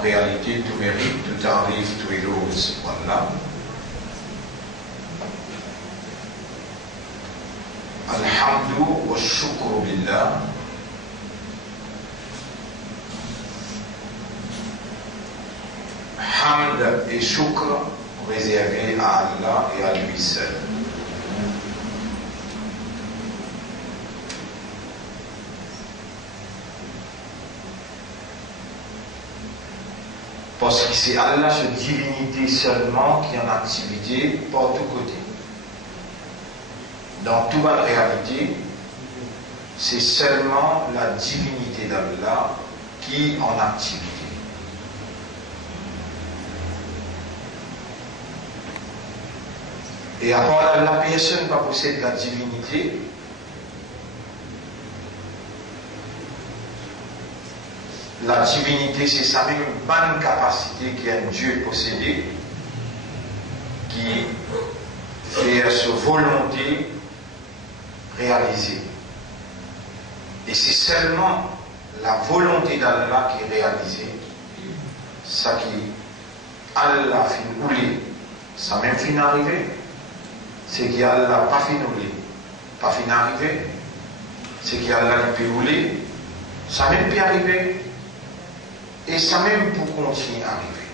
En réalité, tout mérite, tout arrive, tout est rose. Voilà. Alhamdu wa shukru billah. Hamd et shukr réservés à Allah et à lui seul. Parce que c'est Allah, cette divinité seulement, qui est en activité par tous côtés. Dans toute la réalité, c'est seulement la divinité d'Allah qui est en activité. Et à part la personne qui possède la divinité, la divinité, c'est sa même bonne capacité qu'un Dieu possédé, qui fait sa volonté réalisée. Et c'est seulement la volonté d'Allah qui est réalisée. Ça qui Allah fait rouler, ça même fin arrivé. C'est qu'Allah pas fin rouler, pas fin arrivé. C'est qu'Allah peut rouler, ça même peut arriver. Et ça même pour continuer à arriver.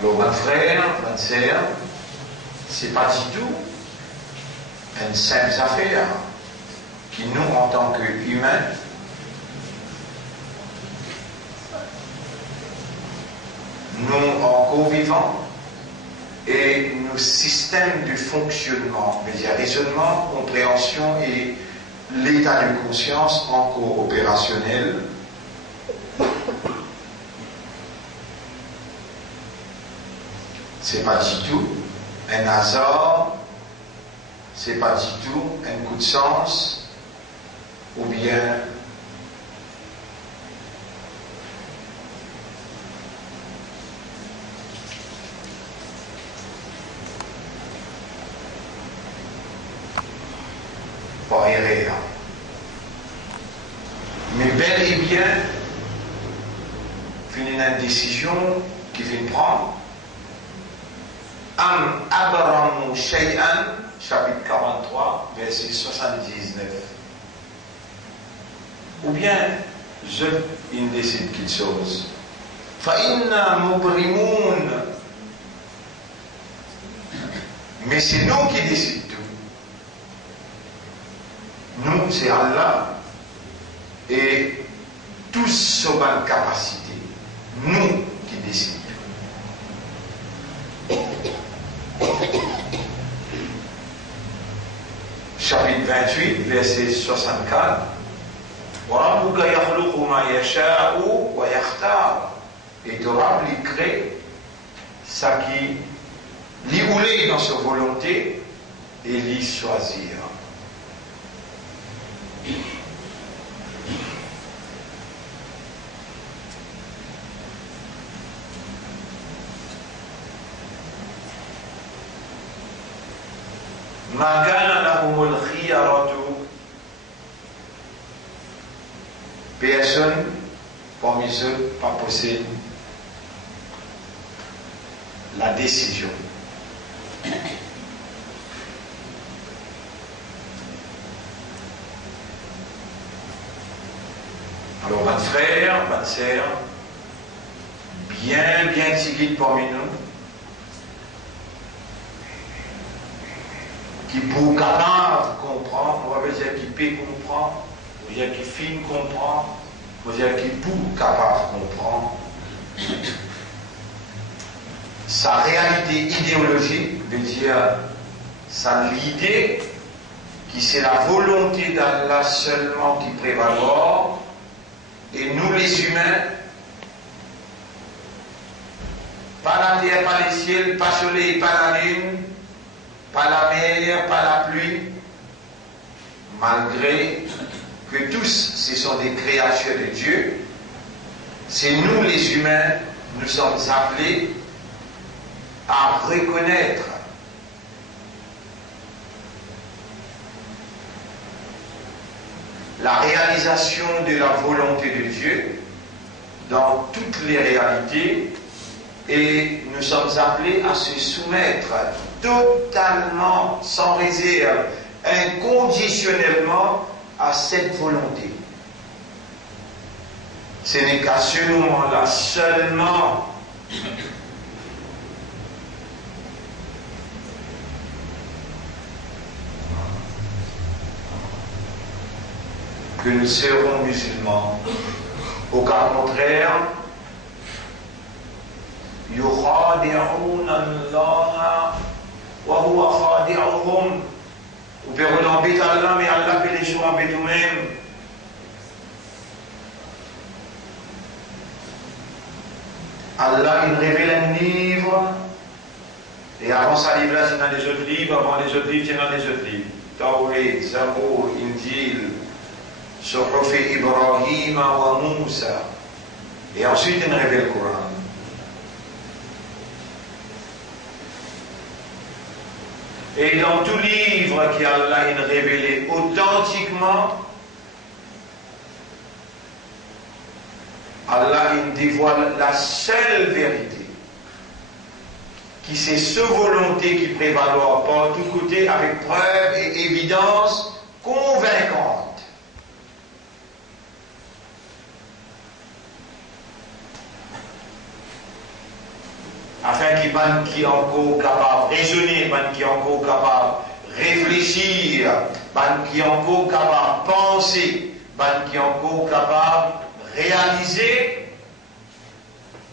Alors, mon frère, ma sœur, c'est pas du tout une simple affaire qui nous, en tant qu'humains, nous, en co-vivant, et nos systèmes de fonctionnement, c'est-à-dire raisonnement, compréhension et l'état de conscience encore opérationnel. C'est pas du tout un hasard, c'est pas du tout un coup de sens, ou bien pas errer. Mais bel et bien, une décision qui vient prendre. Am abramu shay'an, chapitre 43, verset 79. Ou bien, je décide quelque chose. Fa inna mubrimoun. Mais c'est nous qui décidons. Nous, c'est Allah, et tous sommes en capacité, nous qui décidons. Chapitre 28, verset 64. Et Torah lui crée ça qui lui voulait dans sa volonté et lui choisir. ما كان لهم الخيرة. Personne parmi eux pas possède la décision. Alors, votre frère, votre sœur, bien timide parmi nous, qui pour capable de comprendre, on va dire qui peut comprendre, on va dire qui fin comprendre, on va dire qui pour capable de comprendre sa réalité idéologique, veut dire sa l'idée qui c'est la volonté d'Allah seulement qui prévaloir, et nous les humains, pas la terre, pas les ciels, pas le soleil, pas la lune, pas la mer, pas la pluie, malgré que tous ce sont des créatures de Dieu, c'est nous les humains, nous sommes appelés à reconnaître la réalisation de la volonté de Dieu dans toutes les réalités, et nous sommes appelés à se soumettre totalement, sans réserve, inconditionnellement à cette volonté. Ce n'est qu'à ce moment-là seulement que nous serons musulmans. Au cas contraire, يخادعون الله وهو خادعهم. Vous pouvez embêter Allah, mais Allah peut les jouer embêter vous-même. Allah, il révèle un livre, et avant ça, livre-là, c'est dans des autres livres, avant les autres livres, c'est dans des autres livres. Tawhid, Zabour, Injil, Suhuf Ibrahim wa Moussa. Et ensuite, il révèle le Coran. Et dans tout livre qu'Allah a révélé authentiquement, Allah il dévoile la seule vérité, qui c'est sa volonté qui prévaloir par tous côtés avec preuve et évidence convaincante. Afin qu'il qui est encore capable de raisonner, qui est encore capable de réfléchir, qui est encore capable de penser, qui est encore capable de réaliser,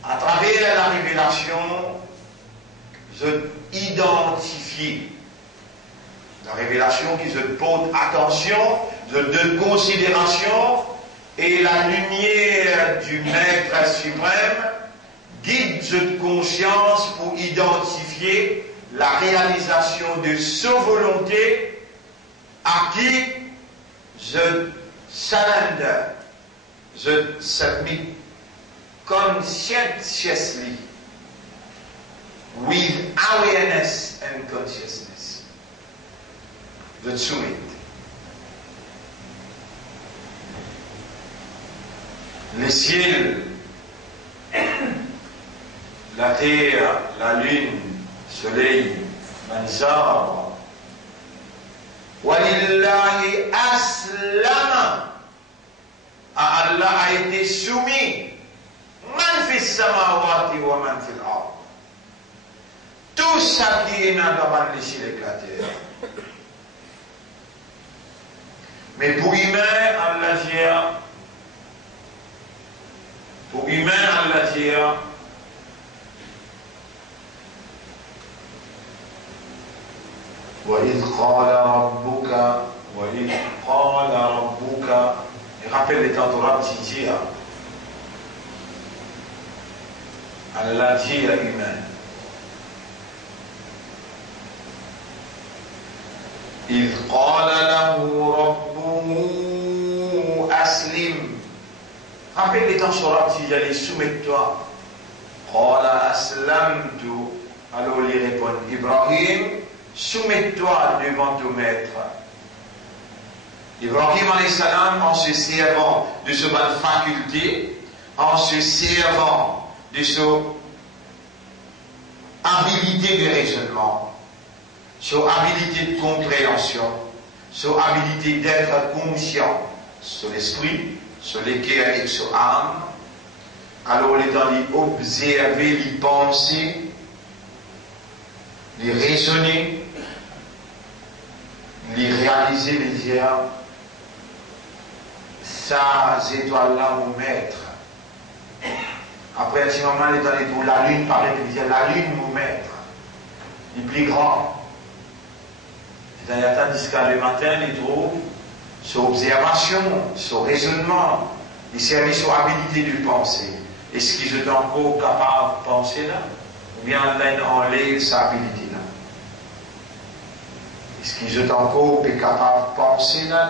à travers la révélation, de identifier. La révélation qui se porte attention, de considération, et la lumière du Maître suprême guide cette conscience pour identifier la réalisation de sa volonté à qui je surrender, je submit conscientiously with awareness and consciousness. Je soumets. Le ciel, la terre, la lune, le soleil, les arbres. Walillahi aslama. À Allah a été soumis. Man fi samawati wa man fi al-ard. Tout ça qui est dans le ciel et la terre. Mais pour humain, Allah dit, pour humain, Allah dit, وإذ قال ربك et rappelle les temps d'Orab Tijia Allah dit à humain إذ قال له ربه أسلم rappelle les temps sur Orab Tijia les soumets-toi قال أسلمت alors il répond Ibrahim soumets-toi devant ton maître. Ibrahim alayhi salam, en se servant de sa bonne faculté, en se servant de sa habilité de raisonnement, sa habilité de compréhension, sa habilité d'être conscient sur l'esprit, sur le cœur et sur l'âme, alors il est dans d'observer, d'y penser, de raisonner, les réaliser, les dire, ça, étoile-là, mon maître. Après un petit moment, il est dans les tours, la lune paraît, il dit, la lune, mon maître. Il est plus grand. C'est-à-dire, tandis qu'à le matin, il trouve son observation, son raisonnement, il servit son habilité de penser. Est-ce qu'il est encore capable de penser là? Ou bien là, on enlève sa habilité là? Est-ce qu'ils sont encore capables de penser là?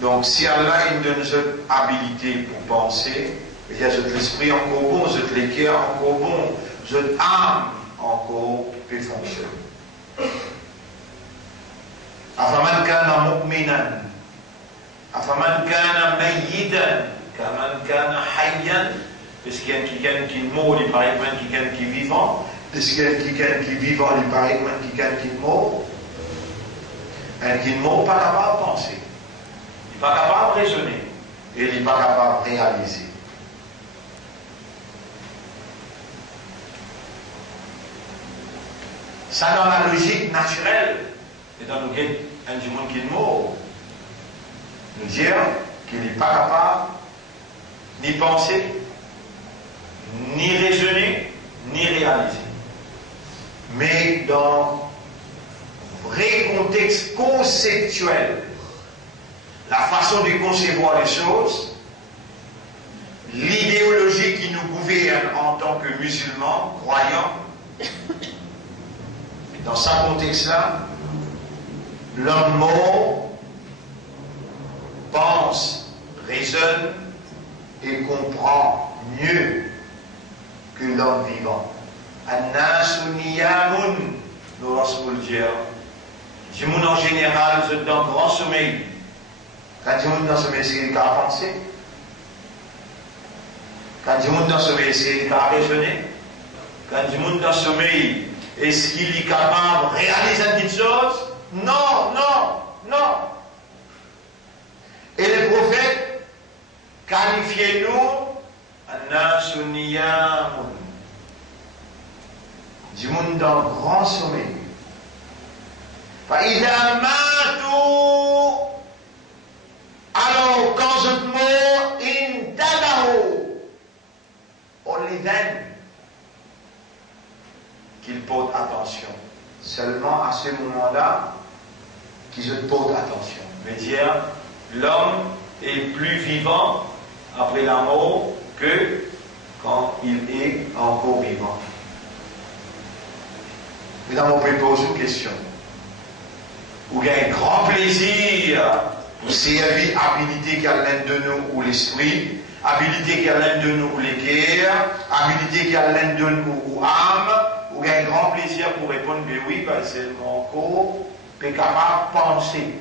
Donc, si Allah il donne cette habilité pour penser, il y a l'esprit encore bon, le cœur encore bon, cette âme encore peut fonctionner. أفمن كان مؤمنا أفمن كان ميتا كمن كان حيا. Est-ce qu'il y a quelqu'un qui est mort, il paraît que quelqu'un qui est vivant? Est-ce qu'il y a quelqu'un qui est vivant, il paraît que quelqu'un qui est mort? Un qui est mort, pas capable de penser. Il n'est pas capable de raisonner. Et il n'est pas capable de réaliser. Ça, dans la logique naturelle, et dans le un du monde qui est mort, nous dire qu'il n'est pas capable ni penser, ni raisonner, ni réaliser. Mais dans un vrai contexte conceptuel, la façon de concevoir les choses, l'idéologie qui nous gouverne en tant que musulmans, croyants, dans ce contexte-là, l'homme mort pense, raisonne et comprend mieux que l'homme vivant. An-nasu niyamun, nous Rasoul dire. Du monde en général, vous êtes dans un grand sommeil. Quand du monde dans le sommeil, c'est qu'il a pensé. Quand du monde dans le sommeil, c'est qu'il a raisonné. Quand du monde dans le sommeil, est-ce qu'il est capable de réaliser une petite chose? Non, non, non. Et les prophètes qualifiaient nous an-nasu niyamun, du monde dans le grand sommeil. فإذا ماتوا, alors quand je meurs, intabahu, only then qu'ils portent attention. Seulement à ce moment-là qu'ils portent attention. Je veux dire, l'homme est plus vivant après la mort que quand il est encore vivant. Mesdames, on peut poser une question. Ou il y a un grand plaisir pour servir habilité qui a l'un de nous ou l'esprit, habilité qui a l'un de nous ou les cœurs, habilité qui a l'un de nous ou âme, ou il y a un grand plaisir pour répondre, mais oui, parce que mon corps est capable de penser.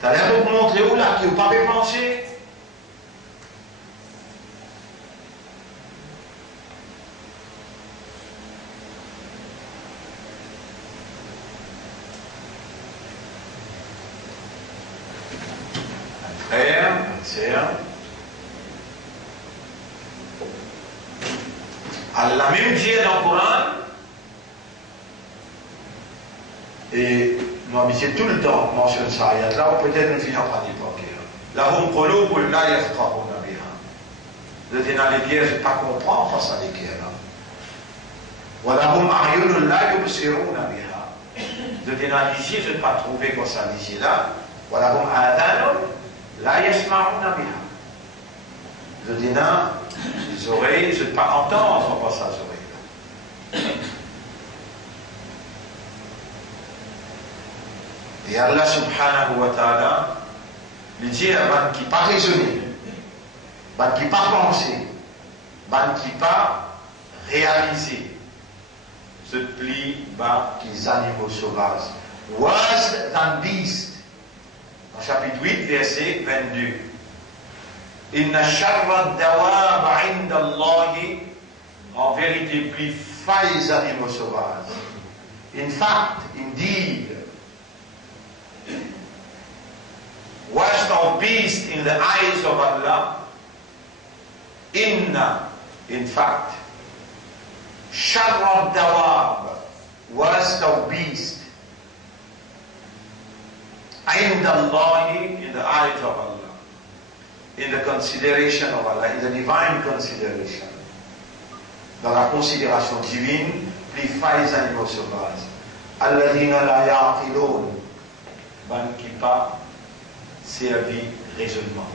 Tu as l'air de vous montrer où là, qui n'est pas de penser. Frère, sœur, Allah même dit dans le Coran, et nous habituons tout le temps à mentionner ça, il y a là où peut-être nous finissons par dire pas clair. Lahum qulubun la yafqahuna biha. Le dit dans les guerres, je ne pas comprendre face à les guerres. Wa lahum a'yunun la yubsiruna biha. Le dit dans l'ici, je ne pas trouver quoi ça l'ici là. Wa lahum adhanun la yasma'una biha. Le dit dans les oreilles, je ne pas entendre pas ça les oreilles. Et Allah subhanahu wa ta'ala lui dit à man qui pas raisonner, man qui pas penser, man qui pas réaliser, se plie bas qu'ils animaux sauvages. Worse than beast. Dans chapitre 8, verset 22. Inna sharra dawab inda Allahi, en vérité, plus failles les animaux sauvages. In fact, indeed, worst of beast in the eyes of Allah, inna, in fact, sharra dawab, worst of beast, inda Allahi, in the eyes of Allah, in the consideration of Allah, in the divine consideration, dans la considération divine, les failles animaux sauvages. Alladhina la ya'qilun, ban qui pas servi raisonnement.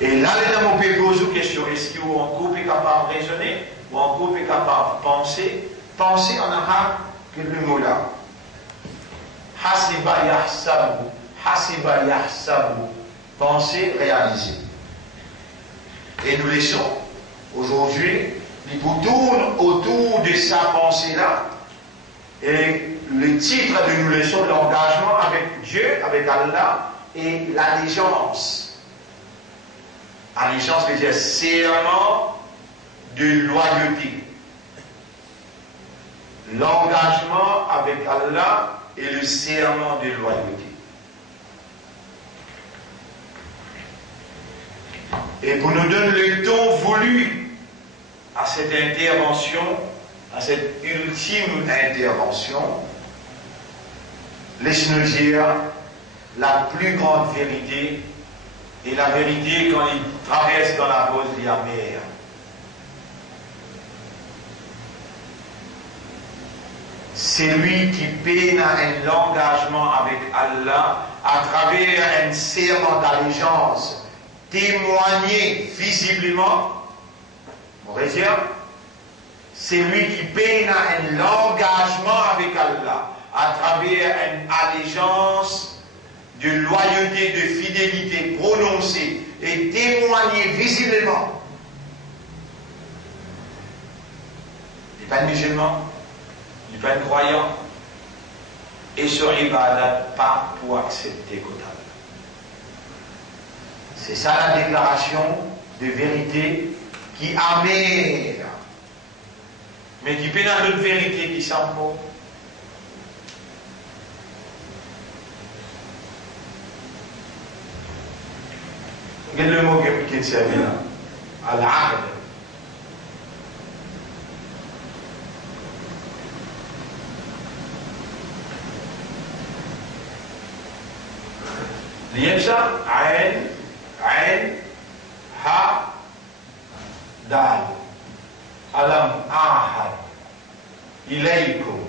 Et là, les dames, on peut poser une question. Est-ce qu'un couple est capable de raisonner ou un couple est capable de penser? Penser en arabe, que le mot là. Hasiba yahsabu. Hasiba yahsabu. Penser, réaliser. Et nous laissons aujourd'hui il tourne autour de sa pensée-là. Et le titre de nos leçons, l'engagement avec Dieu, avec Allah, et l'allégeance. Allégeance veut dire serment de loyauté. L'engagement avec Allah et le serment de loyauté. Et pour nous donner le ton voulu à cette intervention, à cette ultime intervention, laisse-nous dire la plus grande vérité, et la vérité quand il traverse dans la rose de la mer. C'est lui qui peine un engagement avec Allah à travers un serment d'allégeance témoigné visiblement, on pourrait dire, c'est lui qui peine un engagement avec Allah à travers une allégeance de loyauté, de fidélité prononcée et témoignée visiblement. Il n'est pas musulman, il n'est pas croyant, et sur ibadat pas pour accepter Kotal. C'est ça la déclaration de vérité qui amère, mais qui peut dans d'autres vérités qui s'en vont. Quel est le mot qui est servi là? Al-Aqd. L'Yemsa, Ain, Ha, Dal. Alam ahad ilaykum.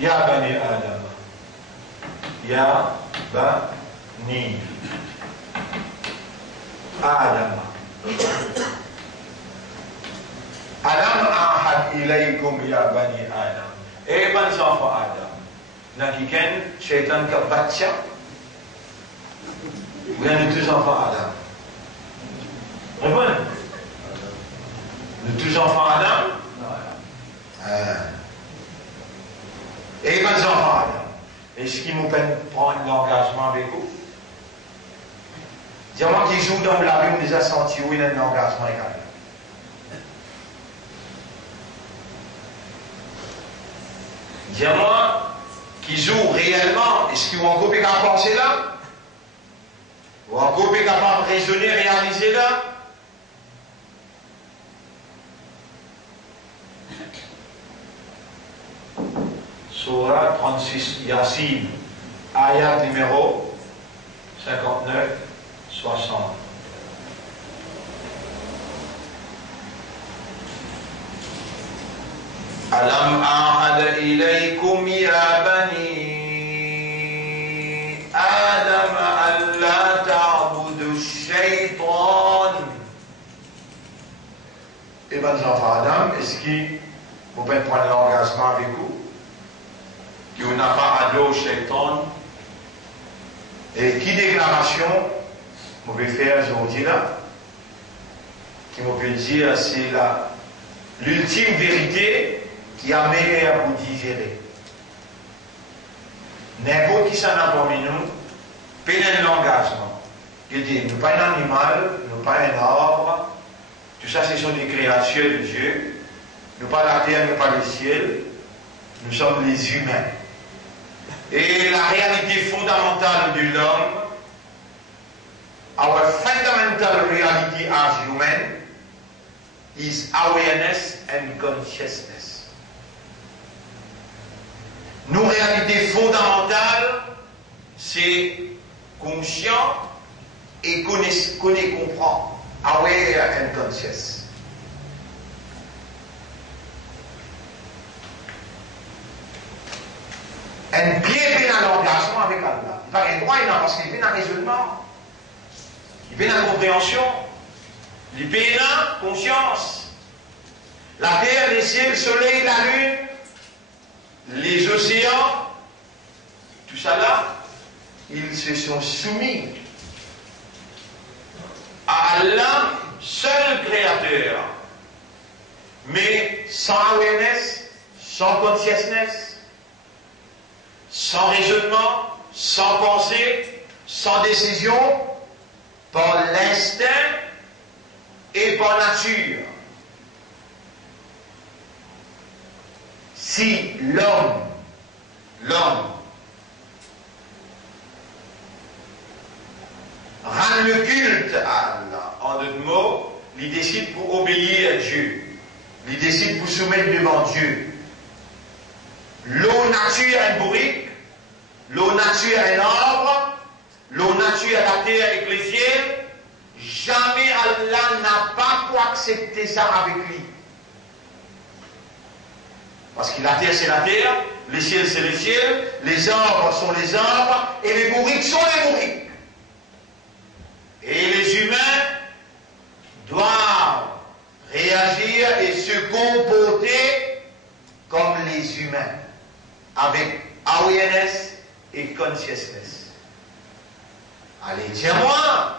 Ya bani Adam. Ya bani Adam. Alam ahad ilaykum ya bani Adam. Eh ben enfants Adam. Nakiken syaitan ka baca. Vous êtes tous enfants Adam. Comprenez? Nous tous enfants Adam. Et les enfants Adam. Est-ce qu'ils nous prennent l'engagement avec vous? Dis-moi qui joue dans la rue, on déjà senti où il y a un engagement avec Allah. Dis-moi qui joue réellement, est-ce qu'ils vont encore capable de penser là? Ou encore capable de raisonner, réaliser là? Surah 36, Yasin, ayat numéro 59, 60. Alam ahad ilaykum ya bani Adam alla ta'budu shaytan. Et bien, enfants Adam, est-ce qu'il vous pouvez prendre l'engagement avec vous? Que vous n'avez pas adoré au shaitan? Et qui déclaration vous pouvez faire aujourd'hui là? Qui vous peut dire c'est l'ultime vérité qui a meilleur à vous digérer. N'importe qui s'en a parmi nous, peine l'engagement. Je dis, nous pas un animal, nous pas un arbre, tout ça ce sont des créatures de Dieu. Nous pas la terre, nous pas le ciel, nous sommes les humains. Et la réalité fondamentale de l'homme, our fundamental reality as human, is awareness and consciousness. Nos réalités fondamentales, c'est conscient et connaît, comprend. Aware and conscious. Un pied vient dans l'engagement avec Allah. Il va rien droit, parce qu'il vient dans le raisonnement. Il vient dans la compréhension. Il vient dans la conscience. La terre, les ciels, le soleil, la lune, les océans, tout ça là, ils se sont soumis Allah, seul créateur, mais sans awareness, sans consciousness, sans raisonnement, sans pensée, sans décision, par l'instinct et par nature. Si l'homme rend le culte à Allah, en d'autres mots, il décide pour obéir à Dieu, il décide pour soumettre devant Dieu. L'eau nature est un bourrique, l'eau nature est un arbre, l'eau nature est la terre avec les ciels. Jamais Allah n'a pas pu accepter ça avec lui. Parce que la terre c'est la terre, les ciels c'est les ciels, les arbres sont les arbres, et les bourriques sont les bourriques. Et les humains doivent réagir et se comporter comme les humains, avec awareness et consciousness. Allez, tiens-moi,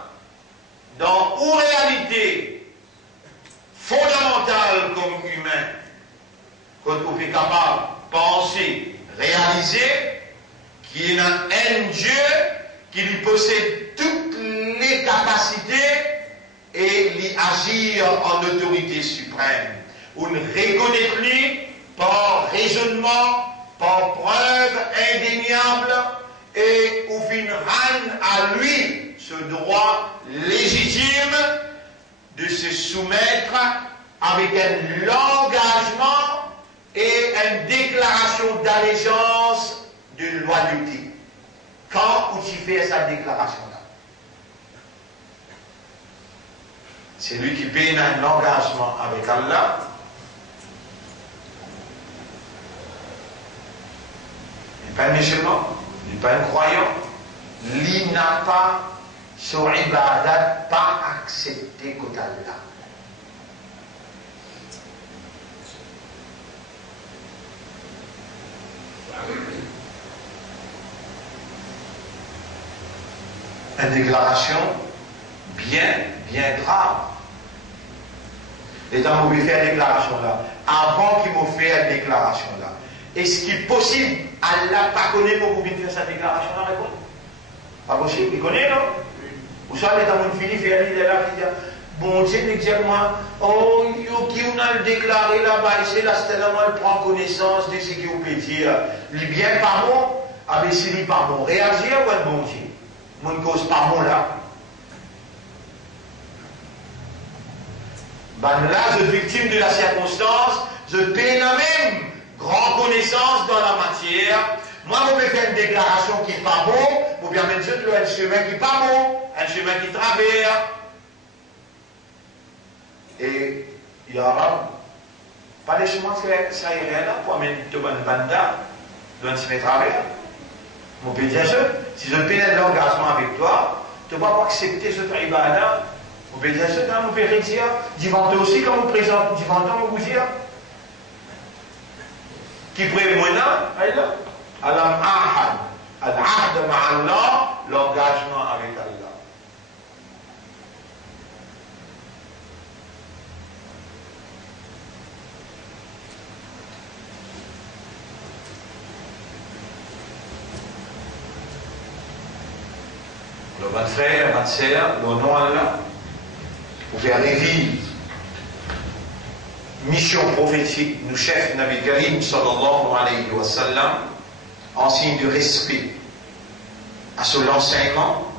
dans une réalité fondamentale comme humain, quand on est capable de penser, réaliser qu'il y a un Dieu qui lui possède toutes les capacités et lui agir en autorité suprême. On reconnaît lui par raisonnement, par preuve indéniable, et on rend à lui ce droit légitime de se soumettre avec un engagement et une déclaration d'allégeance de loyauté. Quand tu fais cette déclaration-là, c'est lui qui paye un engagement avec Allah. Il n'est pas un musulman, il n'est pas un croyant, il n'a pas son ibadat pas accepté qu'au Allah. Une déclaration bien grave. Et quand vous pouvez faire une déclaration là, avant qu'il me fasse une déclaration là, est-ce qu'il est possible, Allah pas connaît pour vous faire cette déclaration là? Pas possible, il connaît, non? Vous savez, dans mon fini, faire l'idée là, qui dit, bon Dieu, exactement, oh, qui on a déclaré là-bas, c'est là, c'est là, il prend connaissance de ce que vous pouvez dire. Il est bien pas bon, avec s'il n'est pas bon, réagir ou un bon Dieu? Mon cause pas bon là. Ben là, je suis victime de la circonstance, je paie la même grande connaissance dans la matière. Moi, je peux faire une déclaration qui n'est pas bon, ou bien mettre un chemin qui n'est pas bon, un chemin qui traverse. Et il y aura pas de chemin que ça irait là pour amener tout le banda, dans ce travers. Mon peux dire ça, si je paie l'engagement avec toi, tu ne vas pas accepter ce ibada. Mon peux dire ça, quand vous pouvez dire, divant aussi quand vous présentez, divant vous dire, qui prévoit là, Alam ahad, al-ahd ma'allah, l'engagement avec Allah. Le frère, ma sœur, le nom Allah, pour faire revivre mission prophétique, nous chef Nabi Karim sallallahu alayhi wa sallam, en signe de respect à son enseignement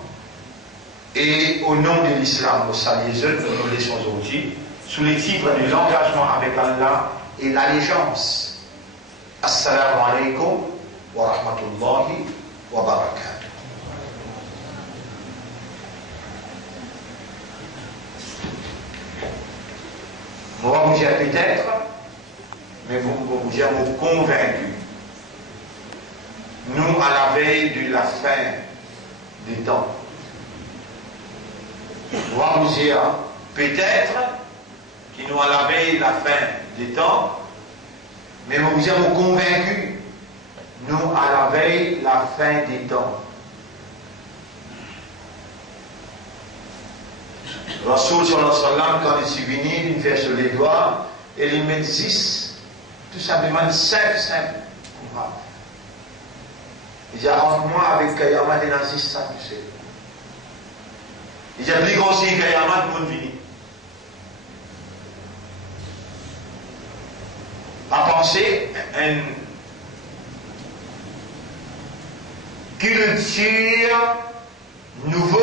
et au nom de l'islam, au salut nous nous laissons aujourd'hui, sous les titres de l'engagement avec Allah et l'allégeance. Assalamu alaikum wa rahmatullahi wa barakatuh. Moi, vous dire peut-être, mais vous dire vous convaincu. Nous, à la veille de la fin des temps, moi, vous dire peut-être, qui nous, à la veille de la fin des temps, mais vous dire vous convaincu. Nous, à la veille de la fin des temps. Rasoul sallallahu alayhi wa sallam, quand il s'est venu, il fait sur les doigts, et il met 10, tout simplement 5 simples. Il dit, entre moi avec Kayamat et Nazis, ça, tu sais. Il dit, plus grand signe Kayamat, mon fini. À penser, une culture nouveau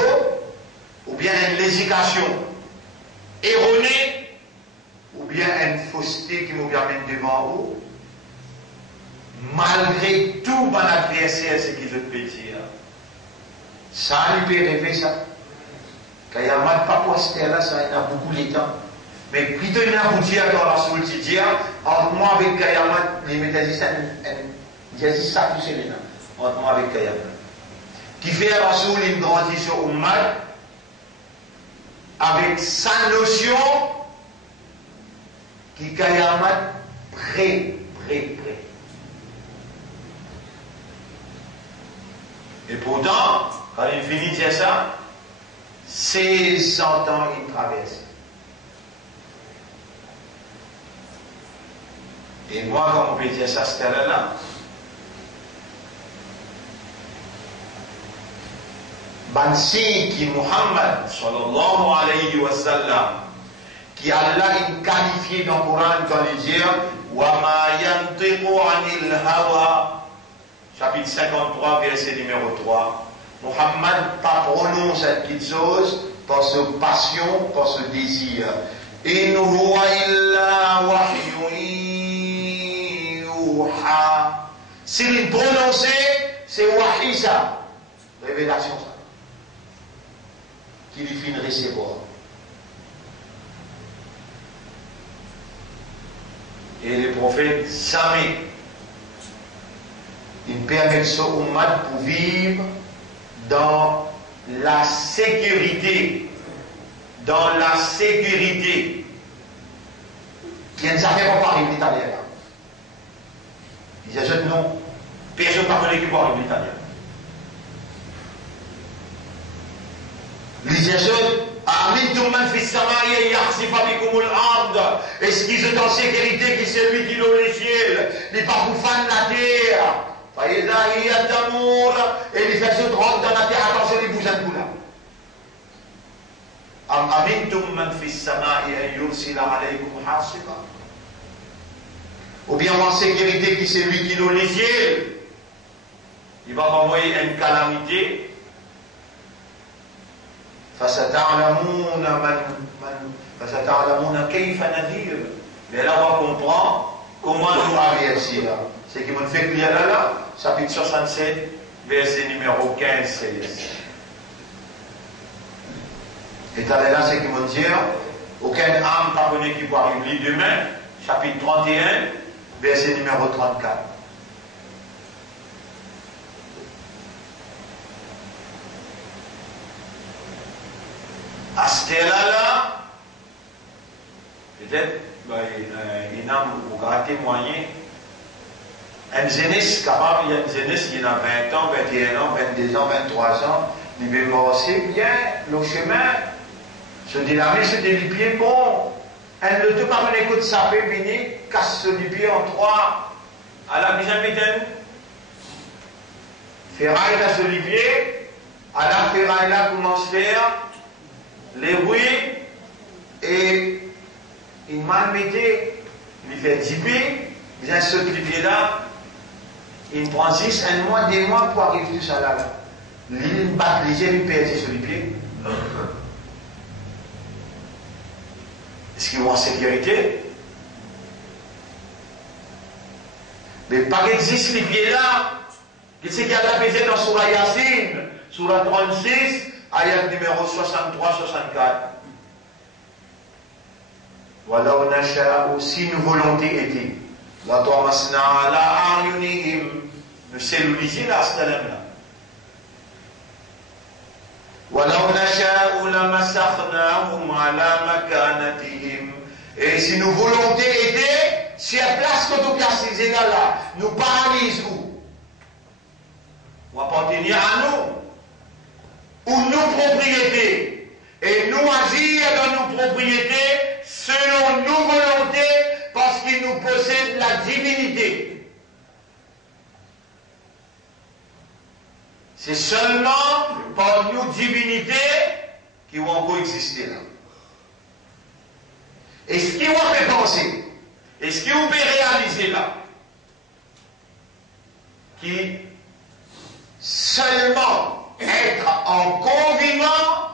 ou bien une législation erronée ou bien une fausseté qui nous amène devant vous, malgré tout mon adversaire, ce qu'ils veulent dire. Ça, il peut rêver ça. Quand il n'y a pas posté là, ça il y a beaucoup de temps. Mais plutôt il y a beaucoup de temps dans la soultidia, entre moi avec Kayamat, les métazistes, il y a ça tous ces là, entre moi avec Kayamat. Qui fait à Rasoul une transition au mal avec sa notion qui Kayamat près. Et pourtant, quand il finit de dire ça, 16 ans il traverse. Et moi, quand on peut dire ça, c'était là. Bansi qui Muhammad sallallahu alayhi wa sallam, qui Allah est qualifié dans le Coran quand il dit wa ma yantiqu anil hawa, chapitre 53, verset numéro 3. Muhammad pas prononce cette petite chose par sa passion, par ce désir. In huwa illa wahyun yuha. S'il prononce, c'est wahi ça, révélation ça, qu'il finit recevoir. Et les prophètes jamais ils permettent ce ummat pour vivre dans la sécurité. Dans la sécurité. Qui ne savait pas parler l'italien. Ils disent non, personne ne parlait qui parle l'italien. Ils disent est-ce qu'ils sont en sécurité, qui c'est lui qui loue les ciels, les pas profanes de la terre. Et les personnes rentrent dans la terre, attention les bousins de boula. Ou bien en sécurité, qui c'est lui qui loue les ciels, il va m'envoyer une calamité. فستعلمون كيف نذير. Mais là on comprend comment nous réagir. C'est qui me fait lire là, chapitre 67, verset numéro 15-16. Et là, c'est qui me dire, aucune âme parvenue qui pourra arriver demain, chapitre 31, verset numéro 34. À ce là, peut-être, il a un témoigner. Une jeunesse capable, il y a une jeunesse qui a 20 ans, 21 ans, 22 ans, 23 ans, il veut marcher bien le chemin, se délamer, se délipier, bon. Elle ne peut pas venir de sa paix, venir, casse ce lipier en trois, à la mise en mitaine. Ferraille là, ce lipier, à la ferraille là, commence à faire les bruits, et il m'a mis, il fait 10 pieds, bien ce lipier là, il prend 6, un mois, 2 mois pour arriver tout ça là. L'île bat les yeux, il perd sur les pieds. Est-ce qu'ils vont en sécurité? Mais pas existe les pieds là. Qu'est-ce qu'il y a là baisé dans Surah Yassine, Surah 36, ayat numéro 63-64. Voilà, on a aussi une volonté était. La Tomasna la Ayunihim, nous cellulisons là, ce là. ولو نشاء لمسخناهم على مكانتهم. Et si nos volontés étaient, si la place que nous plaçons là, nous paralyse où? Ou appartenir à nous, ou nos propriétés, et nous agir dans nos propriétés selon nos volontés parce qu'il nous possède la divinité. C'est seulement par nos divinités qui vont coexister là. Et ce qui vous fait penser, et ce qui vous fait réaliser là, qui seulement être en convivant,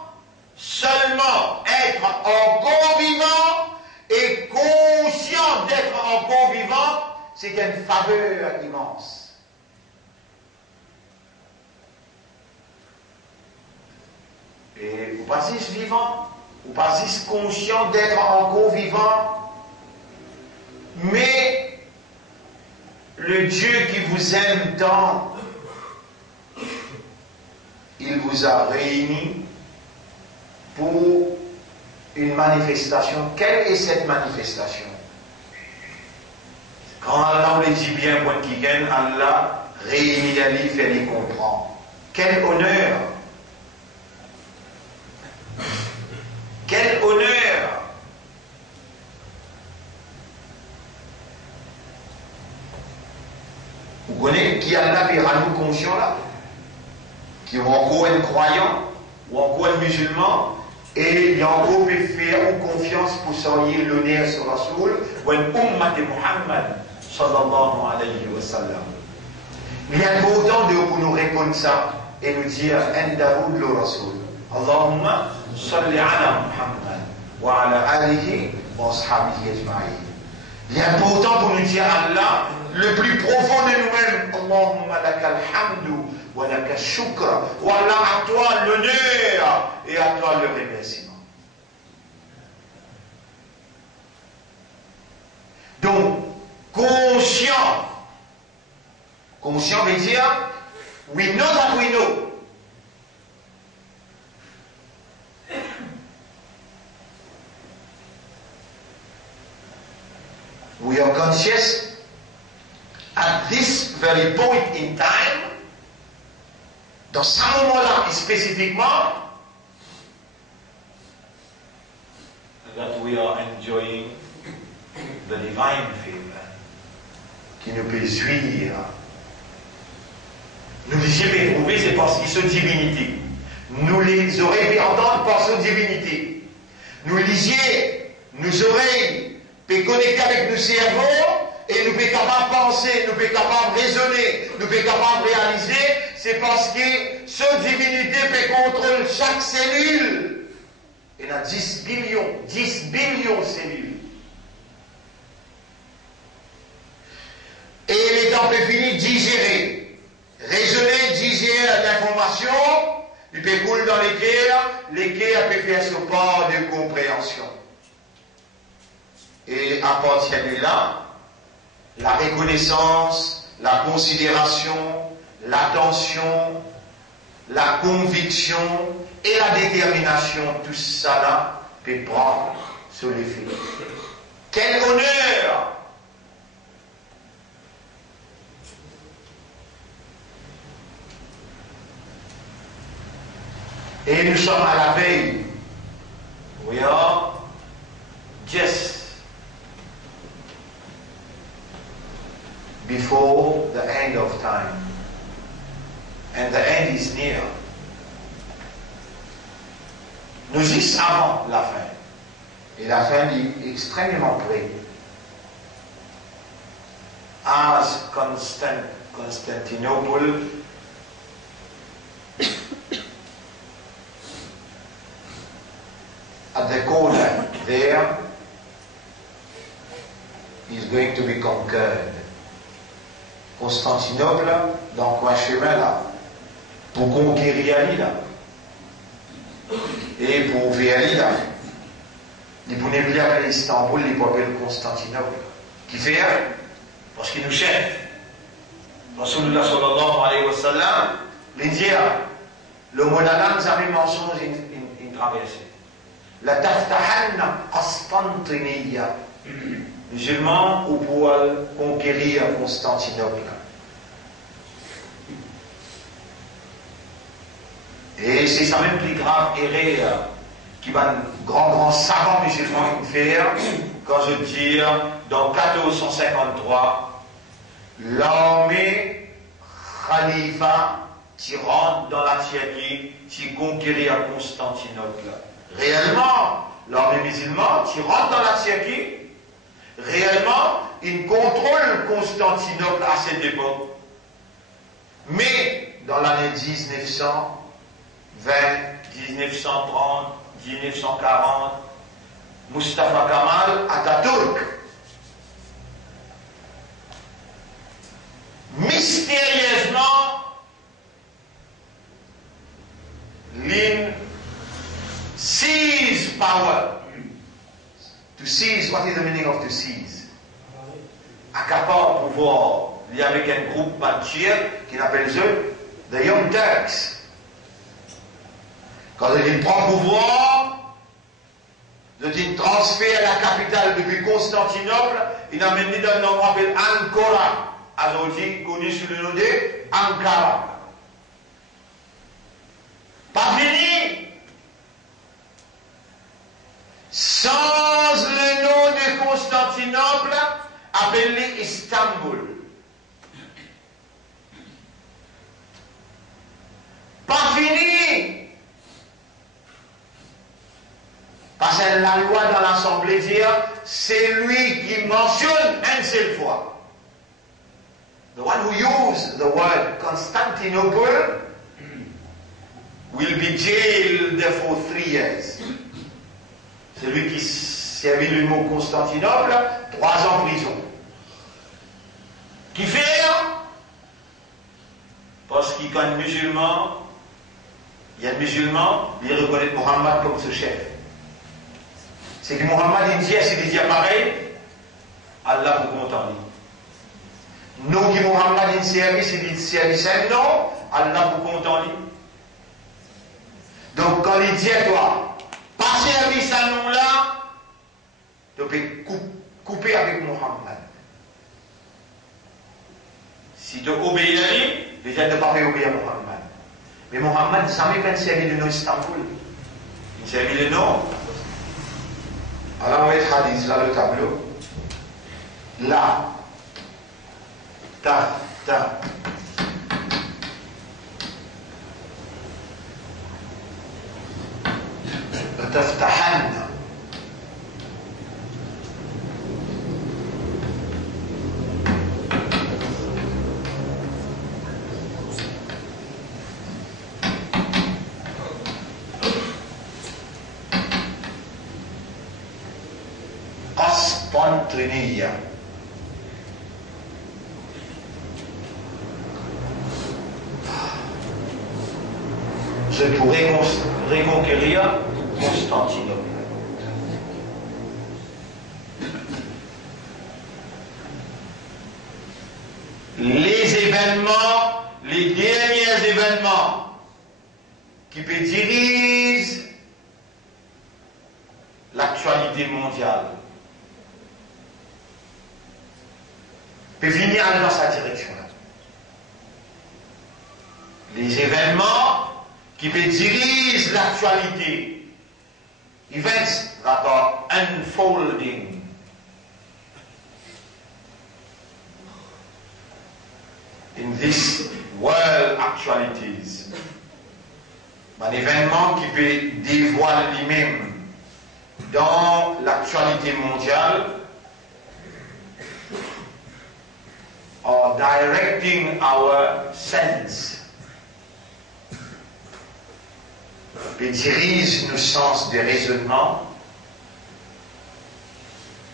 seulement être en convivant et conscient d'être en convivant, c'est qu'il y a une faveur immense. Et vous passez vivant, vous passez conscient d'être en convivant, mais le Dieu qui vous aime tant, il vous a réunis pour une manifestation. Quelle est cette manifestation? Quand Allah le dit bien, Allah réunit la vie, fait les comprendre. Quel honneur! Quel honneur! Vous connaissez qui Allah fait rendre conscient là? Qui ont encore un croyant ou encore un musulman et il y a encore pu faire confiance pour soigner l'honneur sur Rasoul ou un ummat de Muhammad sallallahu alayhi wa sallam. Il y a important de pour nous répondre ça et nous dire Indahu le Rasoul. Allahumma salli ala Muhammad wa ala alihi wa ashabihi ajma'in. Il est important pour nous dire Allah, le plus profond de nous-mêmes, Allahumma lakal hamdu wa lakal shukra, wa Allah à toi l'honneur et à toi le remerciement. Donc, conscient. Conscient veut dire, we know that we know. We are conscious at this very point in time, dans ce moment-là spécifiquement, that we are enjoying the divine favor, qui nous peut jouir. Nous les jamais éprouvés, c'est parce qu'ils sont divinités. Nous les oreilles fait entendre par son divinité. Nous lisiez, nos oreilles peut connecter avec nos cerveaux et nous peut capable penser, nous peut capable raisonner, nous peut capable réaliser, c'est parce que cette divinité peut contrôler chaque cellule. Il y a 10 billions de cellules. Et les temps peut finir digérer, raisonner, digérer l'information, il peut couler dans l'équerre peut faire ce pas de compréhension. Et à partir de là, la reconnaissance, la considération, l'attention, la conviction et la détermination, tout ça là peut prendre sur les faits. Quel honneur! Et nous sommes à la veille. We are just before the end of time. And the end is near. Nous juste avant la fin. Et la fin est extrêmement près. As Constantinople at the corner there is going to be conquered. Constantinople, dans un chemin là, pour conquérir Ali là, et pour ouvrir Ali là, il pour n'oublier après Istanbul, il pour appeler Constantinople, qui fait parce qu'il nous chef. Rasulullah sallallahu alayhi wa sallam, l'India, le mot d'Allah nous a mis mensonge in traversée. La taftahanna Constantiniya. Musulmans ou pour conquérir Constantinople. Et c'est ça même plus grave erreur qui va un grand savant musulman faire quand je dis dans 1453 l'armée Khalifa qui rentre dans la Turquie, qui conquérir Constantinople. Réellement, l'armée musulmane qui rentre dans la Turquie, réellement, il contrôle Constantinople à cette époque. Mais dans l'année 1920, 1930, 1940, Mustafa Kemal Atatürk, mystérieusement, seize power. To seize, what is the meaning of to seize? Accapare pouvoir. Il y avait un groupe martyr qui appelle eux the Young Turks. Quand il prend pouvoir, il transfère la capitale depuis Constantinople, il a mené dans un nom qu'on appelle Ankara, aujourd'hui connu sous le nom de Ankara. Pas fini. Sans le nom de Constantinople, appelé Istanbul. Pas fini. Parce que la loi dans l'Assemblée dit, c'est lui qui mentionne une seule fois. The one who used the word Constantinople will be jailed for 3 years. Celui qui servit le mot Constantinople, 3 ans prison. Qui fait? Parce qu'il y a un musulman, il reconnaît Mohammed comme ce chef. C'est que Mohammed il dit, c'est dit pareil, Allah vous compte en lui. Nous qui Mohammed il servit, c'est dit service, non, Allah vous compte en lui. Donc quand il dit à toi, pas service à nous là, tu peux couper avec Mohammed. Si tu obéis à lui, les gens ne peuvent pas obéir à Mohammed. Mais Mohammed, ça ne pas servi de nom Istanbul. Il servi le nom. Alors on va être hadith là le tableau. Là. Ta. تفتحن قسطنطينية. Je pourrais reconquérir Constantinople. Les événements, les derniers événements qui dirigent l'actualité mondiale peut venir dans sa direction-là. Les événements qui dirigent l'actualité. Events that are unfolding. In this world actualities. Un événement qui peut dévoiler lui-même dans l'actualité mondiale or directing our sense. Peut dirige nos sens de raisonnement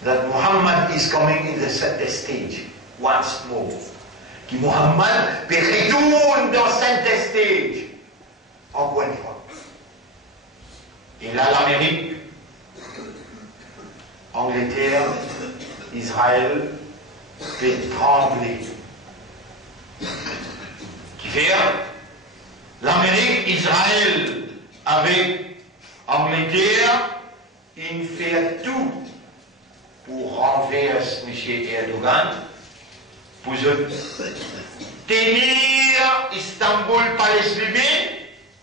that Muhammad is coming in the center stage once more. Que Muhammad peut retourner dans center stage encore une fois. Et là l'Amérique, Angleterre, Israël peut trembler. Qui fait l'Amérique, Israël avec Angleterre, il fait tout pour renverser M. Erdogan, pour tenir Istanbul, Palestine,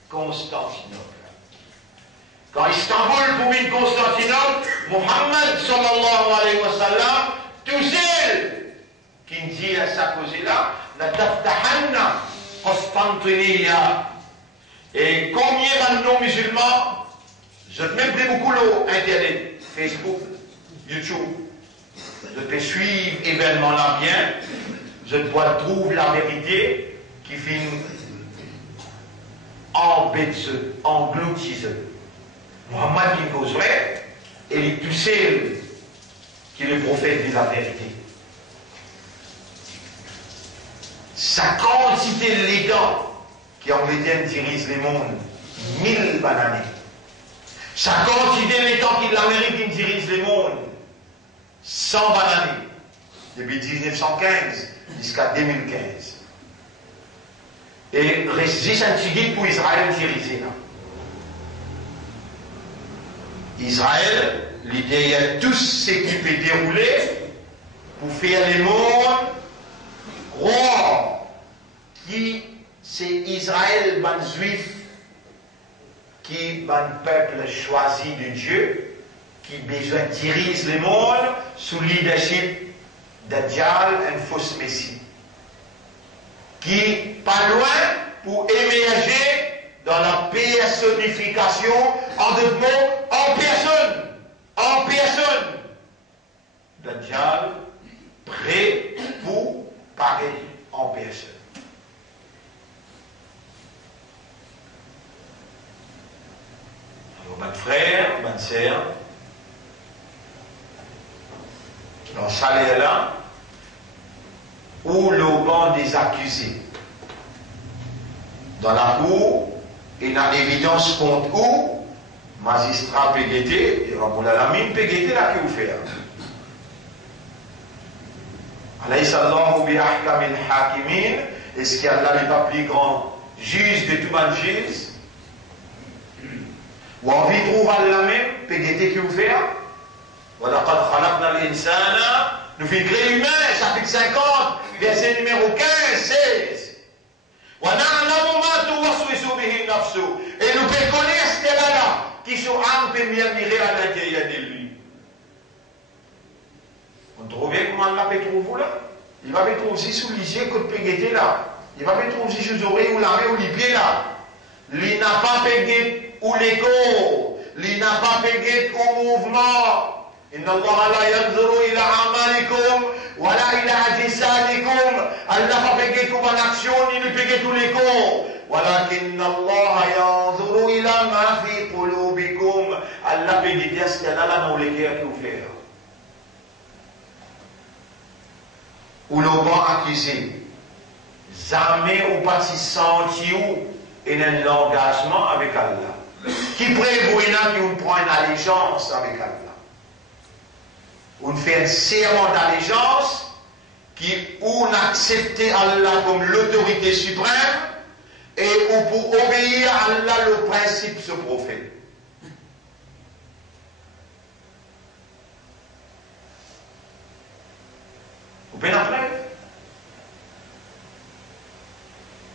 Constantinople. Quand Istanbul pour une Constantinople, Muhammad sallallahu alayhi wa sallam, tout seul, qui dit à sa cause-là, la taftahanna Constantinia. Et combien de non-musulmans, je ne mets plus beaucoup l'Internet, Facebook, YouTube, je te suivre événement-là bien, je dois trouver la vérité qui finit engloutisseuse. Muhammad qui causerait, et il est tout seul qui est le prophète de la vérité. Sa quantité de temps qui en Angleterre dirige le monde, 1000 bananes. Sa quantité de temps qui l'Amérique dirige le monde, 100 bananes. Depuis 1915 jusqu'à 2015. Et reste un petit pour Israël diriger là. Israël, l'idée est tout ce qui peut dérouler pour faire le monde croire qui c'est Israël, ban juif, qui ban peuple choisi de Dieu, qui besoin dirige le monde sous leadership d'Adjal, un faux messie, qui pas loin pour émerger dans la personnification, en deux mots, en personne, Dajjal, prêt pour parler en personne. Alors, mes frères, mes sœurs, dans ce salaire-là, où le banc des accusés, dans la cour, il y a évidence contre où magistrat Pégueté, et Raboul Alamine Pégueté là qui vous fait. Alayhi sallahu bi ahkamil hakimin, est-ce qu'il y a là n'est pas plus grand juge de tout le juge? Ou envie de trouver la même Pégueté qui vous fait? Voilà, quand khalaqna l'insana, nous fait créer humain, chapitre 50, verset numéro 15, 16. Et nous pouvons connaître ce qu'elle a là, qui son âme peut mieux mirer à l'intérieur de lui. Vous trouvez comment on peut trouver là? Il va me trouver aussi sous les yeux que peut guetter là. Il va me trouver aussi sous les oreilles ou la main ou les pieds là. Il n'a pas payé ou les corps. Il n'a pas payé au mouvement. إن الله لا ينظر إلى أعمالكم ولا إلى أجسادكم. Allah va payer comme en action, il ne paye tous les corps. ولكن الله ينظر إلى ما في قلوبكم. Allah paye bien ce qu'il y a là dans les cœurs qui vous fait. Ou le bon accusé, jamais ou pas si senti ou et un engagement avec Allah. Qui prévoit qui vous prend une allégeance avec Allah. On fait un serment d'allégeance qui on accepte Allah comme l'autorité suprême et ou pour obéir à Allah le principe ce prophète. Vous pouvez l'apprendre.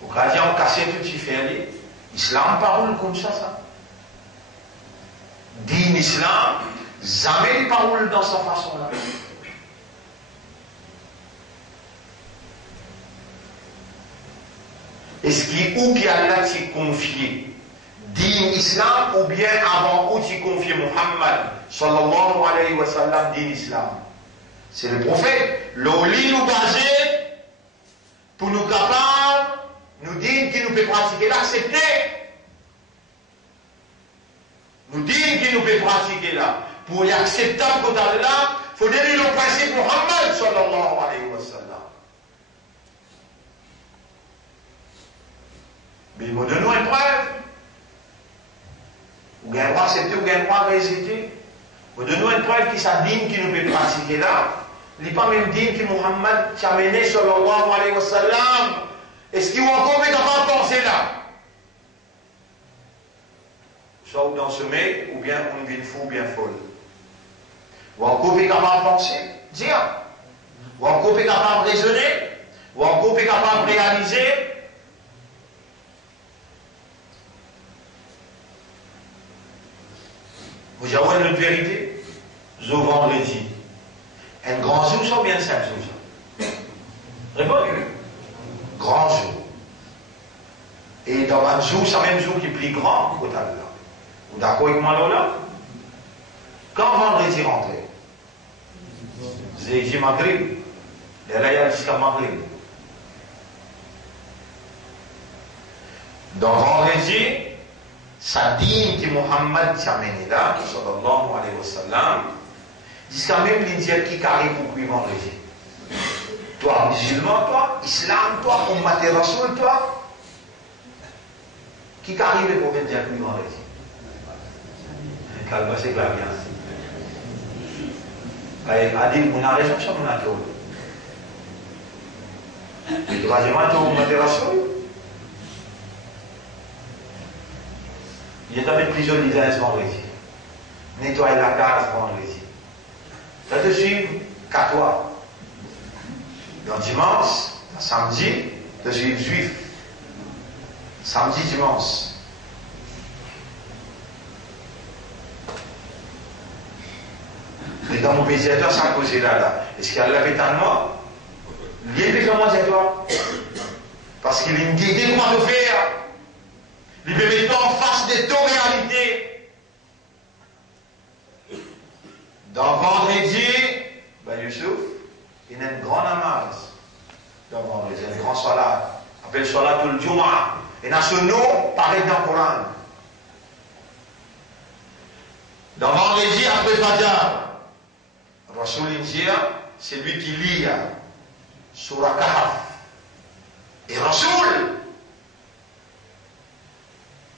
Au gradient, on casse tout ce qui fait. L'islam parle comme ça. Din islam, jamais il parle dans sa façon-là. Est-ce qui Allah t'y confié din islam ou bien avant où t'y confié Muhammad sallallahu alayhi wa sallam din islam? C'est le prophète. L'oli nous basé pour nous capables, nous dire qu'il nous peut pratiquer l'accepter. Nous dire qu'il nous peut pratiquer là. Pour y accepter pour Allah, il faut donner le principe Muhammad sallallahu alayhi wa sallam. Mais il m'a donné une preuve. Ou bien droit accepter, ou bien droit hésiter. Il m'a donné une preuve qui s'abîme, qui nous peut pratiquer là. Il n'est pas même dit que Muhammad t'a mené sallallahu alayhi wa sallam. Est-ce qu'il va encore capable de penser là? Soit dans ce sommeil, ou bien on vit fou, ou bien folle. Ou encore capable de penser, dire. Ou encore capable de raisonner. Ou encore capable de réaliser. Vous avez une vérité? Le vendredi. Un grand jour, ça ou bien 5 jours? Répondez. Grand jour. Et dans un jour, c'est le même jour qui est plus grand que là. Vous êtes d'accord avec moi là? Quand vendredi rentrait, j'ai dit Maghrib. Et là, il y a jusqu'à Maghrib. Dans vendredi, ça dit que Muhammad Tchameni là, sallallahu alayhi wa sallam, jusqu'à même l'Indien qui arrive pour cuire vendredi. Toi, musulman, toi, islam, toi, ummat rasoul, toi, qui arrive pour venir cuire vendredi. Calme, c'est clair, bien. Adil, on a raison sur mon atout. Le troisième atout, ummat rasoul. Il est avec prisonnier ce vendredi. Nettoyer la case vendredi. Ça te suit, qu'à toi. Dans dimanche, samedi, te suivre juif. Samedi, dimanche. Et dans mon pays, ça a causé là. Est-ce qu'il y a la pétalement? Il est comment c'est toi? Parce qu'il est une idée comment le faire. Il veut mettre en face de deux réalités. Dans vendredi, ben Youssouf, il y a une grande namaz. Dans vendredi, il y a une grande salat. Appelle salat le Juma. Et dans ce nom, pareil dans le Coran. Dans vendredi, après Fajr, Rasoul India, c'est lui qui lit Surah Kahf. Et Rasoul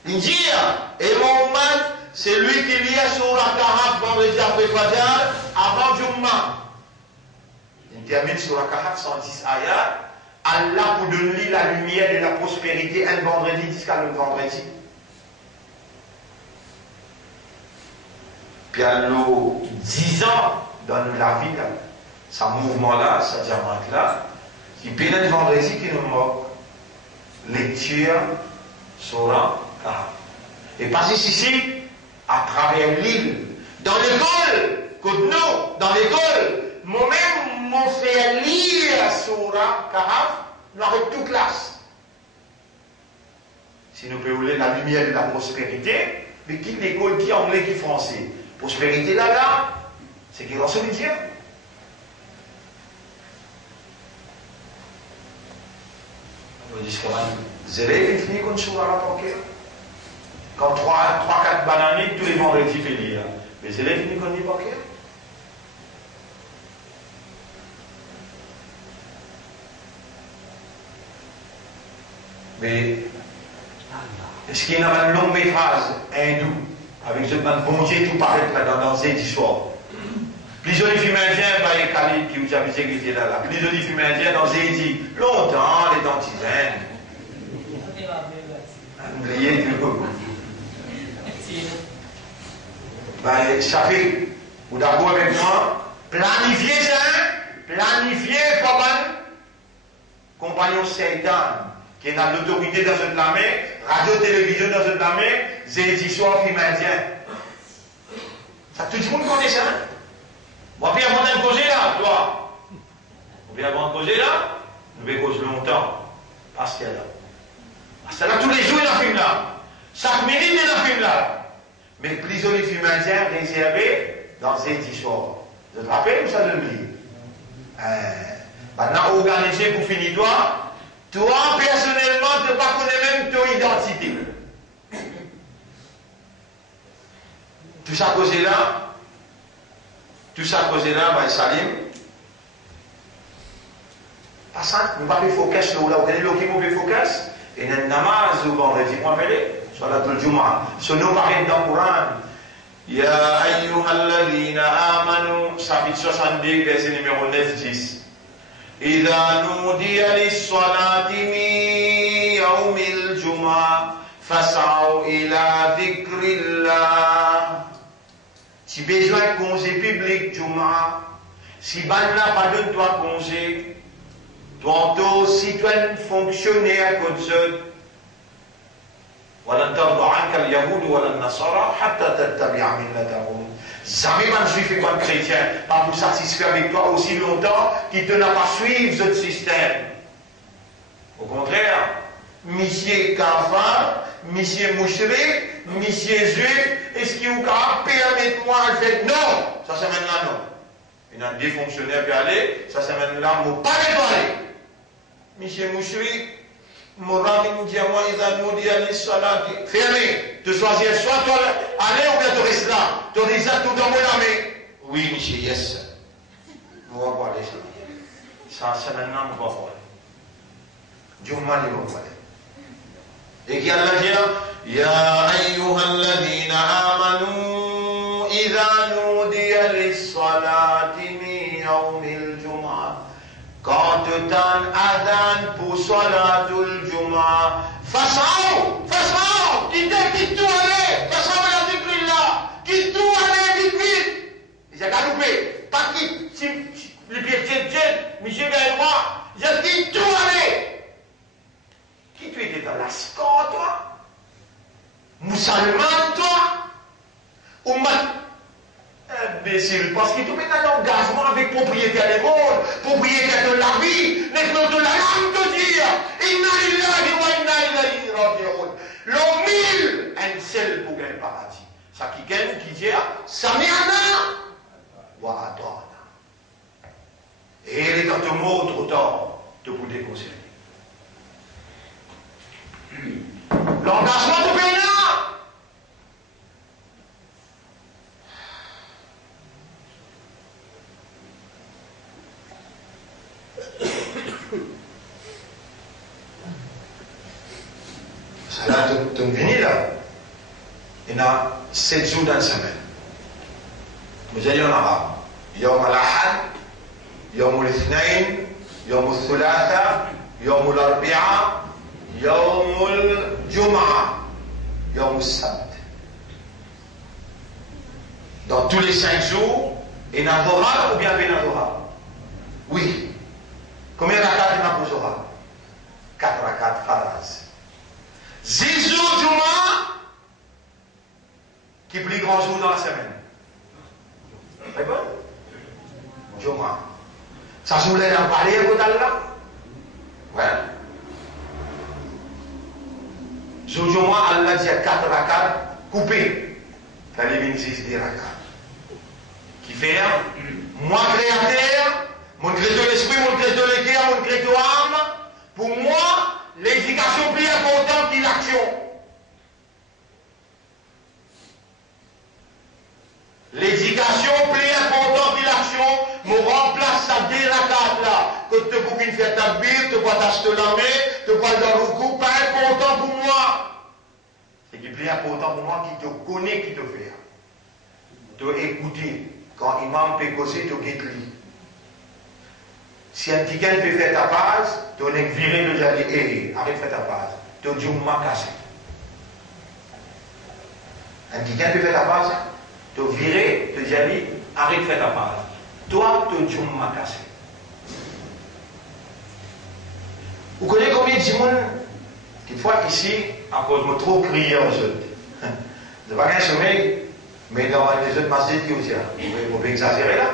India et Mohammed, c'est lui qui lit Surah Kahf vendredi après Fajr avant Jumma. Il termine Surah Kahf 110 ayats. Allah pour donner la lumière et la prospérité un vendredi jusqu'à le vendredi. Puis à 10 ans dans la vie, ce mouvement-là, ce diamant-là, qui peut le vendredi qui nous moque. Lecture, Surah Kahf. Et pas ici, à travers l'île, dans l'école, comme nous, dans l'école, moi-même, m'ont fait lire Surah Kahf, avec toute classe. Si nous pouvons lire la lumière de la prospérité, mais qui l'école, qui anglais, qui français. Prospérité là-là, c'est qui Rasoul Dieu. On dit que les élèves finissent comme Surah rapportée. Quand 3-4 bananes, tous les vendredis, fait lire. Les élèves finissent comme l'époque. Mais est-ce qu'il y a un long métrage hindou avec ce bon Dieu tout paraît là dans cette histoire? Plus joli film indien, bah, il y a Khalid qui vous avez dit qu'il était là. Plus joli film indien dans Zédi. Longtemps, les dentisènes. Oubliez tout. Bah, ça fait, vous d'accord avec moi, planifier ça, planifier comme un compagnon Satan qui est dans l'autorité dans cette main, radio-télévision dans cette main, Zédi soir film indien. Ça, tout le monde connaît ça. Moi, bien avant de causer là, toi. Bien avant de causer là, nous vais causer longtemps. Parce qu'elle là. Parce que là, tous les jours, il y a un film là. Chaque minute, il y a un film là. Mais plus les films indiens réservés dans ces histoires. Vous vous rappelez ou ça je l'oublie? Maintenant, organisé pour finir toi, personnellement, tu ne connais même ton identité. Tout ça causé là, bah, Salim. Passant, nous ne pouvons pas focus là, vous avez le qui peut focus, et nous namaz ou vendredi, moi, sur la Juma. Ce nom paraît dans le Coran. Ya ayyuhalladhina amanu, chapitre 62, verset numéro 9-10. إذا نودي للصلاة من يوم الجمعة فاسعوا إلى ذكر الله. Si besoin de congé public, Juma, si ban n'a pas de toi congé, toi, si tu es un fonctionnaire comme ça, ولن ترضى عنك اليهود ولا النصارى حتى تتبع ملتهم. Jamais un juif et un chrétien va vous satisfaire avec toi aussi longtemps qu'il ne n'a pas suivre ce système. Au contraire, monsieur kafar, monsieur mouchrik, monsieur juif, est-ce qu'il vous permettez-moi de faire non? Ça s'amène là non. Il y a des fonctionnaires qui aller, ça s'amène là, mais pas aller. Monsieur mouchrik, Mouramin Diamant, ils ont dit à l'Issalat, fermé, de choisir soit toi aller ou bien tu restes là. Tu restes là tout dans mon armée. Oui, monsieur, yes. Nous allons voir les choses. Ça, c'est maintenant, nous allons voir. Dieu m'a dit, nous allons voir. Et qui a dit, Ya ayyuhalladhina amanu, idha nudiya lis-salati min yawmil jum'ah. Quand tu t'en adhan pour Salatul Jum'ah, façon, quitte tout aller, façon la décline là, quitte tout aller, vite. J'ai galoupé, pas quitte, si les pieds tiennent, monsieur vers moi, j'ai dit tout aller. Qui tu étais dans la score, toi? Moussalman, toi? Ou imbécile, parce que tu mets un engagement avec propriétaire des mondes, propriétaire de la vie, les flots de la langue de dire, inna lillahi wa inna ilayhi raji'un. L'homme mille, un seul pour gagner le paradis. Ça qui gagne, qui dit, sami'ana wa ata'na. Et les temps de mort, trop tard, te pour déconseiller. L'engagement de payant. Là, tu viens là. Il y a 7 jours dans la semaine. Vous allez en arabe. يوم الأحد يوم الاثنين يوم الثلاثاء يوم الأربعاء يوم الجمعة يوم السبت. Dans tous les 5 jours, il y a un Zohar ou bien il y a un Zohar? Oui. Combien de rakats il y a pour Zohar? 4 rakats faraz. 6 jours Juma, qui est le plus grand jour dans la semaine. C'est bon? Juma. Ça se voulait en parler à côté de là? Ouais. Jour Juma, Allah dit 4 rakats coupés. Fallait venir 6 rakats. Qui fait, moi créateur, mon créateur l'esprit, mon créateur le cœur, mon créateur l'âme, pour moi, l'éducation plus importante que l'action. L'éducation plus importante que l'action me remplace ça dès la carte là. Que tu peux faire ta bille, tu peux t'acheter la main, tu peux dans le coup, pas important pour moi. C'est qui est plus important pour moi qui te connaît, qui te fait. Tu écouter. Quand imam peut causer, tu guettes lui. Si un petit gars peut faire ta page, tu es viré de j'allais aider. Arrête de faire ta page. Tu dis m'a cassé. Un petit gars peut faire ta page, tu es viré de j'allais arrête de faire ta page. Toi, tu dis m'a cassé. Vous connaissez combien de monde qui fois ici, à cause de trop crier aux autres. Je ne vais pas gagner sommeil, mais dans les autres masjids qui aussi, vous pouvez exagérer là.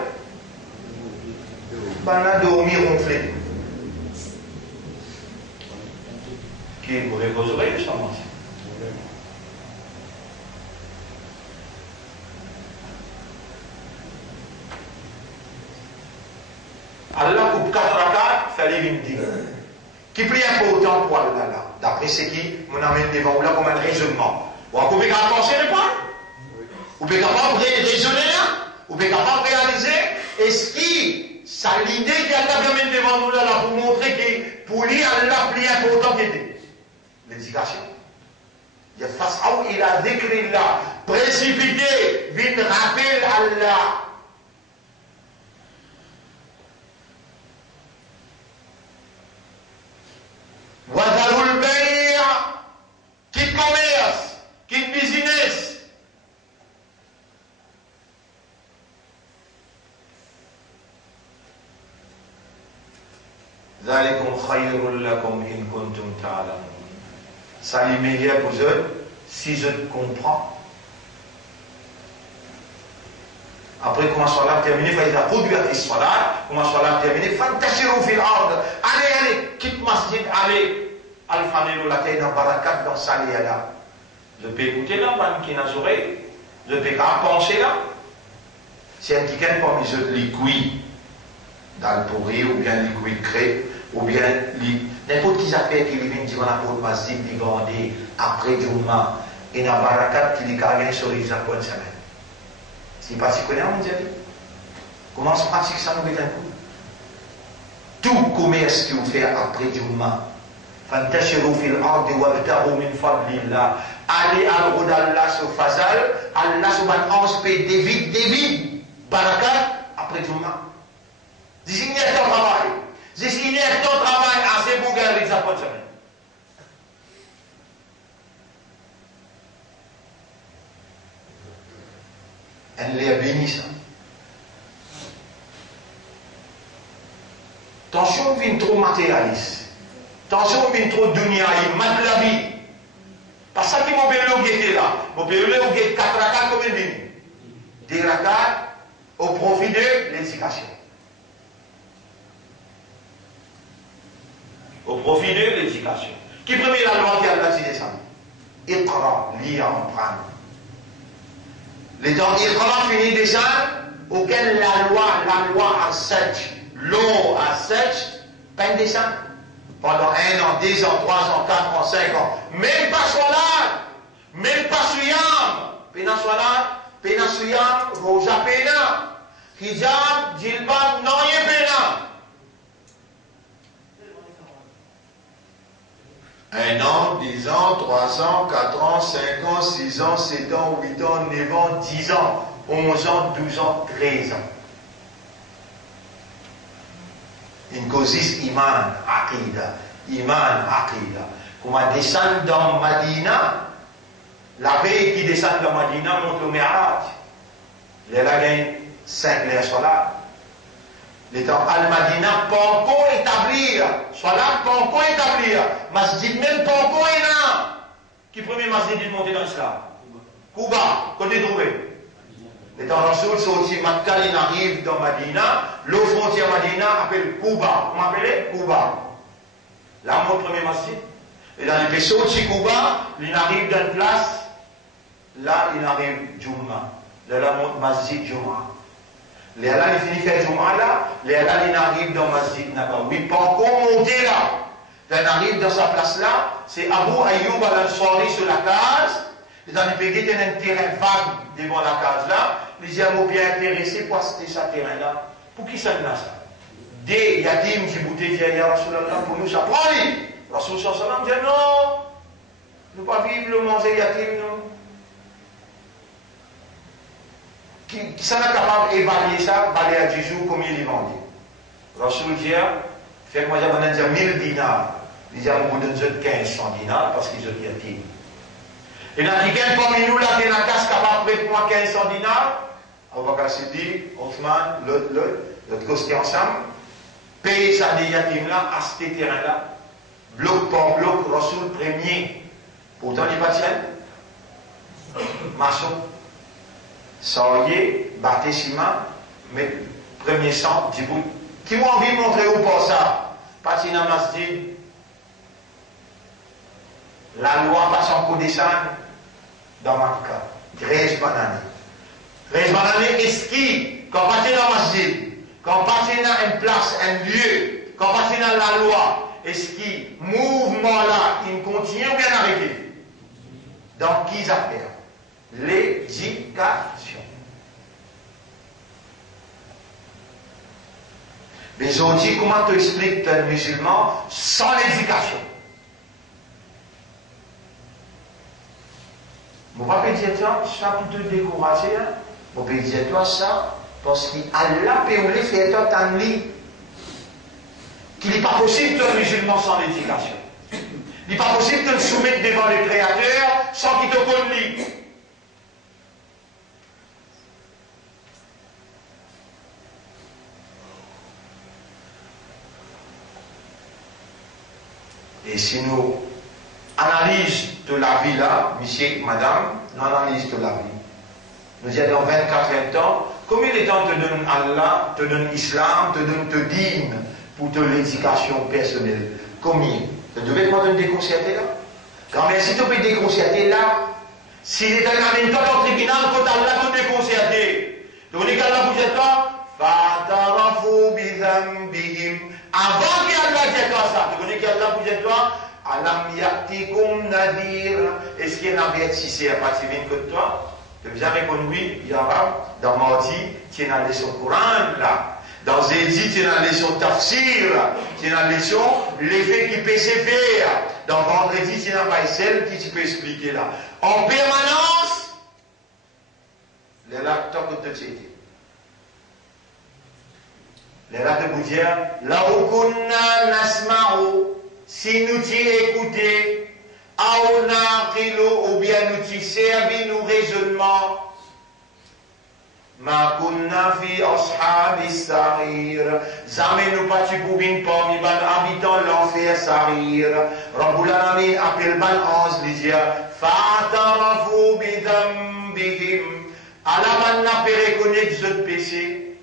Ben là, dormir ronfler. Qui est mauvais vos oreilles, ça mange. Allah coupe 4 rakats, fallait une dire. Qui est plus important pour Allah là? D'après ce qui m'en amène devant vous là comme un raisonnement. Vous pouvez capable penser les points? Vous pouvez capable raisonner là? Vous pouvez capable réaliser? Est-ce qui ça l'idée qu'Allah amène devant nous là pour montrer que pour lui Allah plus important qu'était l'éducation. Il y a face à où il a décrit là, précipité, vient rappeler Allah. Wadharul bay', quitte commerce, quitte business. ذلكم خير لكم إن كنتم تعلمون. Ça est meilleur pour eux si je comprends. Après, comment soit terminé, il faut produire les soldats, comment soit terminé, fantasirou fil ard. Allez, quitte masjid, allez, al-fanelo la taille dans barakat dans Saliyada. Je peux écouter là, qui n'a oreilles, je peux pas penser là. C'est un ticket pour mes autres liquides, dans le pourri, ou bien liquide crée, ou bien n'importe qui s'appelle qui vient dire qu'on a pour le masjid, qui grandit après Juma, et dans barakat qui les gagne sur les Japon semaine. C'est particulier, on dit. Comment se pratique ça, nous, un coup? Tout commerce que vous faites après Juma, fantashiru fil ardi wabtahu min fadlillah. Allez à l'eau d'Allah sur Fazal, Allah subhanahu wa ta'ala David, barakat après Juma. Désignez ton travail. Désignez ton travail assez pour gagner les apôtres. Elle les bénit ça. Attention, on vient trop matérialiste. Attention, on vient trop dunia, il mat la vie. Parce que qui mon père était là. Mon père est 4 rakats comme il dit. Des rakats au profit de l'éducation. Au profit de l'éducation. Qui premier la loi qui a la descend? Iqra, lire, apprendre. Les temps Iqra finit descendre, auquel la loi a 7, l'eau a 7, peine descendre. Pendant 1 an, 2 ans, 3 ans, 4 ans, 5 ans. Même pas solat, même pas suyam. Pena solat, pena suyam, roja pena. Hijab, jilbab, non yé pena. 1 an, 10 ans, 3 ans, 4 ans, 5 ans, 6 ans, 7 ans, 8 ans, 9 ans, 10 ans, 11 ans, 12 ans, 13 ans. Une cause iman, aqida. Iman, aqida. Comme on descend dans Madina, la paix qui descend dans Madina monte au Mi'raj. Il y a 5 les solat. Les temps Al-Madina, pas encore établir. Solat, pas encore établir. Masjid même pas encore énorme. Qui premier masjid dit monter dans l'islam? Kuba, côté trouvé. Les temps Rasoul sorti Makkah, il arrive dans Madina. L'eau frontière Madina appelle Kuba. Comment appelez Kuba? Là, mon premier masjid. Et dans les vaisseaux de Kuba, il arrive dans une place. Là, il arrive Jumma. Là, mon masjid Jumma. Les là, il finit faire Jumma là. Les là, il arrive dans Masjid Nabawi. Pas encore monté là. Il arrive dans sa place là. C'est Abu Ayyub al-Ansari sur la case. Et dans les pays, il y a un terrain vague devant la case là. Les hommes bien intéressés pour acheter ce terrain là. Pour qui ça n'a ça? Des yatim qui bouteillent dire ya Rasulallah, pour nous ça prend. Rasulallah sallam dit non. Nous ne pas vivre le manger yatim non. Qui sont capables d'évaluer ça, d'aller à Jésus comme il est vendu. Rasoul dit, fait que moi j'ai 1000 dinars. Il dit, on donne 1500 dinars parce qu'ils ont dit yatim. Et dans les quelqu'un parmi nous là qui est dans la casse capable de prendre 1500 dinars, on va casser dit, Othman, l'autre costé ensemble, payer ça des yatim là, à ce terrain là, bloc par bloc, Rasoul premier. Pourtant, il n'est pas tiens. Maçon. Saoyer, baptême, mais premier sang, Djibout. Qui m'a envie de montrer où pour ça? Patina Masjid. La loi passe en coup descendre dans Makkah. 13 bananes. 13 bananes, est-ce qui, quand passe dans Masjid, quand passe dans une place, un lieu, quand passe dans la loi, est-ce qui, mouvement là, il continue ou bien arrêté? Donc, qui s'appelle? L'éducation. Mais aujourd'hui, comment tu expliques un musulman sans l'éducation? Je ne vais pas dire toi, ça pour te décourager. Je vais dire toi ça, parce qu'Allah peut faire toi tant lit. Qu'il n'est pas possible d'être musulman sans l'éducation. Il n'est pas possible de te soumettre devant le Créateur sans qu'il te connaisse. Et si nous analysons de la vie là, monsieur, madame, non analyse de la vie. Nous disons dans 24 ans, combien de temps te donne Allah, te donne l'islam, te dîne pour te l'éducation personnelle? Combien? Tu devais te déconcerter là? Quand même, si tu peux déconcerter là, si tu es dans le tribunal, quand Allah te déconcerter, tu dis qu'Allah vous êtes là, فَاعْتَرَفُوا بِذَنْبِهِمْ. Avant qu'Allah dise ça, tu dis qu'Allah vous êtes là, Alam ya'tikum nadir. Est-ce qu'il y a un avertisseur à partir de toi? Tu as jamais connu, il y a dans Mardi, tu as une leçon Coran là. Dans Zédi, tu as une leçon Tafsir, tu as une leçon l'effet qui peut se faire. Dans Vendredi, tu as une celle qui tu peux expliquer là. En permanence, les laptops de t'aider. Les laptops de dire, la ukunna nasma'u, si nous t'y écouter, ou bien nous t'y servi nos raisonnements. Ma kunna fi ashabi sarir. Jamais nous pas tu pouvines parmi les habitants l'enfer sarir. Rabbul Alamin appelle ban 11 Lydia. Fa'tarafu bi dhanbihim. Allah n'a pas reconnaître ce péché.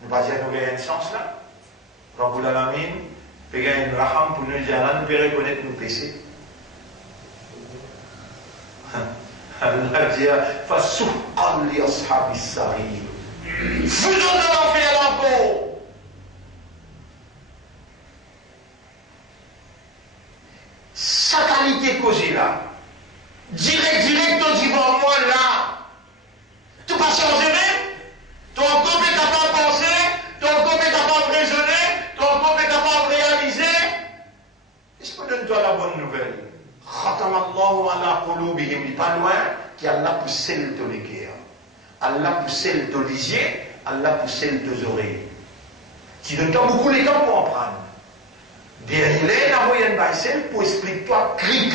Nous pas dire nous avons un sens là. Rabbul Alamin fait un raham pour nous dire nous peut reconnaître nos péchés. Allah dit Fasuqan li ashabis sarir. Faisons de l'enfer encore. Sa qualité causée là, direct devant moi là, tu pas changé même, ton corps est capable de penser, ton corps est capable de raisonner, ton corps est capable de réaliser. Est-ce que donne-toi la bonne nouvelle? Khatamallahu ala qulubihim, il pas loin qu'Allah pousse le de l'équerre. Allah pousse le de lisier, Allah pousse le de oreilles. Tu donnes beaucoup les temps pour en prendre. Derrière la moyenne baisselle pour expliquer toi cri.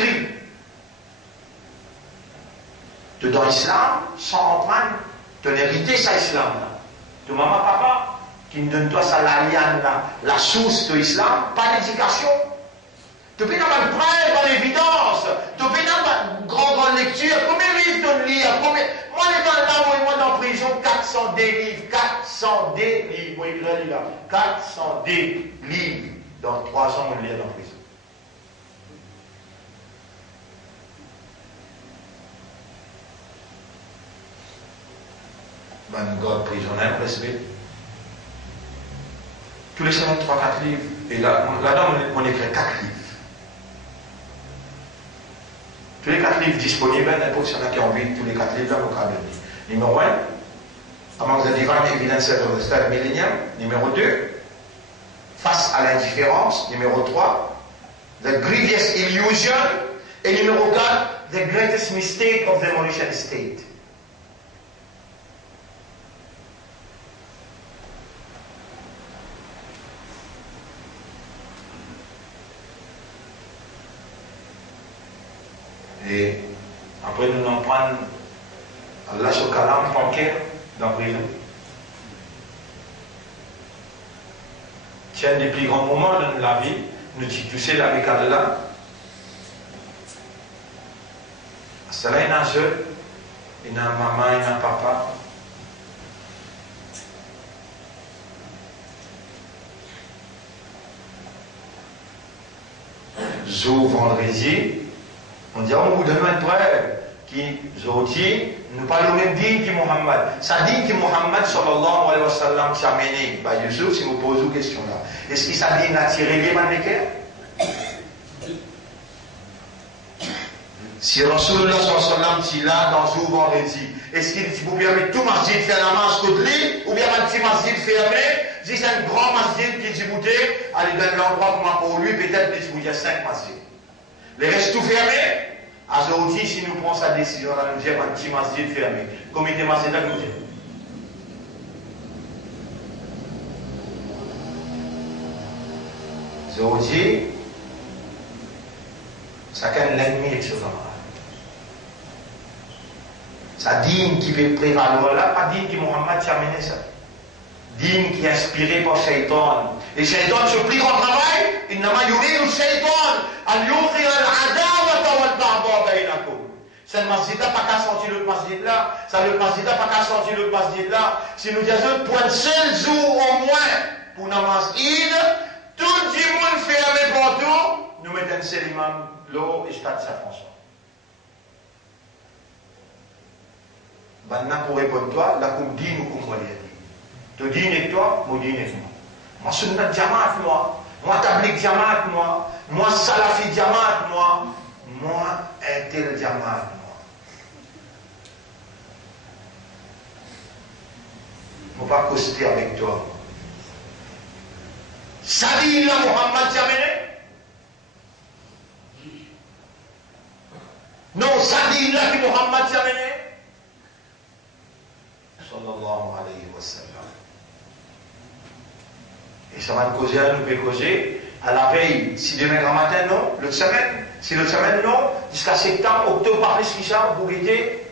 Tu dans l'islam, sans en prendre, tu hérité ça islam là. Tu maman, papa, qui me donne toi ça la liane là, la source de l'islam, pas d'éducation. Tu peux avoir une preuve dans l'évidence. Tu peux avoir une grande lecture. Combien de livres tu lis? Moi, étant là, moi, dans la prison, 400 livres. 400 livres. Moi, il là. 400 livres. Dans 3 ans, on lit dans la prison. Ben, God prisonnier, respect. Tous les semaines, 3-4 livres. Et là-dedans, on écrit 4 livres. Tous les 4 livres disponibles, n'importe qui qui a envie, tous les 4 livres, vous pouvez lire. Numéro 1, Among the Divine Evidences of the Third Millennium. Numéro 2, Face à l'indifférence. Numéro 3, The Grievous Illusion. Et numéro 4, The Greatest Mistake of the Demolition State. Et après, nous en prenons Allah sur Kalam, Panker, dans la prison. C'est un des plus grands moments de la vie. Nous disons tous ces avec Allah. C'est là, il y a un seul, il y a une maman, il y a un papa. Zo vendredi. On dit, on vous donne une preuve qui, Zoti, nous parlons même digne qui Muhammad. Ça dit que Muhammad, sallallahu alayhi wa sallam, s'est amené. Bah, Youssouf, si vous posez une question là, est-ce qu'il s'est dit d'attirer les mannequins? Si Rasulullah sallallahu alayhi wa sallam, si là, dans ce vendredi, est-ce qu'il dit, vous permettez tout masjid de faire la masse contre lui, ou bien un petit masjid fermé, si c'est un grand masjid qui dit, bouté, allez, donne l'endroit pour lui, peut-être, il dit, vous 5 masjids. Les restes tout fermés. Aujourd'hui, si nous prenons sa décision, là, nous disons un petit masjid fermé. Comité masjid, là, nous disons. Aujourd'hui, ça qu'un l'ennemi avec ce camarade. Ça digne qui peut prévaloir là, pas digne qui Mohammed s'est amené ça. Digne qui est inspiré par Shaitan. Et Shaitan, ce plus grand travail, إنما يريد الشيطان أن يوقع العداوة والبغضاء بينكم. C'est le masjid là, pas qu'à sortir l'autre masjid là. Ça le masjid là, pas qu'à sortir l'autre masjid là. Si nous disons pour un seul jour au moins, pour la masjid, tout le monde fermé partout, nous mettons un seul imam, l'eau et stade Saint-François. Maintenant, pour répondre toi, la coupe dit nous comme moi dit. Tu dis avec toi, moi dis avec moi. Moi, sunnat jamaat, moi, tablik jamaat, moi, salafi jamaat, moi, intel jamaat. On va accoster avec toi. Sadila Muhammad Jamene? Non, Sadila qui Muhammad Jamene? Sallallahu alayhi wa sallam. Et ça va nous causer, nous peut causer à la veille, si demain grand matin, non, l'autre semaine, si l'autre semaine, non, jusqu'à septembre, octobre, par les ça, vous guidez,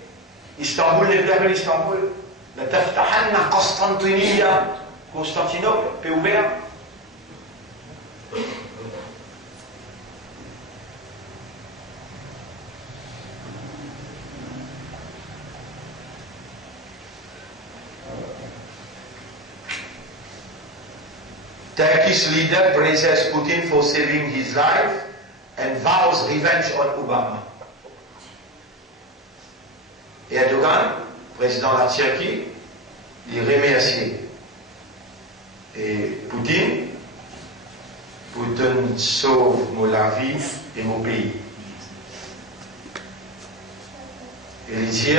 Istanbul, les vers l'Istanbul. لتفتحن قسطنطينية Constantinople, paix ouvert. Turkish leader praises Putin for saving his life and vows revenge on Obama. Erdogan, président de la Turquie, il remercie et Poutine pour te sauver la vie et mon pays. Et il dit,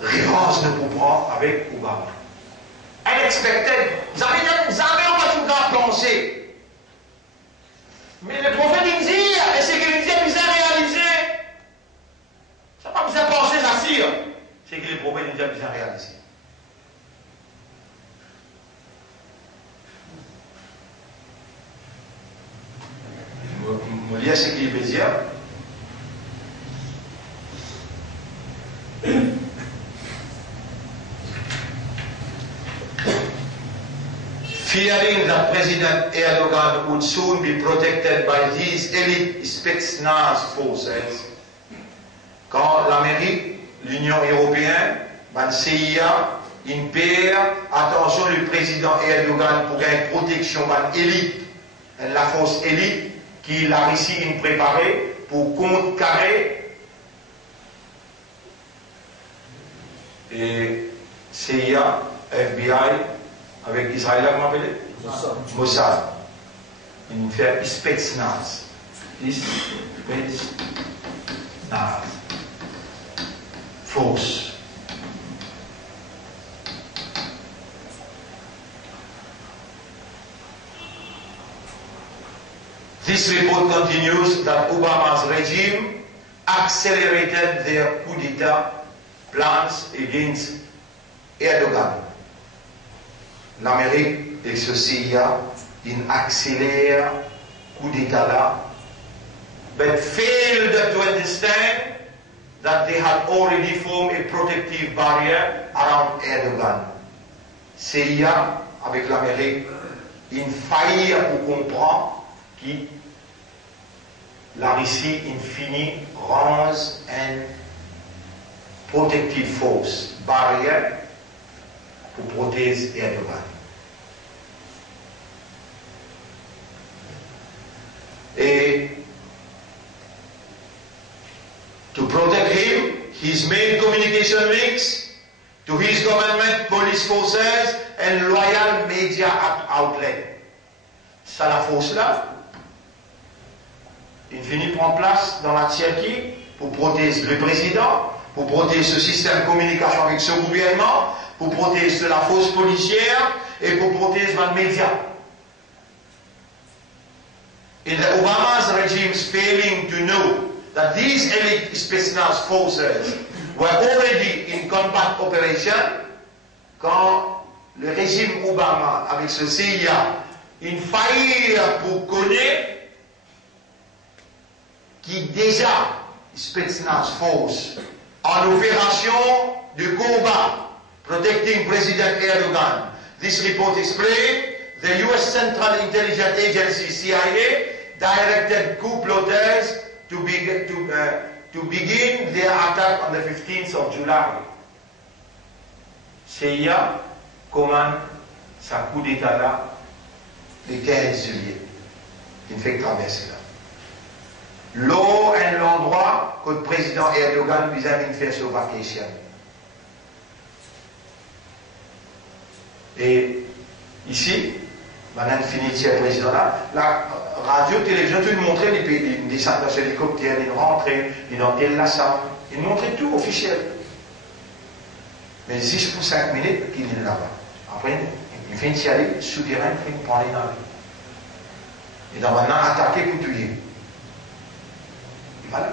revanche ne peut prendre avec Obama. Unexpected. Jamais on va tout penser. Mais le prophète il dit, et c'est qu'il dit, il a réalisé. Ça n'a pas besoin de penser, j'assure. C'est que les prophètes il a bien réalisé. Je lis ce qu'il veut dire. Fearing that President Erdogan would soon be protected by his elite Spetsnaz forces, quand l'Amérique, l'Union européenne, la CIA, une paire, attention, le président Erdogan pour une protection de l'élite, la force élite, qui la Russie a préparée pour contrecarrer et CIA, FBI, avec Israël, comment on appelle? Mossad. Il fait Spetsnaz. Spetsnaz. Force. This report continues that Obama's regime accelerated their coup d'etat plans against Erdogan. L'Amérique et ce CIA, ils accélèrent coup d'État là, but failed to understand that they had already formed a protective barrier around Erdogan. CIA, avec l'Amérique, ils faillirent pour comprendre que la Russie, in fini, range une protective force, barrière, pour protéger Erdogan. Et to protect him, his main communication links to his government, police forces and loyal media outlets. Ça la force là, il finit prendre place dans la Turquie pour protéger le président, pour protéger ce système de communication avec ce gouvernement, pour protéger la force policière et pour protéger les médias. In the Obama's regime's failing to know that these elite Spetsnaz forces were already in combat operation, quand le régime Obama avec ce CIA, il faillit pour connaître qui déjà Spetsnaz force en opération de combat protecting President Erdogan. This report explains the US Central Intelligence Agency CIA directed coup plotters to begin their attack on the 15th of July. CIA commande sa coup d'État là le 15 juillet. Il fait traverser là. L'eau et l'endroit que le président Erdogan vis-à-vis faire sur vacation. Et ici, maintenant fini le président là, la radio, télévision, tout nous montrait des descentes dans l'hélicoptère, une rentrée, une hôtel la salle, ils montraient tout officiel. Mais 6 pour 5 minutes qu'il est là-bas. Après, il finit d'y aller, souterrain, il finit de prendre les navires. Et donc maintenant, attaquer pour tuer. Et voilà.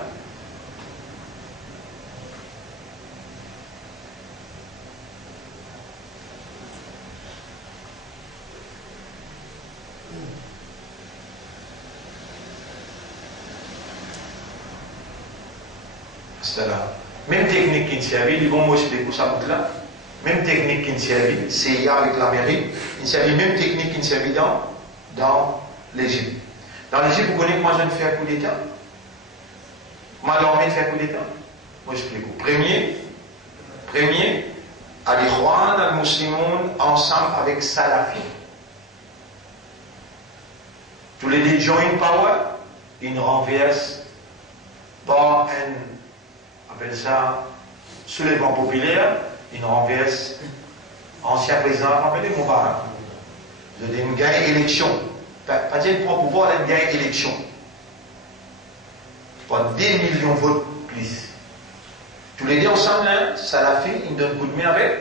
C'est là. Même technique qui servait, ils vont m'expliquer ça bout là. Même technique qui servait, CIA avec l'Amérique, il servait même technique qui servait dans l'Égypte. Dans l'Égypte, vous connaissez comment je fais un coup d'État? Moi, l'armée fait un coup d'État. Moi, j'explique. Premier, Al-Ikhwan, Al-Muslimoun, ensemble avec Salafi. Tous les deux joint power, ils renversent par un, appelle ça, soulèvement populaire, ils renversent ancien président, rappelez Moubarak. Ils ont une gagne élection. Pas dire qu'ils prennent pouvoir, ils ont une gagne élection. Pour 10 millions de votes plus. Tous les deux ensemble, hein, Salafi, ils donnent un coup de main avec.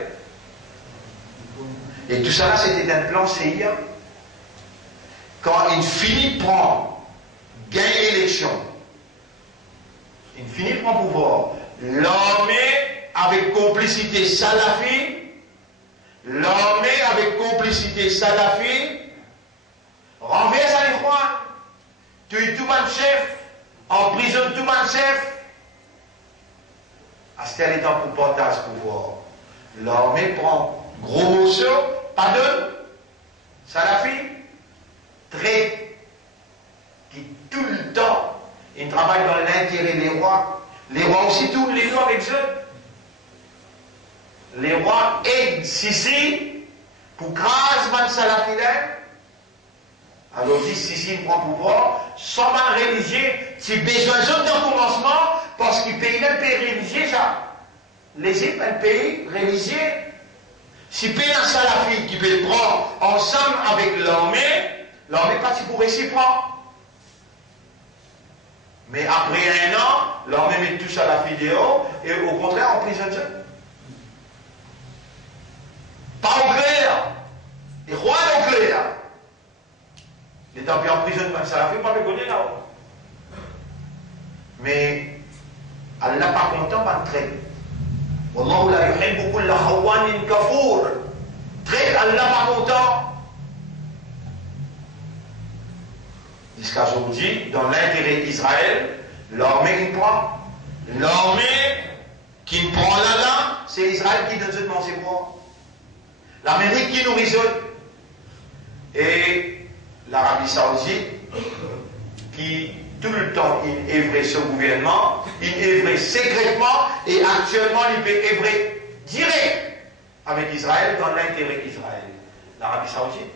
Et tout ça, c'était un plan CIA. Quand il finit de prendre, gagne l'élection, il finit de prendre pouvoir, l'armée avec complicité Salafi, renverse à l'Ikhwan, tue tout le chef, emprisonne tout le chef. À ce qu'elle est en portage pouvoir. L'armée prend gros morceau, pardonne, Salafi, traite, qui tout le temps, il travaille dans l'intérêt des rois. Les rois aussi tournent les doigts avec eux. Les rois aident Sissi pour craser man Salafi là. Alors dit Sissi prend pouvoir, sans man religieux, si besoin d'un commencement, parce qu'il paye le pays religieux, ça. L'Égypte, un pays religieux. Si paye un Salafi qui peut le prendre ensemble avec l'armée parti pour réciproque. Mais après un an, l'armée met tout ça à la vidéo et au contraire emprisonne ça. Pas au clair. Les rois au clair. Les temps en prison, ça la fait pas le connaître là. Mais Allah n'est pas content d'entrer. Wallahu la yuhibbu kulla khawanin kafour. Très Allah pas content. Jusqu'à aujourd'hui, dans l'intérêt d'Israël, l'armée qui prend. L'armée qui prend là-dedans, c'est Israël qui donne ce dans ses bois. L'Amérique qui nourrit ça. Et l'Arabie Saoudite qui tout le temps il œuvrait ce gouvernement, il œuvrait secrètement et actuellement il peut œuvrer direct avec Israël dans l'intérêt d'Israël. L'Arabie Saoudite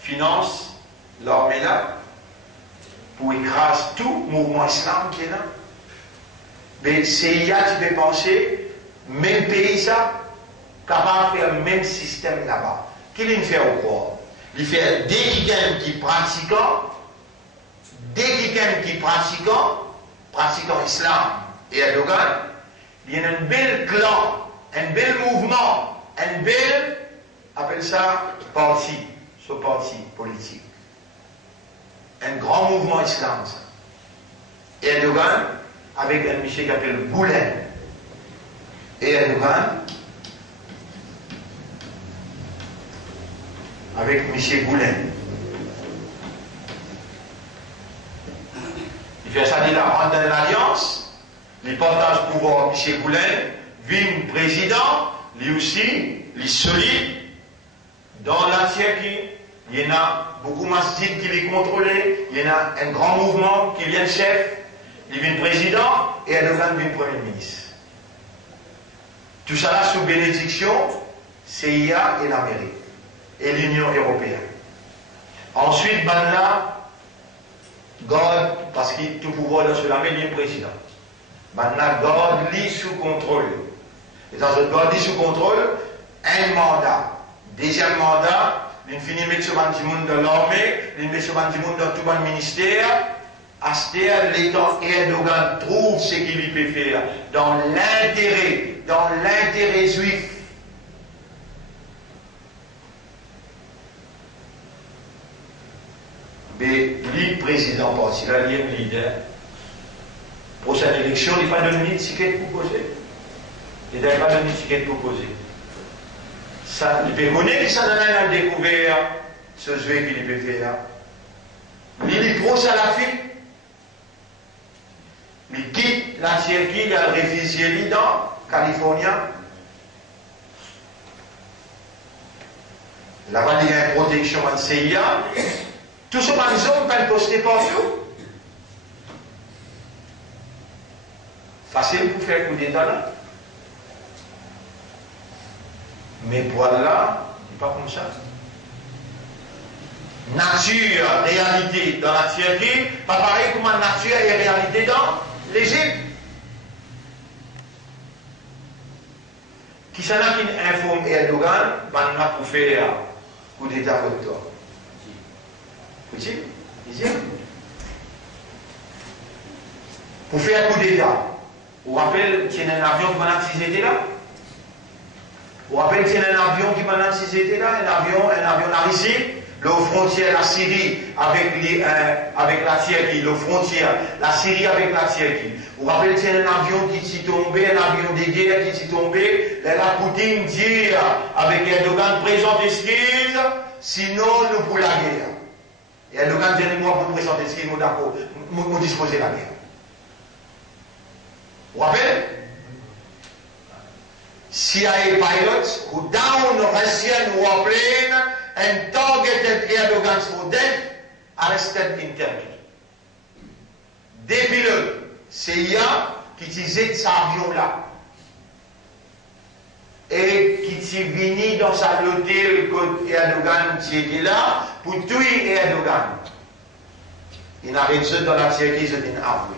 finance l'armée là pour écraser tout mouvement islam qui est là. Mais CIA, tu peux penser, même pays ça, capable de faire le même système là-bas. Qu'il fait au quoi? Il fait des quelqu'un qui pratiquant islam et Erdogan, il y a un bel clan, un bel mouvement, un bel, appelle ça parti, ce parti politique. Un grand mouvement islam. Et Erdogan, avec un monsieur qui s'appelle Gulen. Et Erdogan, avec M. Gulen. Il fait ça, il rentre dans l'alliance, il partage le pouvoir M. Gulen, vient président, lui aussi, il est solide dans la Turquie, il y en a beaucoup de masjids qui les contrôlent, il y en a un grand mouvement qui vient chef, il vient président et Erdogan vient premier ministre. Tout ça là sous bénédiction, CIA et l'Amérique et l'Union européenne. Ensuite, là, God, parce qu'il tout pouvoir dans cela, il est président. Maintenant, God lit sous contrôle. Et dans le God lit sous contrôle, un mandat. Deuxième mandat, il finit mettre sur le monde de l'armée, il met sur le monde dans tout le ministère. À ce l'État Erdogan trouve ce qu'il peut faire dans l'intérêt juif. Mais lui, président parti, là, il est leader. Prochaine élection, il n'a pas donné de ticket pour poser. Il n'a pas donné de ticket pour poser. Ça, il peut connaître que ça n'a pas découvert ce jeu qu'il peut faire. Il est trop salafiste. Il quitte la Turquie, il a réfugié dans Californie. Là-bas, il y a une protection en CIA. Tout ce par exemple, peut poster partout. Facile pour faire coup d'état là. Mais pour là, il n'est pas comme ça. Nature, réalité dans la Turquie, pas pareil comme la nature et réalité dans l'Égypte. Qui s'en a qui informe Erdogan, maintenant pour faire coup d'état contre toi. Faut-il? Ici. Pour faire coup d'état. Vous rappelez qu'il y a un avion qui m'a si j'étais là? Vous rappelez qu'il y a un avion qui m'a si j'étais là? Un avion arrivé. Le frontière, la Syrie avec la Turquie, le frontière, la Syrie avec la Turquie. Vous vous rappelez qu'il y a un avion qui s'est tombé, un avion de guerre qui s'est tombé, la Poutine dit avec Erdogan, présente excuse, sinon nous pour la guerre. Et Erdogan dit, moi pour présenter excuse, nous d'accord, nous disposer la guerre. Vous vous rappelez? CIA pilots who down Russian warplane and targeted Erdogan's hotel, arrested in Turkey. Des pilotes CIA qui utilisaient cet avion-là et qui sont venus dans l'hôtel que Erdogan était là pour tuer Erdogan. Il n'a rien dit dans la Turquie, c'est une avoué.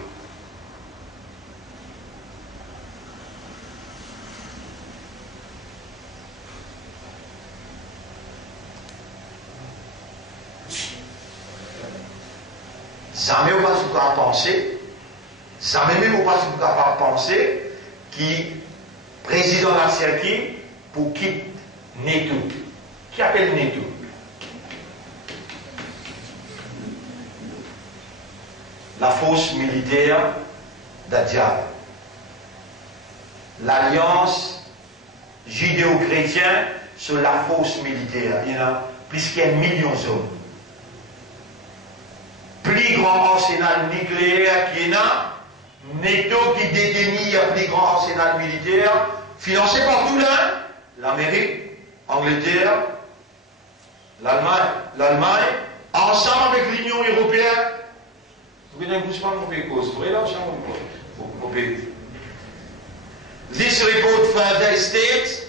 Jamais on ne peut pas penser, jamais même on ne peut pas penser qui président de la Turquie pour quitter NATO. Qui appelle NATO? La force militaire d'Adjab. L'alliance judéo-chrétienne sur la force militaire. Il y en a plus qu'un million d'hommes. Plus grand arsenal nucléaire qu'il y a, NATO qui détenit le plus grand arsenal militaire, financé par tout là, l'Amérique, l'Angleterre, l'Allemagne, ensemble avec l'Union européenne. Vous voyez, vous voyez là, This report further states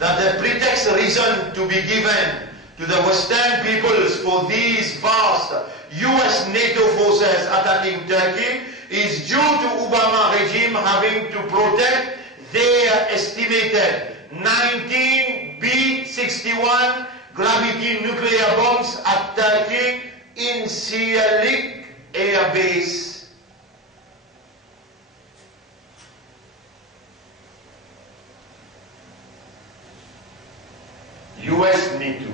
that the pretext reason to be given to the Western peoples for these vast US NATO forces attacking Turkey is due to Obama regime having to protect their estimated 19 B-61 gravity nuclear bombs at Turkey in Sialik Air Base. US NATO.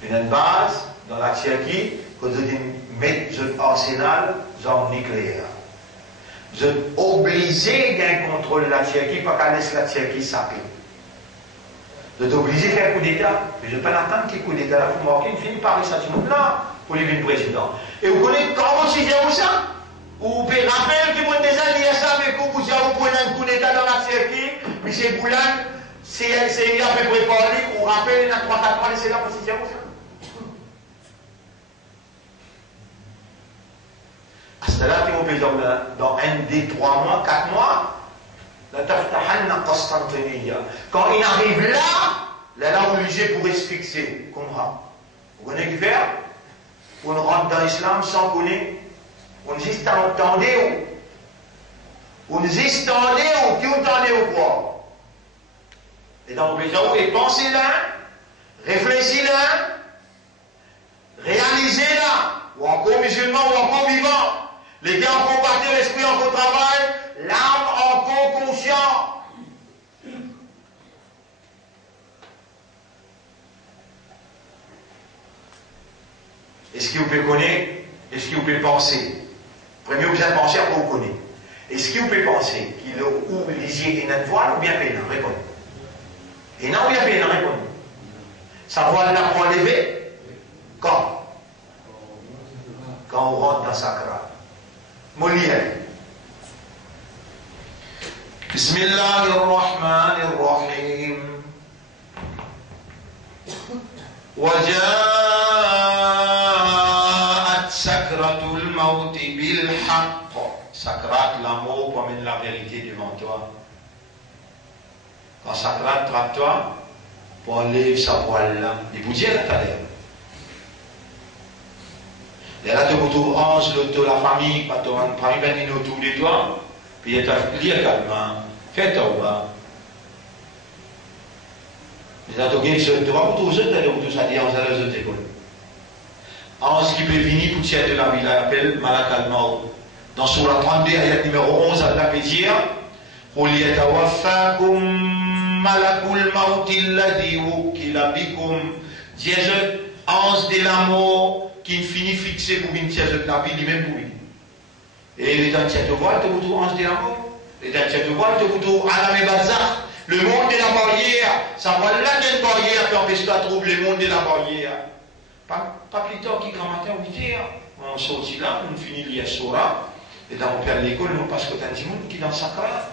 Une base dans la Turquie que vous mettez un arsenal d'armes nucléaires. Vous êtes obligé d'un contrôle de la Turquie pour qu'elle laisse la Turquie saper. Vous êtes obligé de faire un coup d'État. Mais je ne peux pas attendre qu'il y ait un coup d'État là pour marquer une fin par les monde là pour les président. Et vous connaissez comment vous suivez ça? Vous pouvez rappeler que vous avez des alliés ça avec vous, vous avez un coup d'État dans la Turquie, puis c'est Boulan. c'est à peu près parlé, on rappelle dans 3-4 mois, c'est la position. À ce là, on peut dire dans 1, 2, 3 mois, 4 mois, quand il arrive là, là, on est obligé pour se fixer. Comment? Vous connaissez que faire? On rentre dans l'islam sans connaître. On juste entendez où? On juste entendez où? Qui entendez ou quoi? Et donc, on peut dire, oui, pensez là, réfléchissez là, réalisez là, ou encore musulman, ou encore vivant. Les gars encore partir, l'esprit encore travail, l'âme encore conscient. Est-ce que vous pouvez connaître? Est-ce que vous pouvez penser? Premier que vous avez pensé, après vous connaissez. Est-ce que vous pouvez penser qu'il est ou lisier et une voile ou bien pénal? Répondez. Et non, ou bien pénal? Répondez. Sa voile n'a pas levé? Quand? Quand on rentre dans sa grave. Molière. Bismillahirrahmanirrahim. وجاءت سكرة الموت بالحق. Sakrat, l'amour, promène la vérité devant toi. Quand Sakrat trappe toi, pour enlever sa voile là, il vous dit à l'intérieur. Et là, tu retrouves Ange, l'auto, la famille, pas ton famille, ben, autour de toi, puis il t'a dit calmement, fais ta voix. Les atogués, tu vas retrouver ça, tu vas retrouver ça, dire, on s'est les autres écoles. Ange qui peut venir pour tirer de la vie, il appelle Malak al-Maut. Dans Surah 32, ayat numéro 11, Allah peut dire قُلْ يَتَوَفَّاكُمْ مَلَكُ الْمَوْتِ الَّذِي وُكِّلَ بِكُمْ. Dieu, ange de la mort, qui finit fixé pour une tiers de la vie, lui-même pour lui. Et les entiers de voile, te retrouve ange de la mort. Les entiers de voile, te retrouve Alam et Barzakh, le monde de la barrière. Ça voile là qu'il y a une barrière qui empêche toi de trouver le monde de la barrière. Pas plus tard qu'il grand matin, 8 heures. On sortit là, on finit l'IA Surah. Et dans mon père à l'école, nous parce que t'as un petit monde qui est dans sa classe.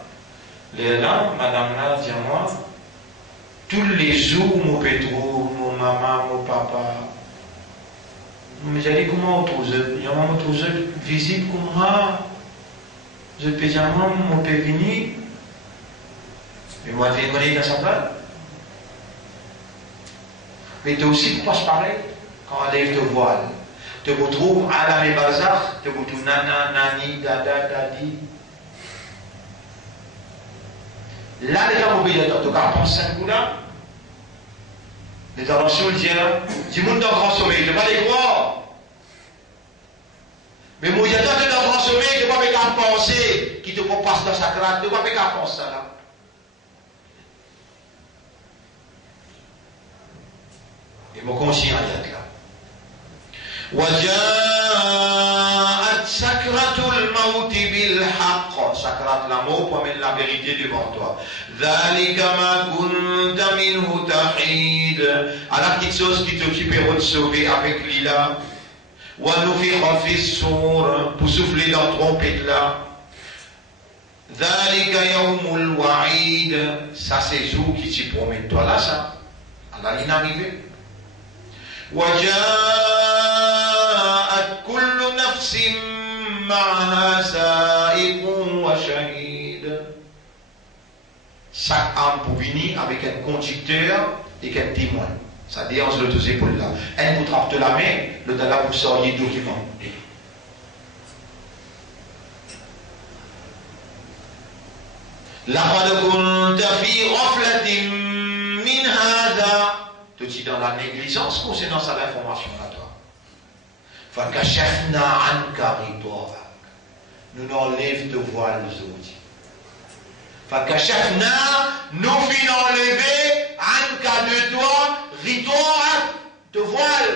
Les là, madame là, dit à moi, tous les jours, mon pétro, mon maman, mon papa. Mais j'ai dit, comment on trouve? Il y a un trouve visible comme moi. Je peux dire, mon père venir. Mais moi, je vais connaître dans sa place. Mais tu aussi, tu passes pareil quand on lève le voile. Tu retrouves Alam et Barzakh, tu retrouves Nana, Nani, Dada, Dadi. Là, les gens oublient de penser à coup là. Les intentions disent, du monde dans le grand sommeil, je ne vais pas les croire. Mais moi, il y a tant de grand sommeil, je ne vais pas faire penser qui te passe dans sa crâne, je ne vais pas faire penser ça là. Et mon conscient est là. وجاءت سكرة الموت بالحق. سكرة الموت promène la vérité devant toi. ذلك ما كنت منه تحيد. À la petite chose qui t'occupera de sauver avec l'ila. ونفخ في الصور pour souffler dans la trompette là. ذلك يوم الوعيد. Ça c'est jour qui t'y promène toi là ça. À la ligne arrivée. وجاءت كل نفس معها سائق وشهيد. Chaque âme pour venir avec un conducteur et un témoin. Ça dérange le deux épaules là. Un vous trappe de la main, l'autre là vous sortiez document. لقد كنت في غفلة من هذا. Tu es dans la négligence concernant cette information à toi. فَكَشَفْنَا عَنْكَ غِطَاءَكَ. Nous n'enlève de voile aujourd'hui. فَكَشَفْنَا, nous fin enlever عَنْكَ de toi غِطَاءَكَ, de voile.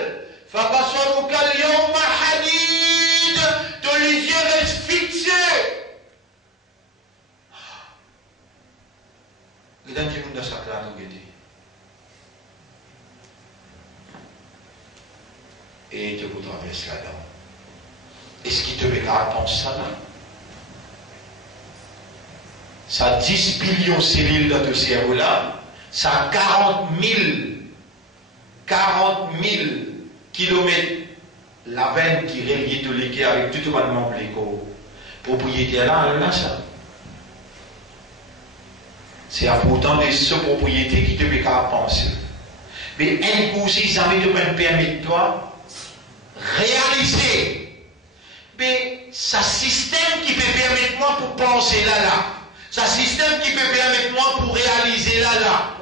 فَبَصَرُكَ الْيَوْمَ حَدِيدٌ. Ton les yeux restent fixés. Et dans le monde de sa classe, nous guettez. Et tu vous traverses là-dedans. Est-ce qu'il te met la réponse ça là? Ça 10 billions de cellules dans ton cerveau là, ça 40 000 kilomètres la veine qui relie tout l'équé avec tout le monde propriétaire là, ça. C'est à pourtant de ce propriété qui te fait penser. Mais un coup, si ça me permet de toi réaliser, mais ça système qui peut permettre moi pour penser là, ça système qui peut permettre moi pour réaliser là.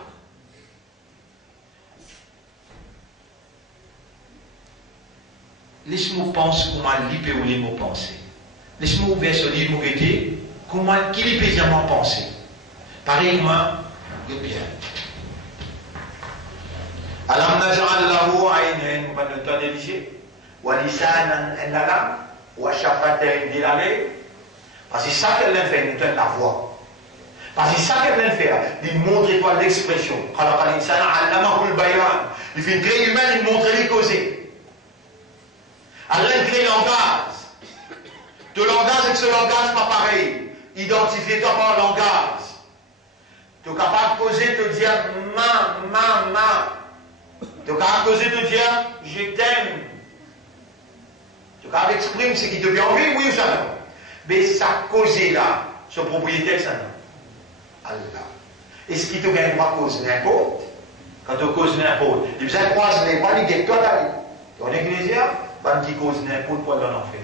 Laisse-moi penser comment il peut ou les mots penser. Laisse-moi ouvrir ce livre, comment il peut vraiment penser. Pareillement, bien. Alam naj'al lahu 'aynayn wa nutadilisi wa lisanan indala wa shafatayn dilale. Parce que ça qu'elle fait, nous donne la voix. Parce que ça qu'elle fait, il montre toi l'expression. Il fait une créée humaine, il montre les causer. Alors il crée langage. De langage avec ce langage pas pareil. Identifier toi par langage. Tu es capable de causer, te dire ma. Tu es capable de causer, te dire je t'aime. Tu es capable d'exprimer ce qui te vient en vie, oui ou ça non. Mais ça causé là, ce propriétaire, ça non. Allah. Est-ce qu'il te vient droit cause n'importe? Quand tu causes n'importe, il besoin de croiser les pas, il dit toi là. Dans l'église, il qui cause n'importe quoi dans l'enfer.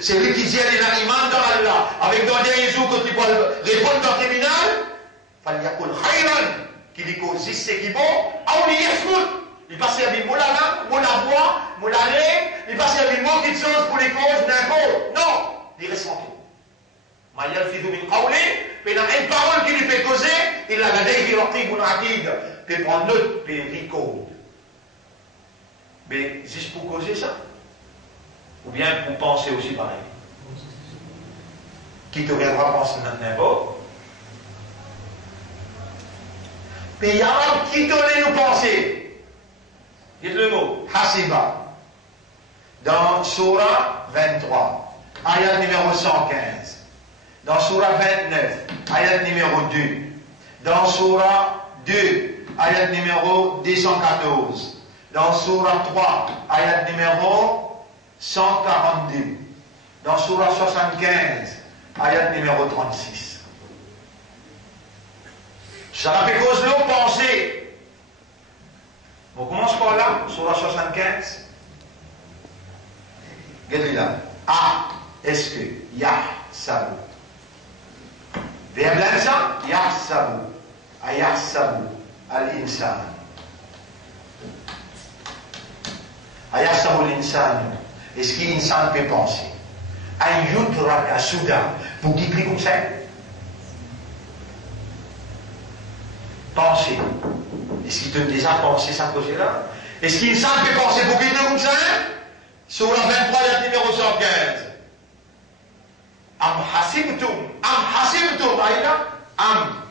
C'est lui qui dit il a l'iman dans Allah. Avec dans le dernier jour, quand il peut répondre dans le tribunal, qu'il y cause ce qui est bon, il passe à vie, moula voix, moula lait, il passe à vie, quelque chose pour les causes n'importe. Non, il reste en tout. Mais dans une parole qui lui fait causer, il l'a gardé, il peut prendre note, puis il cause. Mais juste pour causer ça? Ou bien pour penser aussi pareil? Qui te viendra penser n'importe? Mais il y a un qui te nous penser. Dites le mot, Hasiba. Dans Surah 23, ayat numéro 115. Dans Surah 29, ayat numéro 2. Dans Surah 2, ayat numéro 214. Dans Surah 3, ayat numéro 142. Dans Surah 75, ayat numéro 36. Ça n'a fait cause l'eau pensée. On commence par là, Surah 75. Regardez là. Ah, est-ce que Yahsabu. Verbe ça, Yahsabu. Ayahsabu al-insan. Ayahsabu al-insan. Est-ce que l'insan peut penser? Ayudraka soudain. Pour qui prie comme ça? Penser. Est-ce qu'il te déjà pensé ça côté-là? Est-ce qu'il peut penser pour qui prie comme ça? Sur la 23, il y a numéro 115. Am hasibtum, aïda. Am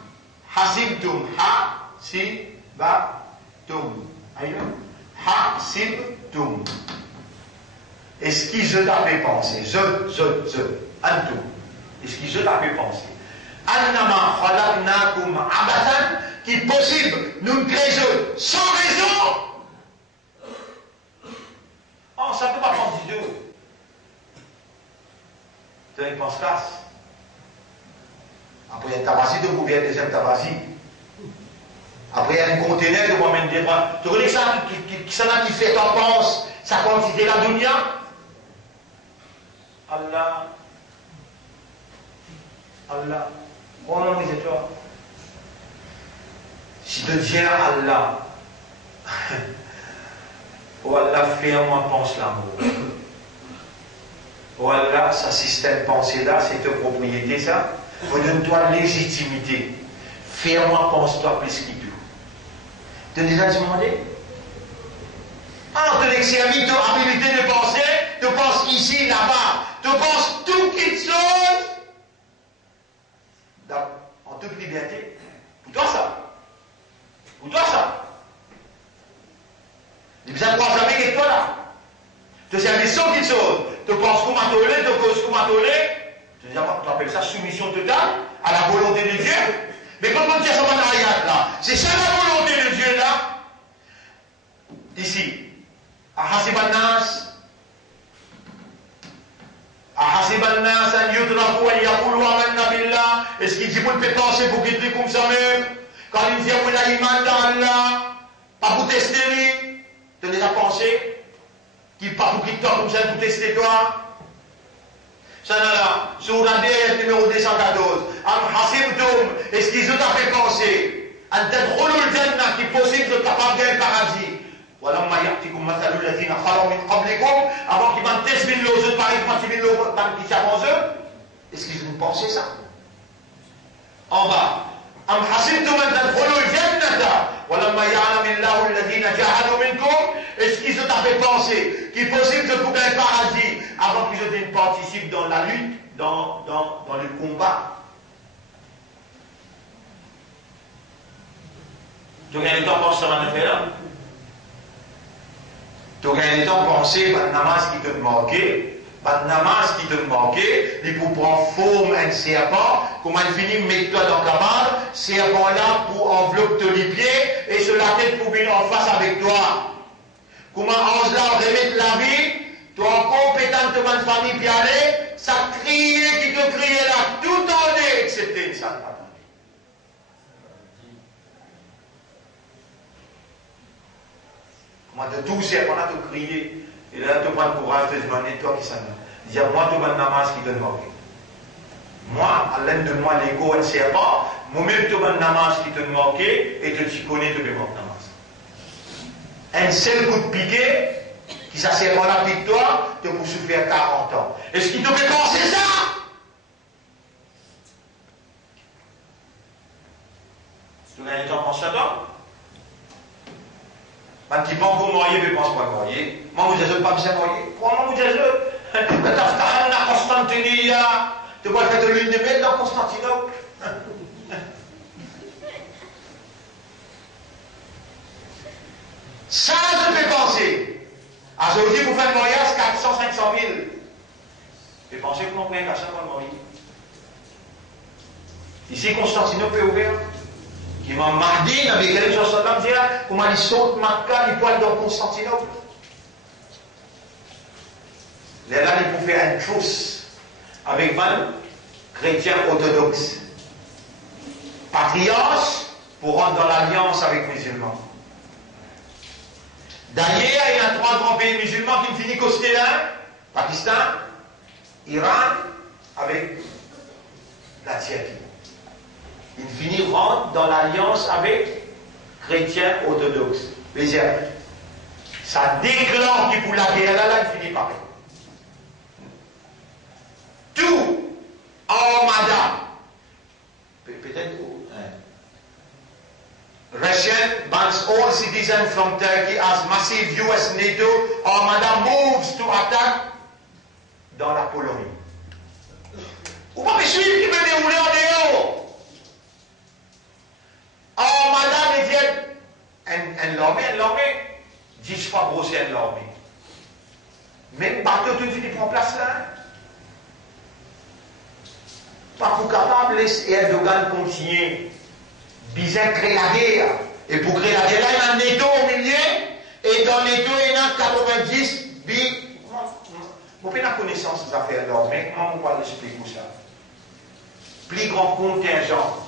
hasibtum, aïda. Hasibtum. Est-ce qu'il je t'avais pensé? Antum. Est-ce qu'il je t'avais pensé? Annama khalaqnakum abatan, qui est possible, nous créons sans raison. Oh, ça ne peut pas penser du tout. Tu as une pense casse. Après, il y a un tabassi, de vous bien deuxième tabassi. Après, il y a un conteneur de vous amène des bras. Tu connais ça, qui fait ta pense, sa quantité la dunya? Allah. Oh non, mais c'est toi. Si tu dis Allah, oh Allah, fais-moi pense l'amour. Oh Allah, ça système pensée là, c'est ta propriété ça. Donne-toi légitimité. Fais-moi pense-toi plus qu'il peut. Tu as déjà demandé? Ah, tu as servi ton habilité de penser, tu penses ici, là-bas, tu penses tout quelque chose. En toute liberté. Pour toi ça. Il besoin de croire jamais que toi là. Tu sais, mais sans quelque chose. Tu penses qu'on m'a tolé, tu causes qu'on m'a tolé. Tu On appelle ça soumission totale à la volonté de Dieu. Mais quand on tient sur votre ayat là, c'est ça la volonté de Dieu là. Ici. Est-ce qu'il dit vous peut penser pour qu'il dit comme ça même? Quand il dit vous avez iman dans Allah, pas pour tester lui, tu as déjà pensé qu'il pas pour qu'il toi comme ça pour tester toi? Ça là, sur la DF numéro 214, est-ce qu'ils ont fait penser à tadkhulul jannah qui est possible de capable d'un paradis? ولما يأتكم مثل الذين خلوا من قبلكم avant qu'ils vont tester les autres par exemple qui sont avant eux. Est-ce qu'ils ont pensé ça? En bas. أم حسبتم أن تدخلوا الجنة ولما يعلم الله الذين جاهدوا منكم. Est-ce qu'ils ont fait penser qu'il est possible de trouver un paradis avant qu'ils ne participent dans la lutte, dans le combat? Tu as gagné le temps pour ce qu'on a fait là? Tu as gagné le temps pour penser à namaz qui te manquait. Pas de namaz qui te manquait, il faut prendre forme un serpent, comment il finit, mets-toi dans la cabane, serpent là pour envelopper les pieds et sur la tête pour venir en face avec toi. Comment ange là remettre la vie, toi compétent de ma famille puis aller, ça crier qui te criait là, tout en est, excepté ça. Comment de tout serpent là te crier. Et là, tu prends le courage de demander toi qui s'en va. Dire, moi, tu vas namaz qui te manque. Moi, à l'aide de moi, l'ego, elle ne sert pas. Moi-même, tu vas namaz qui te manque et tu t'y connais, tu peux manquer namaz. Un seul coup de piquet, qui s'assère dans la pique toi, tu peux souffrir 40 ans. Est-ce qu'il te fait penser ça? Tu as un temps pour ça, toi? Un petit peu pour marier, mais pense pas marier. Moi, vous avez pas besoin de marier. Comment vous avez? La Constantinople, tu vois, faire de l'une de miel dans Constantinople. Ça, je fais penser. Aujourd'hui, vous faites le mariage 400, 500 000. Vous pensez que combien qu'à ça pour le marier? Ici, Constantinople est ouvert. Imam Mahdi, Nabi Karim sallallahu alayhi wa sallam dit comment ils sautent Makkah, ils poilent dans Constantinople. Les là, ils pouvaient faire une chose avec 20 chrétiens orthodoxes. Patriarches pour rentrer dans l'alliance avec les musulmans. D'ailleurs, il y a 3 grands pays musulmans qui ne finissent qu'au Stéla, Pakistan, Iran, avec la Turquie. Ils finiront dans l'alliance avec chrétiens orthodoxes. Ça déclenche qui pour la guerre là, il finit pareil. Tout armada, peut-être Russian bans all citizens from Turkey as massive US NATO armada moves to attack dans la Pologne. Vous pouvez suivre qui peut dérouler en dehors. Armada médiane, l'armée, 10 fois grossière l'armée. Même bateau tout fini prend place là. Pas pour capable laisser Erdogan continuer. Bizarre créer la guerre. Et pour créer la guerre, là, il y a un netto au milieu. Et dans le netto, il y en a 90 billes. Vous avez la connaissance des affaires l'armée. Comment on va l'expliquer ça? Plus grand contingent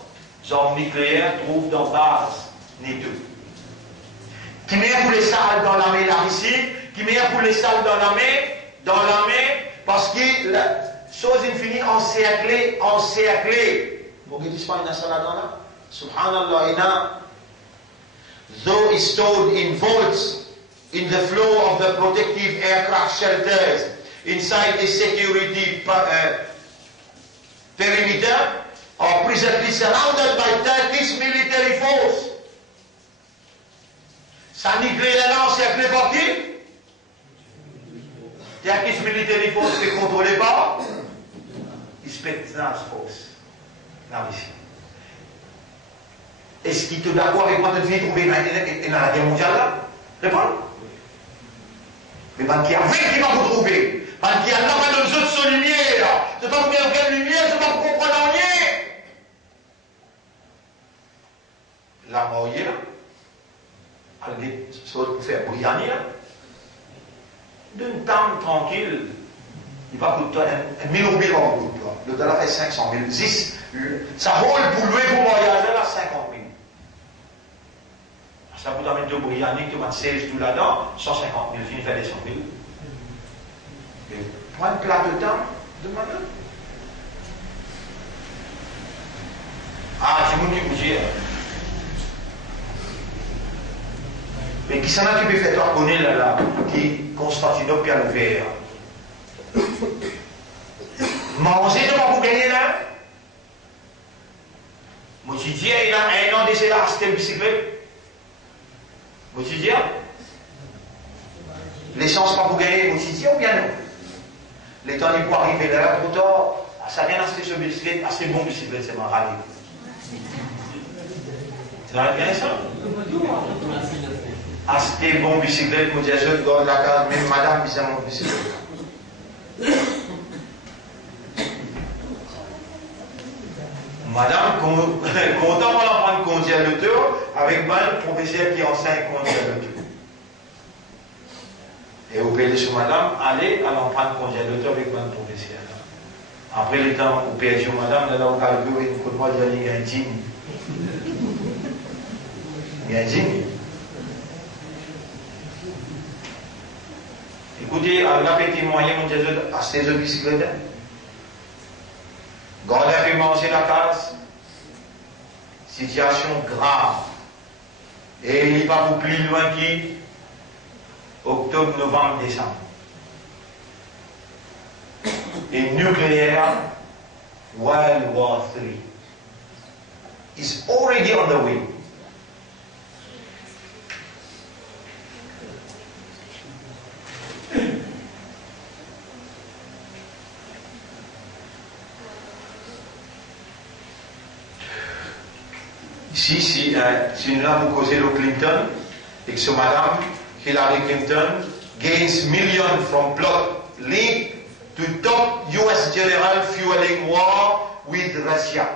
armes nucléaires trouvent dans base netto. Qui meilleur pour les salles dans l'armée là ici, qui meilleur pour les salles dans l'armée, parce que la chose infinie encerclée. Vous ne dites pas une salle dans là? Subhanallah, though it's stored in vaults in the floor of the protective aircraft shelters inside a security perimeter, are presently surrounded by Turkish military force. Ça nucléaire là encerclé par qui? Turkish military force ne contrôle pas. Spetsnaz force. La Russie. Est-ce qu'il est d'accord avec moi de venir trouver dans la guerre mondiale là? Réponds. Mais pas qui avec qui va vous trouver? Parce qu'il y a là de nous autres sur lumière. C'est pas pour quelle lumière, c'est pas pour comprendre rien. La mort est là. Elle saute faire bouillonner là. D'une table tranquille, il va coûter 1000 roupies par coup. Le dollar fait 500 000. 10. Ça roule pour louer pour voyager là 50 000. Ça vous amène de bouillonner, tu mets 16 tout là-dedans, 150 000, fini faire des 100 000. Et prends un plat de temps de madame. Ah, c'est mon qui vous dit. Mais qui s'en a qui peut faire toi connaître là, qui Constantinople a ouvert. Manger de pas pour gagner là. Moi je dis, il a un an d'essayer d'acheter une bicyclette. Moi je dis, l'essence pas pour gagner, moi je dis, ou bien non. Les temps il faut arriver là, trop tard, ça vient d'acheter ce bicyclette, assez bon bicyclette, c'est ma rallye. Tu vas bien ça? Acheter bon bicyclette, moi je dis, je garde la case, même madame, c'est mon bicyclette. Madame, content pour prendre congé à l'auteur, avec le professeur qui enseigne congé à l'auteur. Et au pays sur madame, allez prendre congé à l'auteur avec le professeur. Après le temps, au pays sur madame, là, on a vu une fois de moi, il y a un dîme. Il y a un dîme. Écoutez, à l'appétit moyen, on dit à ces bicyclettes. Gardez fait manger la case. Situation grave. Et il va vous plus loin qui octobre, novembre, décembre. Et nucléaire, World War III is already on the way. Si nous avons causé le Clinton, et que ce madame, Hillary Clinton, gains millions from plot linked to top US general fueling war with Russia.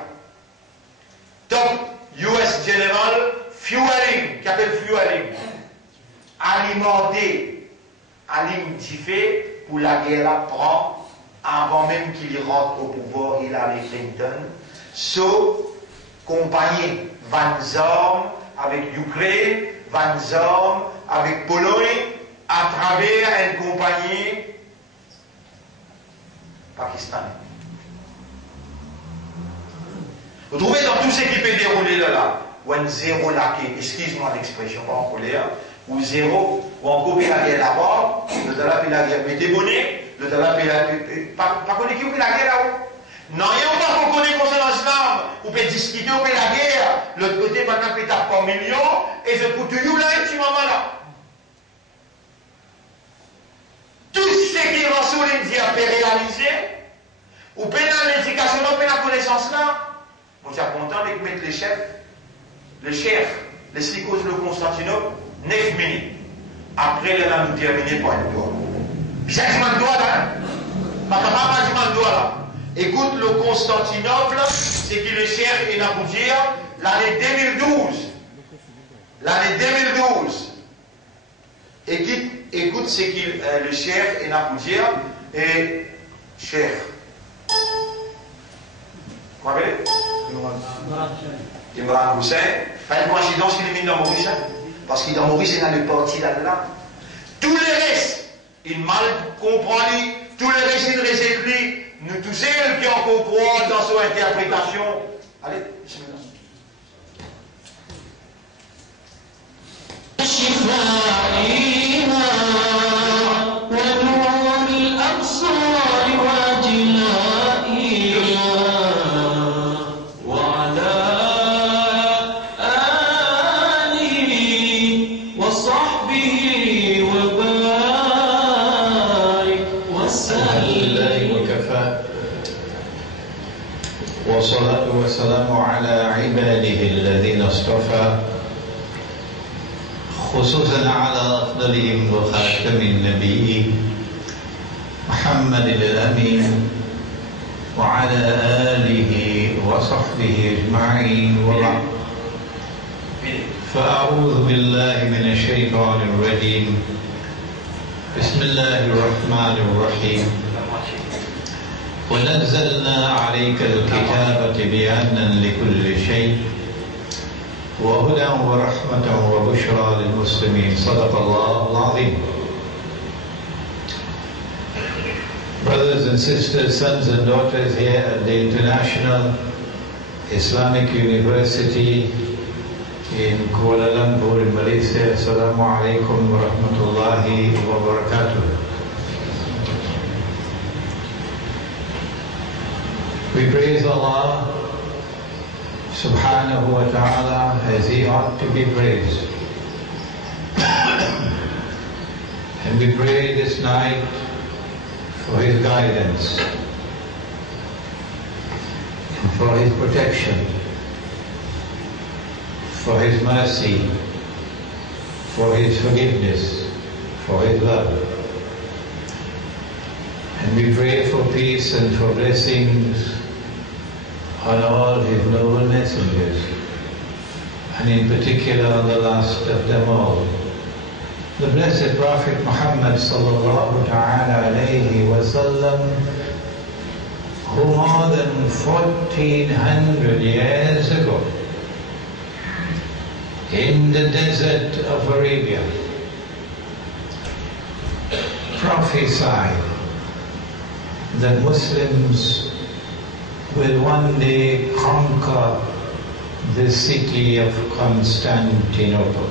Top US general fueling, qui appelle fueling, alimenter, alimentifier pour la guerre à prendre avant même qu'il rentre au pouvoir Hillary Clinton. So, compagnie Van Zorn avec Ukraine, Van Zorn avec Pologne, à travers une compagnie pakistanaise. Vous trouvez dans tout ce qui peut dérouler là, ou un zéro laqué, excuse-moi l'expression, pas en colère, ou zéro, ou en copie la guerre là-bas, le dollar puis la guerre, mettez bonnet, le dollar puis la guerre, pas connaître qui ou la guerre là-haut. Non, il n'y a pas qu'on connaît concernant l'islam, on peut discuter, on peut la guerre, l'autre côté, maintenant, peut taper par millions, et je coûte you là, et tu m'en là. Tout ce qui Rasoul dit à réaliser, ou peut dans l'éducation, on peut la connaissance là. On est content de mettre les chefs, les psychoses de Constantinople, 9 minutes. Après, là, nous terminer par une doigt. Puis, ça, je m'en dois là. Pas capable, je m'en dois là. Écoute, le Constantinople, c'est qui le chef est à vous dire l'année 2012. L'année 2012. Écoute ce qu'il le chef est à vous dire. Et chef. Quoi avez Imran Hussein. Pas une coïncidence qu'il est mis dans Maurice. Parce qu'il est dans Maurice, il a le parti là-dedans. Tous les restes, il mal comprend lui. Tous les restes, il les écrit. Nous tous ceux qui encore croient dans son interprétation. Allez, bismillah. والصلاة والسلام على عباده الذين اصطفى خصوصا على أفضلهم وخاتم النبيين محمد الأمين وعلى آله وصحبه أجمعين وبعد فأعوذ بالله من الشيطان الرجيم بسم الله الرحمن الرحيم ونزلنا عليك الكتاب تبيانا لكل شيء وهدى ورحمة وبشرى للمسلمين صدق الله العظيم. Brothers and sisters, sons and daughters here at the International Islamic University in Kuala Lumpur in Malaysia, Assalamu alaikum wa rahmatullahi wa barakatuh. We praise Allah subhanahu wa ta'ala as He ought to be praised. And we pray this night for His guidance and for His protection, for His mercy, for His forgiveness, for His love. And we pray for peace and for blessings on all His noble messengers, and in particular on the last of them all, the blessed Prophet Muhammad sallallahu ta'ala alayhi wa sallam, who more than 1400 years ago, in the desert of Arabia, prophesied that Muslims will one day conquer the city of Constantinople.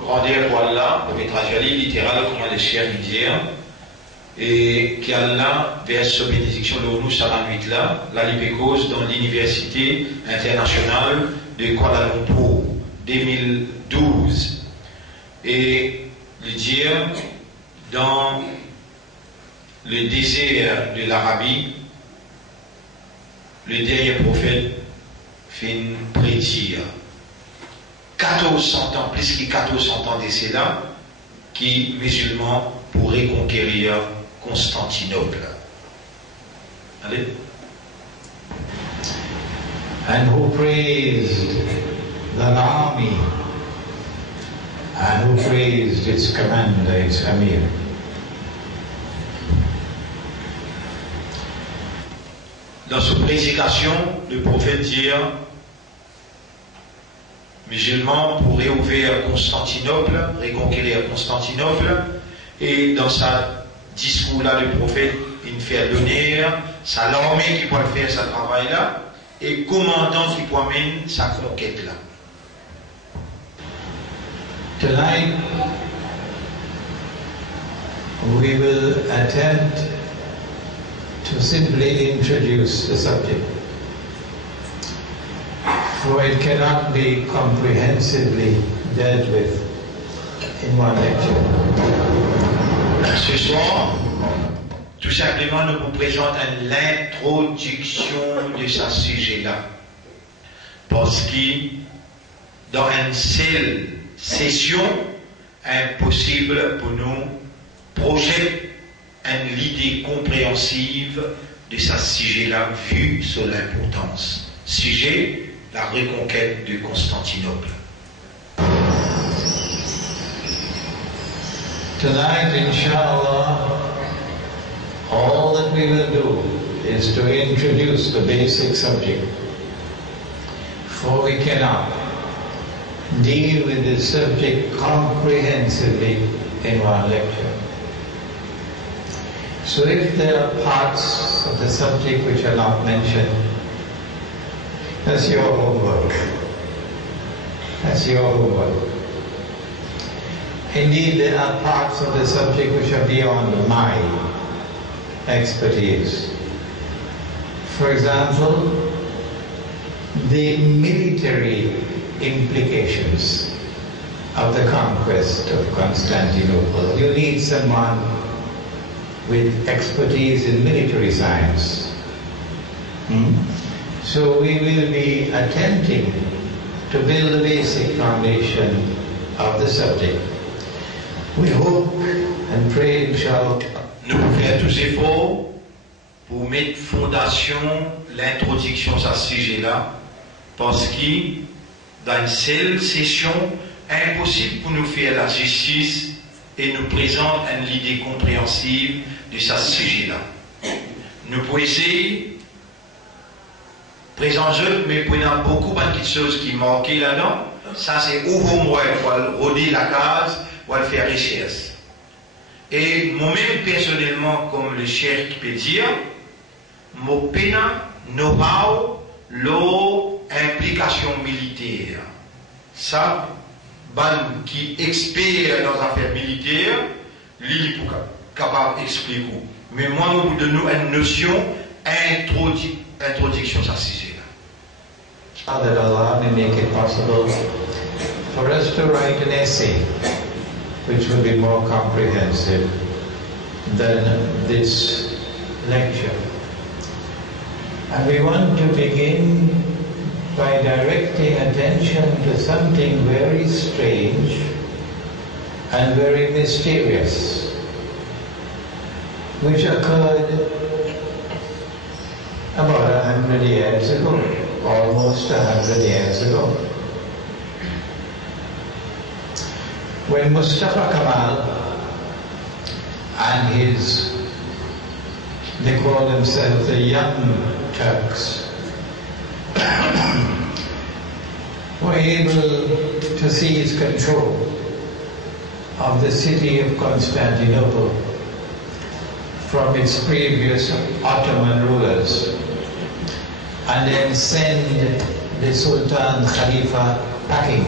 Grandeur pour Allah, le métrage littéral, comme les chers dire, et qu'Allah verse sa bénédiction de nous à la nuit là, la Libécose dans l'Université internationale de Kuala Lumpur 2012. Et le dire dans le désert de l'Arabie, le dernier prophète fait prédire 1400 ans, plus que 1400 ans de cela, qui musulmans pourraient conquérir Constantinople. Allez. And who praised the army and who praised its commander, its Amir. Dans sa prédication, le prophète dit musulmans pourraient ouvrir Constantinople, reconquérir Constantinople, et dans sa discours là, le prophète il fait l'honneur, c'est l'armée qui pourrait faire ce travail là, et commandant qui pourrait mener sa conquête là. Tonight we will attempt to simply introduce the subject, for it cannot be comprehensively dealt with in one lecture. Ce soir, tout simplement, nous vous présentons l'introduction de ce sujet-là. Parce que dans une seule session, impossible pour nous projeter une idée compréhensive de ce sujet-là, vu sur l'importance. Sujet, la reconquête de Constantinople. Tonight, inshallah, all that we will do is to introduce the basic subject, for we cannot deal with this subject comprehensively in one lecture. So if there are parts of the subject which are not mentioned, that's your homework. That's your homework. Indeed, there are parts of the subject which are beyond my expertise. For example, the military implications of the conquest of Constantinople. You need someone with expertise in military science. So we will be attempting to build the basic foundation of the subject. We hope and pray inshallah. Nous pouvons faire tous les efforts pour mettre fondation l'introduction à ce sujet-là, parce que dans une seule session, impossible pour nous faire la justice et nous présente une idée compréhensible de ce sujet-là. Nous pouvons essayer présenter, mais il y a beaucoup de choses qui manquent là-dedans. Ça, c'est ouvre-moi pour roder la case, pour faire recherche. Et moi-même, personnellement, comme le cher qui peut dire, mon pena know-how, l'implication militaire. Ça, ban qui expert dans les affaires militaires, lui, il est capable d'expliquer. Mais moi, au bout de nous, une notion, introduction à ce sujet-là. That Allah may make it possible for us to write an essay which will be more comprehensive than this lecture. And we want to begin by directing attention to something very strange and very mysterious, which occurred about 100 years ago, almost 100 years ago. When Mustafa Kemal and his, they call themselves the Young Turks, were able to seize control of the city of Constantinople from its previous Ottoman rulers, and then send the Sultan Khalifa packing.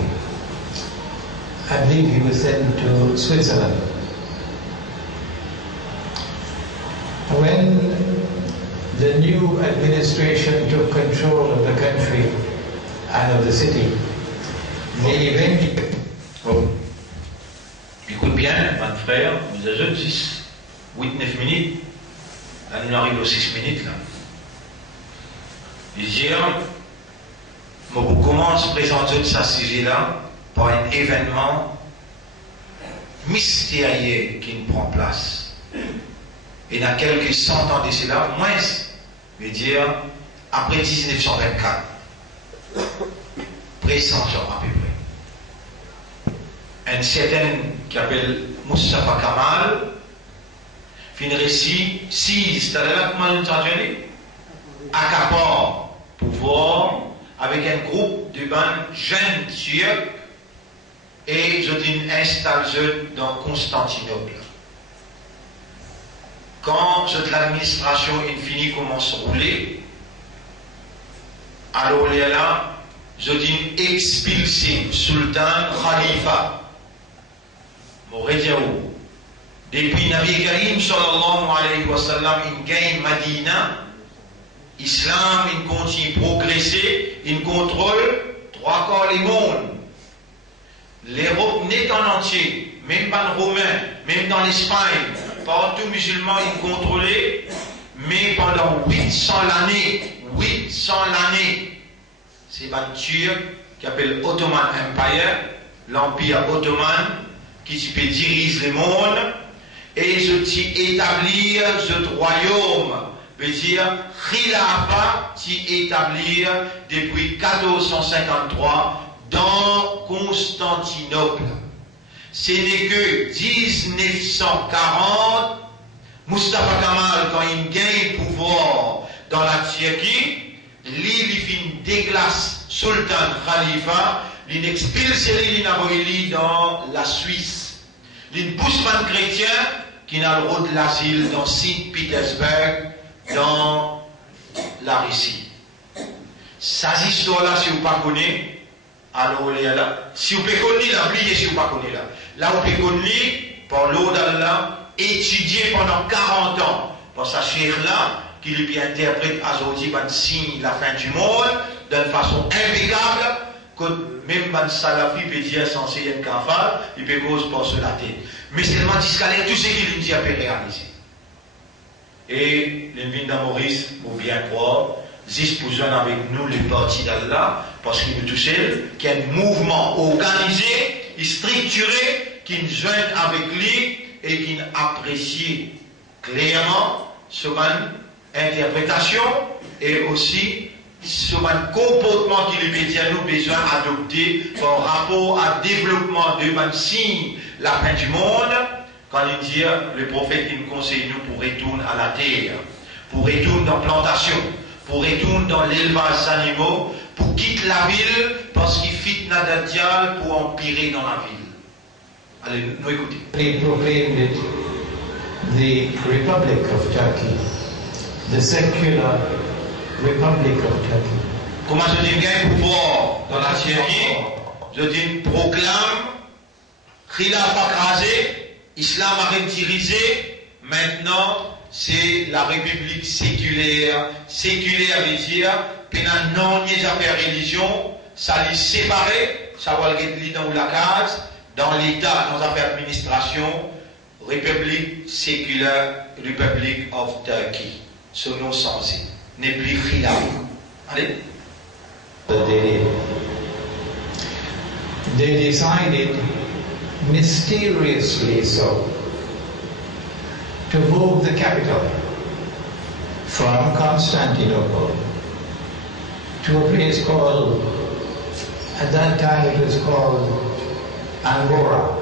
I believe he was sent to Switzerland. When the new administration took control of the country and of the city, they eventually... Oh. Écoute bien, mon frère, nous avons 8-9 minutes. Là, nous arrivons aux 6 minutes. Là. Je dis, on commence à présenter ce sujet-là par un événement mystérieux qui nous prend place. Et dans quelques 100 ans de cela, moins, je veux dire, après 1924, près 100 ans à peu près. Un certain qui s'appelle Mustafa Kemal fait un récit, c'est-à-dire là, comment nous entendons, accapare pouvoir avec un groupe de jeunes Turcs et je dis installe dans Constantinople. Quand l'administration infinie commence à rouler, alors là, je dis expulser Sultan Khalifa. Depuis Nabi Karim sallallahu alayhi wa sallam, il gagne Madina, Islam, il continue à progresser, il contrôle 3 quarts du monde. L'Europe n'est en entier, même pas le Romain, même dans l'Espagne, partout musulmans, ils contrôlaient, mais pendant 800 l'année, c'est un Turc qui s'appelle Ottoman Empire, l'Empire Ottoman, qui peut diriger le monde, et je t'y établir ce royaume, veut dire Khilafa, t'y établir depuis 1453 dans Constantinople. Ce n'est que 1940, Mustafa Kemal, quand il gagne pouvoir dans la Turquie, il déglace Sultan Khalifa, il expulse les dans la Suisse. Il pousse un chrétien qui n'a le droit de l'asile dans Saint-Pétersbourg, dans la Russie. Ces histoires-là, si vous ne connaissez pas, alors là, si vous ne connaissez pas, oubliez si vous ne connaissez pas. Là, vous pouvez connaître, par l'eau d'Allah, étudier pendant 40 ans. Pour sa chère-là, qui lui interprète à Zodi, signe la fin du monde, d'une façon impeccable, que même un salafi peut dire censé être kafar, il peut cause penser la tête. Mais seulement discalaire tout ce qu'il lui dit à peut réaliser. Et les de Maurice, pour bien croire, disposent avec nous les partis d'Allah, parce qu'il nous tout seul, qu'il y a un mouvement organisé et structuré qui nous joigne avec lui et qui apprécie clairement ce interprétation et aussi ce comportement qui les médias nous besoin d'adopter par rapport à développement de même signe la fin du monde, quand il dit le prophète qui nous conseille nous pour retourner à la terre, pour retourner dans la plantation, pour retourner dans l'élevage animaux, pour quitter la ville parce qu'il fit Nadadial pour empirer dans la ville. Allez, nous écoutez. He proclaimed it the Republic of Turkey, the secular Republic of Turkey. Comment je dis bien pouvoir dans la Syrie, je dis proclame, Khilaf a crasé, Islam a retirisé, maintenant c'est la République séculaire. Séculaire veut dire, pénal non n'y a pas religion, ça les séparé, ça va le dans la case, dans l'État, dans l'affaire administration, République séculaire, Republic of Turkey, ce nom censé. N'est plus khilaf. Allez. They decided, mysteriously so, to move the capital from Constantinople to a place called, at that time it was called Angora.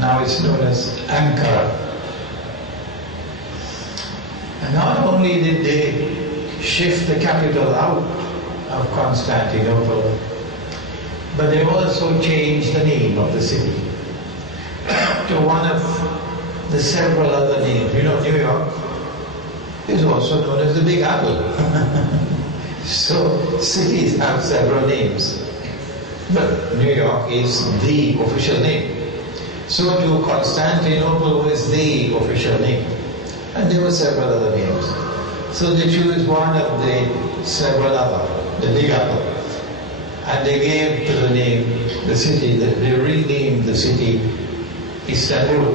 Now it's known as Ankara. And not only did they shift the capital out of Constantinople, but they also changed the name of the city to one of the several other names. You know, New York is also known as the Big Apple. So cities have several names, but New York is the official name. So too Constantinople was the official name. And there were several other names. So they chose one of the several other, the Big Apple. And they gave to the name, the city, they renamed the city Istanbul.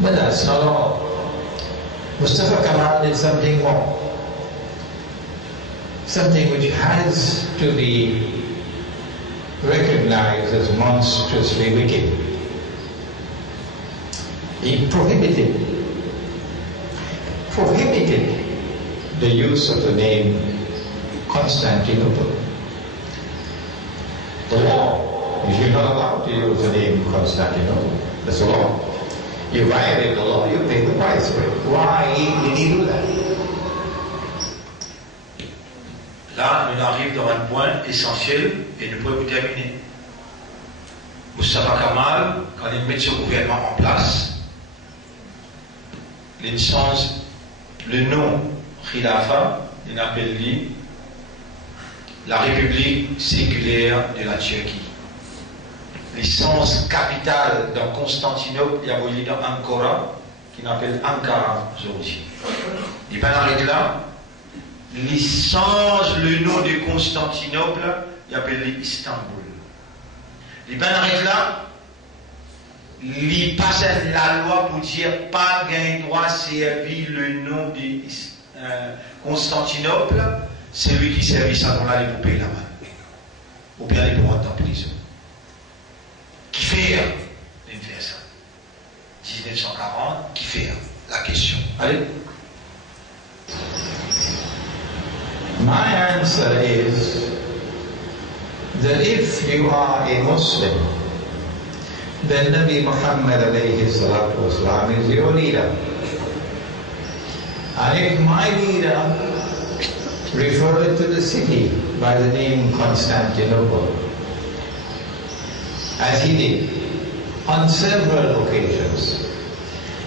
But that's not all. Mustafa Kemal did something more. Something which has to be recognized as monstrously wicked. He prohibited the use of the name Constantinople. The law is you're not allowed to use the name Constantinople. That's the law. You violate the law, you pay the price for it. Why did he do that? Là, on arrive dans un point essentiel et nous pouvons terminer. Mustafa Kemal, quand il met ce gouvernement en place, il change le nom Khilafa, il appelle lui la République séculaire de la Turquie. L'essence capitale dans Constantinople, il y a voulu dans Ankara, qui s'appelle Ankara aujourd'hui. Il va arrêter là. Il change le nom de Constantinople, il appelle Istanbul. Il va arrêter là. Il passe la loi pour dire pas gain droit servir le nom de Constantinople, celui qui servit ça dans la pour payer la main. Ou bien il pourra être en prison. Qui fait ça 1940, qui fait la question. Allez. My answer is that if you are a Muslim, then Nabi Muhammad alayhi salatu wasalam is your leader. And if my leader referred to the city by the name Constantinople, as he did on several occasions,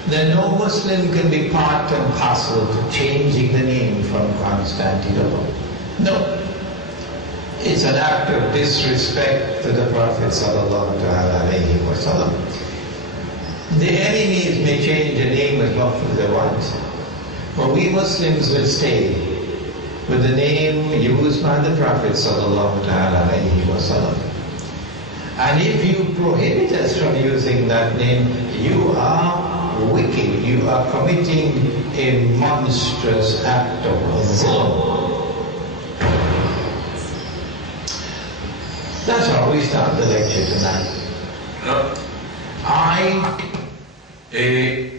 then no Muslim can be part and parcel to changing the name from Constantinople. No. It's an act of disrespect to the Prophet sallallahu alaihi wasallam. The enemies may change the name as much as they want, but we Muslims will stay with the name used by the Prophet sallallahu alaihi wasallam. And if you prohibit us from using that name, you are wicked. You are committing a monstrous act of zulm. That's how we start the lecture tonight. I Et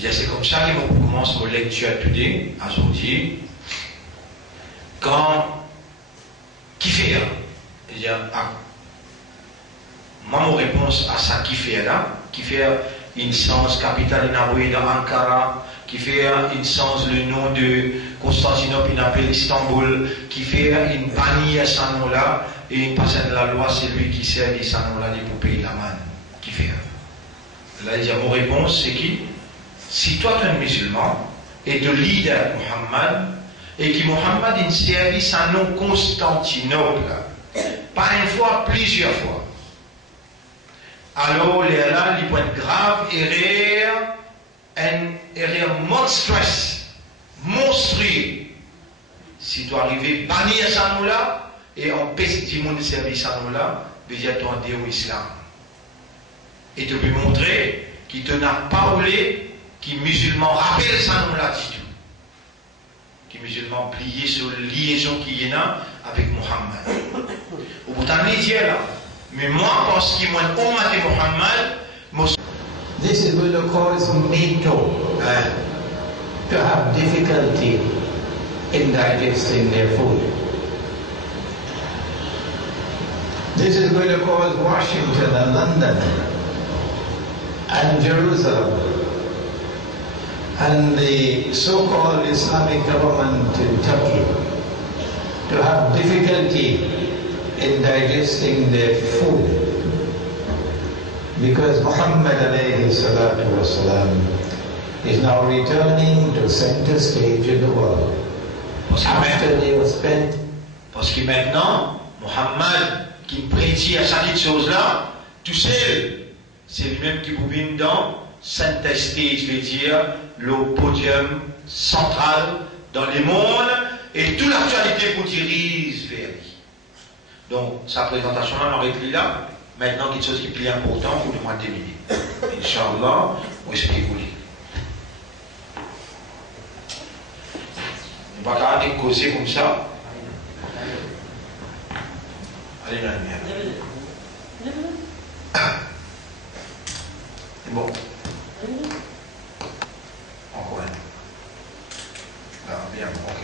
c'est comme ça que je commence ma lecture today, aujourd'hui. Quand, qui fait moi, mon réponse à ça qui fait là, qui fait une sens capitale inavouée dans Ankara, qui fait une sens le nom de Constantinople, appelle Istanbul, qui fait une panie à ce nom-là, et une personne de la loi, c'est lui qui sert de ce nom-là pour payer la main. Qui fait. Là, il y a mon réponse, c'est qui? Si toi tu es un musulman, et de leader Muhammad, et que Muhammad a servi son nom Constantinople, pas une fois, plusieurs fois. Alors, là, les points graves, erreur monstrueux. Si tu arrives à bannir ce nom-là, et empêcher du monde de servir ce nom-là, tu as attendu au islam. Et tu peux montrer qu'il te n'a pas roulé, qui musulman rappelle ce nom-là du tout. Qui musulman plié sur la liaison qu'il y a avec Muhammad. Au bout d'un média là. Mais moi, parce qu'il m'a dit Muhammad, this is going to cause NATO to have difficulty in digesting their food. This is going to cause Washington and London and Jerusalem and the so-called Islamic government in Turkey to have difficulty in digesting their food, because Muhammad alayhi salatu wasalam is now returning to center stage in the world. After they were spent. Parce que maintenant, Muhammad qui prédit à cette chose-là, tout seul, c'est lui-même qui vous vient dans center stage, veut dire le podium central dans le monde, et toute l'actualité vous dirige vers lui. Donc, sa présentation là, on arrête là. Maintenant, quelque chose qui est plus important pour le mois de minutes. Inch'Allah, on explique vous. On va pas garder causer comme ça. Allez, la lumière. C'est bon. Encore un. Ah, bien, ok.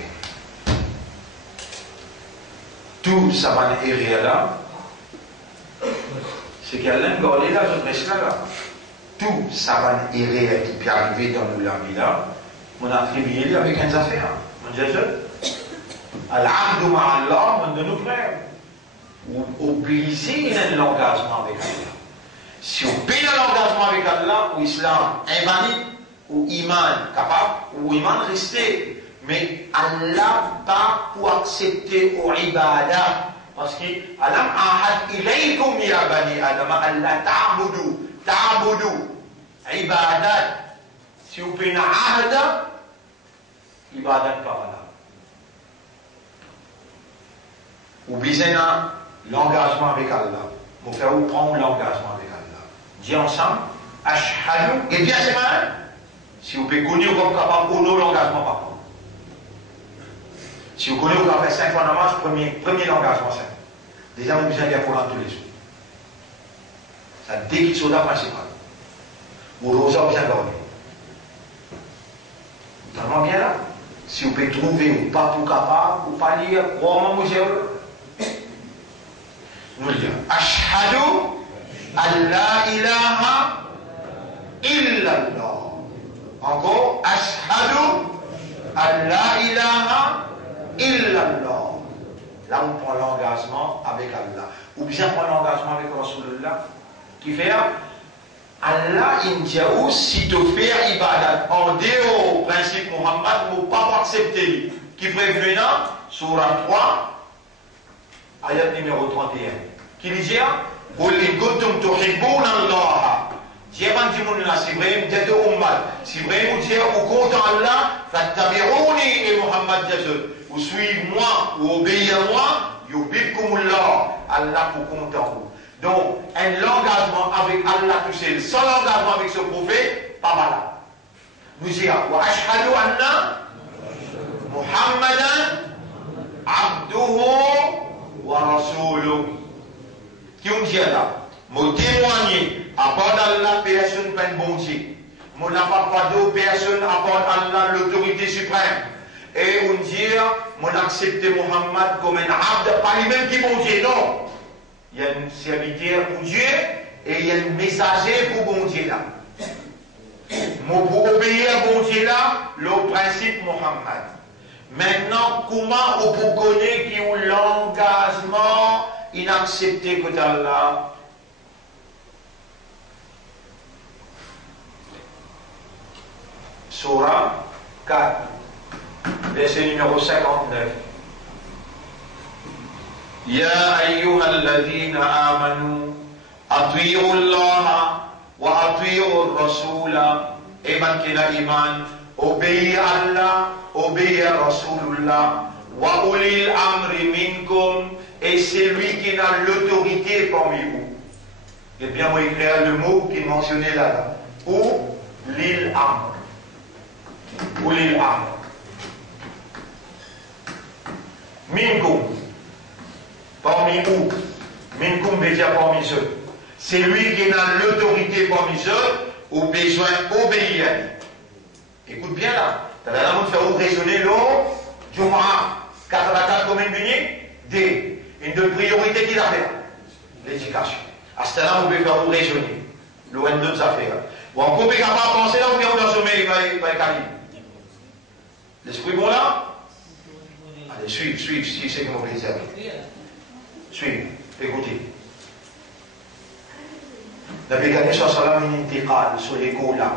Tout ça va aller là, c'est qu'elle a engordé là, je reste là. Tout ça va aller qui peut arriver dans le lami là, on a attribué avec un affaire. On dit Al-Abdu ma'Allah, on de nos frères. Obliger l'engagement avec Allah. Si on paye l'engagement avec Allah, ou Islam invalide, ou Iman capable, ou Iman resté. Mais Allah pas pour accepter au ibadah. Parce que Alam ahad ilaykum ya bani Adam, Allah ta'budu, ibadat. Si vous prenez ahad, ibadat pas voilà. Oubliez l'engagement avec Allah. Vous faire où prendre l'engagement avec Allah. Dis ensemble, ashhadu, et bien c'est mal. Si vous pouvez connaître comme capable, pour nous l'engagement par contre. Si vous connaissez, vous avez fait 5 fois namaz, premier engagement, c'est. Déjà, vous avez bien pour l'an tous les jours. Ça déquitte sur la principale. Vous avez bien dormi. Vous tellement bien là. Si vous pouvez trouver ou pas pour capable, ou pas lire, comment vous avez. Nous le disons. Ashhadu an la ilaha illallah. Encore. Ashhadu an la ilaha illallah. Là, on prend l'engagement avec Allah. Ou bien prend l'engagement avec Rasulullah. Qui fait Allah, il si tu fais ibadat en dehors au principe Muhammad, ne pas accepter. Qui fait venant, Surah 3, ayat numéro 31. Qui dit قل إن كنتم تحبون الله. Dieu va dire nous là, c'est vrai, d'être ummat. C'est vrai, vous dire au compte Allah, fattabi'uni et Muhammad dit vous suivez moi ou obéissez à moi, yubibkumullah, Allah pour compte en vous. Donc, un engagement avec Allah tout seul, sans engagement avec ce prophète, pas mal. Nous disons, wa ashhadu anna Muhammadan abduhu wa rasuluhu. Qui on dit là, me témoigner À part d'Allah, personne pas bon Dieu. Mon n'a pas de personne à part Allah, l'autorité suprême. Et on dit, mon accepte Mohammed comme un abd, pas lui-même qui bon Dieu, non. Il y a un serviteur pour Dieu et il y a un messager pour bon Dieu là. Pour obéir à bon Dieu là, le principe Mohammed. Maintenant, comment on peut connaître qu'il y a l'engagement inaccepté que d'Allah? Surah 4, verset numéro 59. Ya ayyuhalladhina amanu ati'u Allah wa ati'u Rasula. Et man qui a iman, obéir à Allah, obéir à Rasulullah. Wa ulil amri minkum, et c'est lui qui a l'autorité parmi vous. Et bien, moi, écrire le mot qui est mentionné là. Ou l'il amr. Ulil amr. Minkum. Parmi vous. Minkum veut dire parmi eux. C'est lui qui a l'autorité parmi eux, au besoin obéir. Écoute bien là. Tu as l'air de faire raisonner l'eau. Jum'a. 4 comme une bunye. D. Une de priorité qu'il a fait. L'éducation. À ce temps-là, on peut faire raisonner. Loin d'autres affaires. Bon, on peut pas penser là, on vient dans le sommeil, il va être calme. L'esprit bon là? Allez, suivez, si c'est que mon plaisir. Suivez, écoutez. Nabi Karim sallallahu alayhi wa sallam sur les coups là.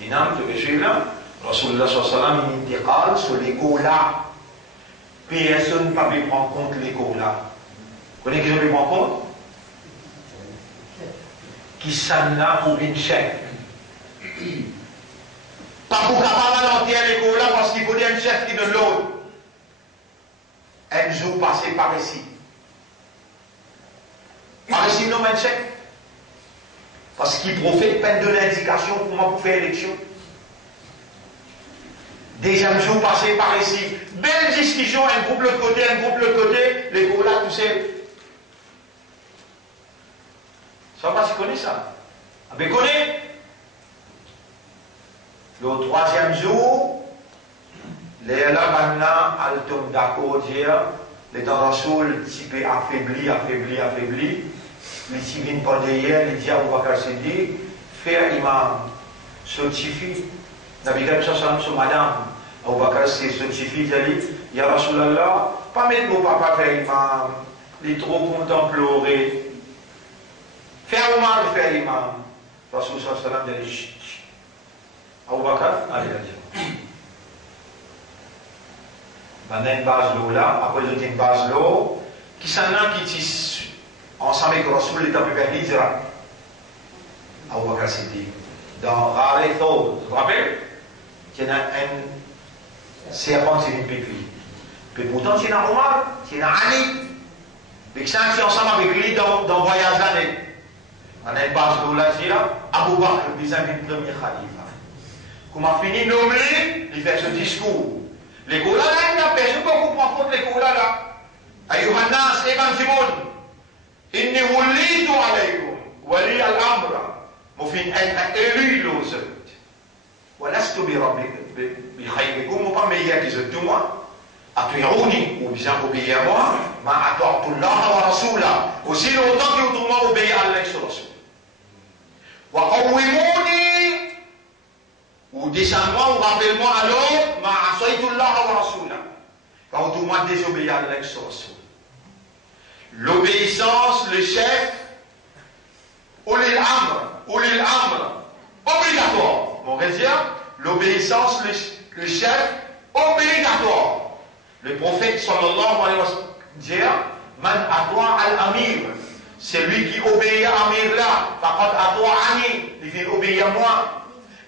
Dinam, tu veux suivre là? Rasulullah sallallahu alayhi wa sallam sur les coups là. Personne ne peut prendre compte les coups là. Vous connaissez qui ne peut prendre compte? Qui s'en a pour une chèque. Pas pour capable d'entrer à l'école là parce qu'il faut dire un chef qui donne l'autre. Un jour passé par ici. Par ici, non, un chèque. Parce qu'il prophète peine de l'indication pour moi pour faire élection. Deuxième jour passé par ici. Belle discussion, un groupe de l'autre côté, un groupe de l'autre côté. L'école là, tout c'est. Ça va pas si connaît ça. Mais connaît. Le troisième jour, les là maintenant, elles tombent d'accord dire, les temps Rasoul, type affaibli. Les civils pendant hier, les diables Abu Bakr Siddiq, faire imam, certifie. Nabi Karim sallallahu sur madame, Abu Bakr certifie, dit, Ya Rasulallah, pas mettre mon papa faire imam, il est trop contemplé. Faire mal, faire imam. Rasul sallallahu alayhi wa sallam, Abu Bakr, allez. Ben, une base l'eau là, après il y a une base l'eau, qui s'en a qui tisse ensemble avec Rasoul, il est un peu perdu, dira. Abu Bakr Siddiq. Dans Raretho, vous vous rappelez? Il y a un serpent qui vient piquer. Puis pourtant, il y a un Omar, il y a un Ali. Mais qui sont ensemble avec lui dans le voyage d'année. On a une base l'eau là, Abu Bakr, le premier khalifa. Comme a fini nommé, il fait ce discours. Les colas là, il n'y a personne qui comprend compte les colas là. Ayyuhannas, evantimon. Inni wulitu alaykum. Wali al-amra. Mufin être élu l'os. Walastu bi khayrikum, pas meilleur que eux de moi. Ati'ouni, ou bien obéir à moi. Ma ata'tu Allah wa Rasulah. Aussi longtemps que vous m'obéissez obéir à Allah et son Rasul. Wa qawwimuni. Ou descends-moi ou rappelle-moi alors, ma asaytullah wa rasulah. Quand tout le monde désobéit à Allah et son Rasul. L'obéissance, le chef, ulil amr, obligatoire. Mon résident, l'obéissance, le chef, obligatoire. Le prophète sallallahu alayhi wa sallam dit, man atwa al-amir, c'est lui qui obéit à l'amir là, faqad atwa ani, il vient obéir à moi.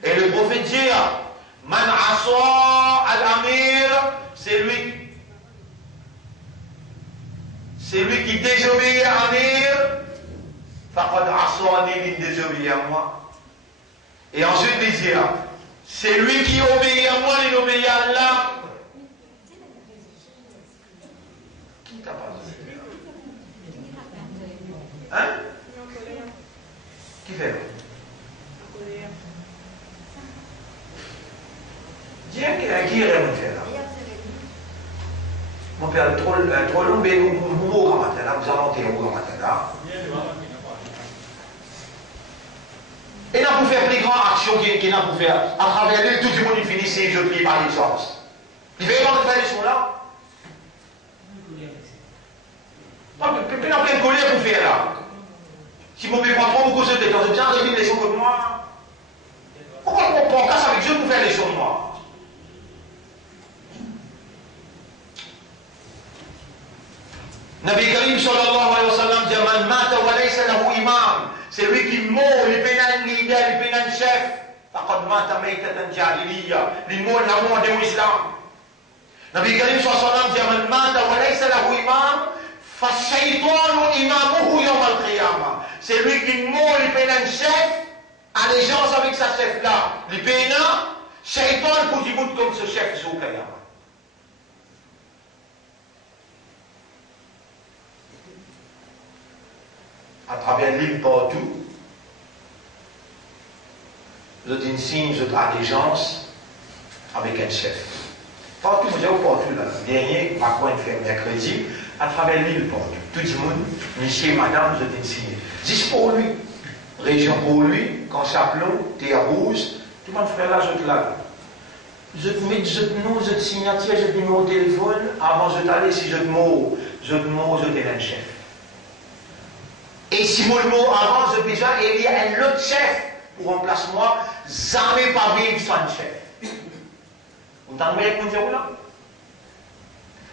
Et le prophète dit, man asa al-amir, c'est lui qui désobéit à l'amir, faqad asani, il désobéit à moi. Et ensuite il dit, c'est lui qui obéit à moi, il obéit à Allah. Qui t'a pas dit? Hein? Qui fait là? Dis qui est mon frère là? Mon père, trop long, mais vous au matin là, vous allez au matin là. Et là, pour faire plus grande action qu'il a pour faire, à travers lui, tout le monde finit ses jeux de par l'excellence. Il veut vraiment faire les choses là. Pas plein de colère pour faire là. Si mon père prend beaucoup de temps, je viens de dire les choses comme moi. Pourquoi on prend casse avec Dieu pour faire les choses moi? Nabi Karim sallallahu alayhi wa sallam dit man mata wa laysa lahu imam. C'est lui qui meurt, il peut un leader, il peut un chef. Faqad mata maytatan jahiliya. Il meurt la mort de l'islam. Nabi Karim sallallahu alayhi wa sallam dit man mata wa laysa lahu imam. فَالشَّيْطَانُ إِمَامُهُ يَوْمَ الْقِيَامَةِ. C'est lui qui meurt, il peut un chef. Allégeance avec sa chef là. Il peut un shaitan pour dire comme ce chef sur le Qiyamah. À travers l'île partout, je dis signe de allégeance avec un chef. Partout, vous avez partout là. Dernier, à quoi il fait mercredi, à travers l'île partout. Tout le monde, monsieur et madame, je dis signe. Juste pour lui, région pour lui, quand Chaplon, Terre Rouge, tout le monde fait là, je te là. Je te mets, je te nom, je te signature, je te mets mon téléphone, avant je t'allais, si je te mets, je te un chef. Et si mon mot avant, je déjà il y a un autre chef pour remplacer moi, jamais pas vivre sans un chef. Vous entendez ce que je là?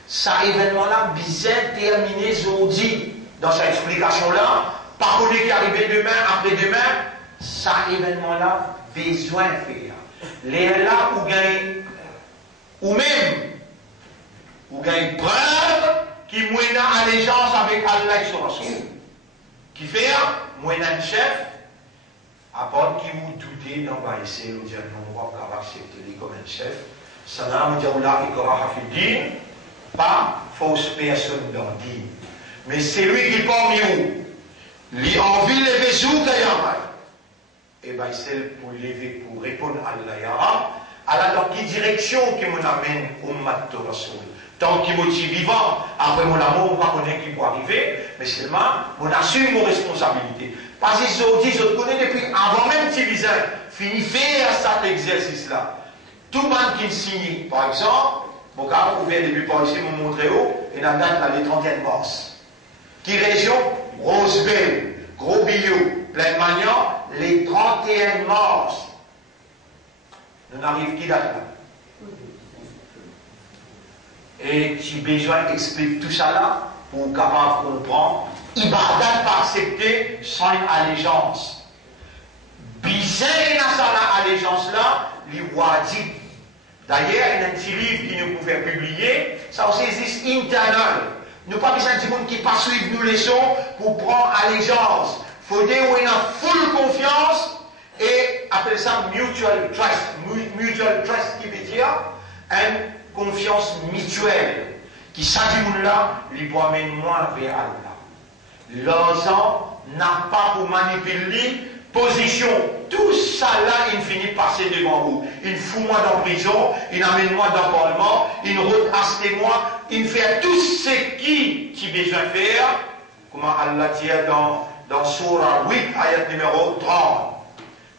Ça événement-là, bizarre terminé aujourd'hui, dans cette explication-là, pas qu'on est qui arrive demain, après-demain, ça événement-là, besoin de faire. Les là où gagne, ou même, où gagne preuve qui mène à allégeance avec Allah et son Rasoul. Qui fait un chef, à part qui vous doutez d'envahir, vous dire non, on va accepter lui comme un chef. Salam Diaoula et Korah Hafidin, pas fausse personne dans dit. Mais c'est lui qui parmi vous, lui envie de lever sous Kayamai. Et bien c'est pour lever, pour répondre à Allah. Alors dans quelle direction qui m'amène au mat de Rasoul? Tant qu'il est vivant, après mon amour, on va connaître qui peut arriver, mais seulement, on assume nos responsabilités. Parce que je connais depuis avant même Tibizin, fini faire cet exercice-là. Tout le monde qui signe, par exemple, mon gars, vous pouvez depuis par ici, me montrer où, et la date, là, les 31 mars. Qui région? Rosebel, Gros Billot, Plein Magnan, les 31 mars. Nous n'arrivons qui date là? Et si besoin explique tout ça là, pour capable comprendre, Ibadat pas accepter sans une allégeance. Bizarre dans cette allégeance là, les wajib. D'ailleurs, il y a un petit livre qui nous pouvait publier, ça aussi existe internal. Nous pas besoin de monde qui pas suivre nos leçons pour prendre allégeance. Il faut dire où il y a full confiance et appelle ça mutual trust. Mutual trust qui veut dire une confiance mutuelle qui s'agit là, lui pour amener moins vers Allah. L'argent n'a pas pour manipuler position. Tout ça là, il finit par passer devant vous. Il fout moi dans la prison, il amène moi dans le parlement, il retrace moi, il fait tout ce qui tu besoin faire. Comment Allah dit dans Surah 8, ayat numéro 30.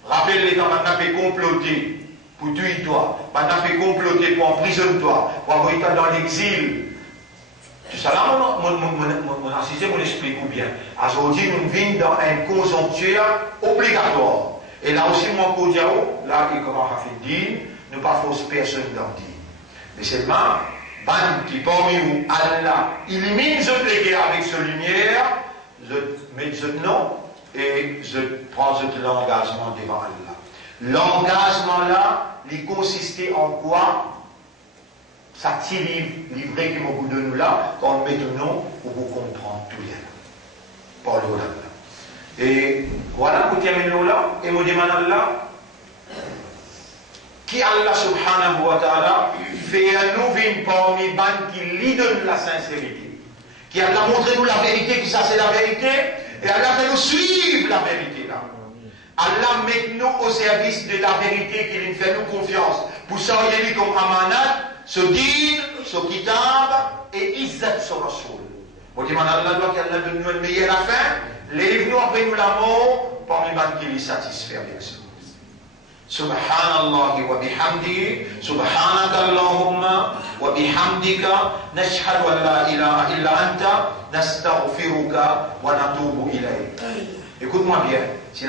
Rappelez-les dans maintenant fait comploter. Pour tuer toi, maintenant fait comploter pour emprisonner toi, pour envoyer toi dans l'exil. Tout ça là, mon assisté vous l'explique bien. Aujourd'hui, nous vivons dans un conjoncture obligatoire. Et là aussi, mon Kodiao, là, il commence à faire dire, ne pas forcer personne d'en dire. Mais seulement, ban qui parmi vous, Allah, illumine ce guerre avec ce lumière, je mets ce nom et je prends l'engagement devant Allah. L'engagement là, il consistait en quoi? Ça tire livré qui m'a de nous là, quand on met le nom pour vous comprendre tout bien. Par le là. Et voilà, vous terminez là, et vous demandez là, qui Allah subhanahu wa ta'ala fait un nouveau parmi ban qui lui donne la sincérité. Qui Allah montré nous la vérité, qui ça c'est la vérité, et Allah fait nous suivre la vérité là. Allah met nous au service de la vérité qu'il fait nous confiance. Pour ça, il est comme amanat, ce din, ce kitab et izzat sur Rasoul. On dit, Allah doit qu'Allah donne nous une meilleure affaire, lève-nous après nous la mort, parmi les qui les satisfait avec ça. Subhanallah wa bihamdihi, subhanaka Allahumma wa bihamdika, nashhadu an la ilaha illa anta, nastaghfiruka wa natubu ilayk. Écoute-moi bien, si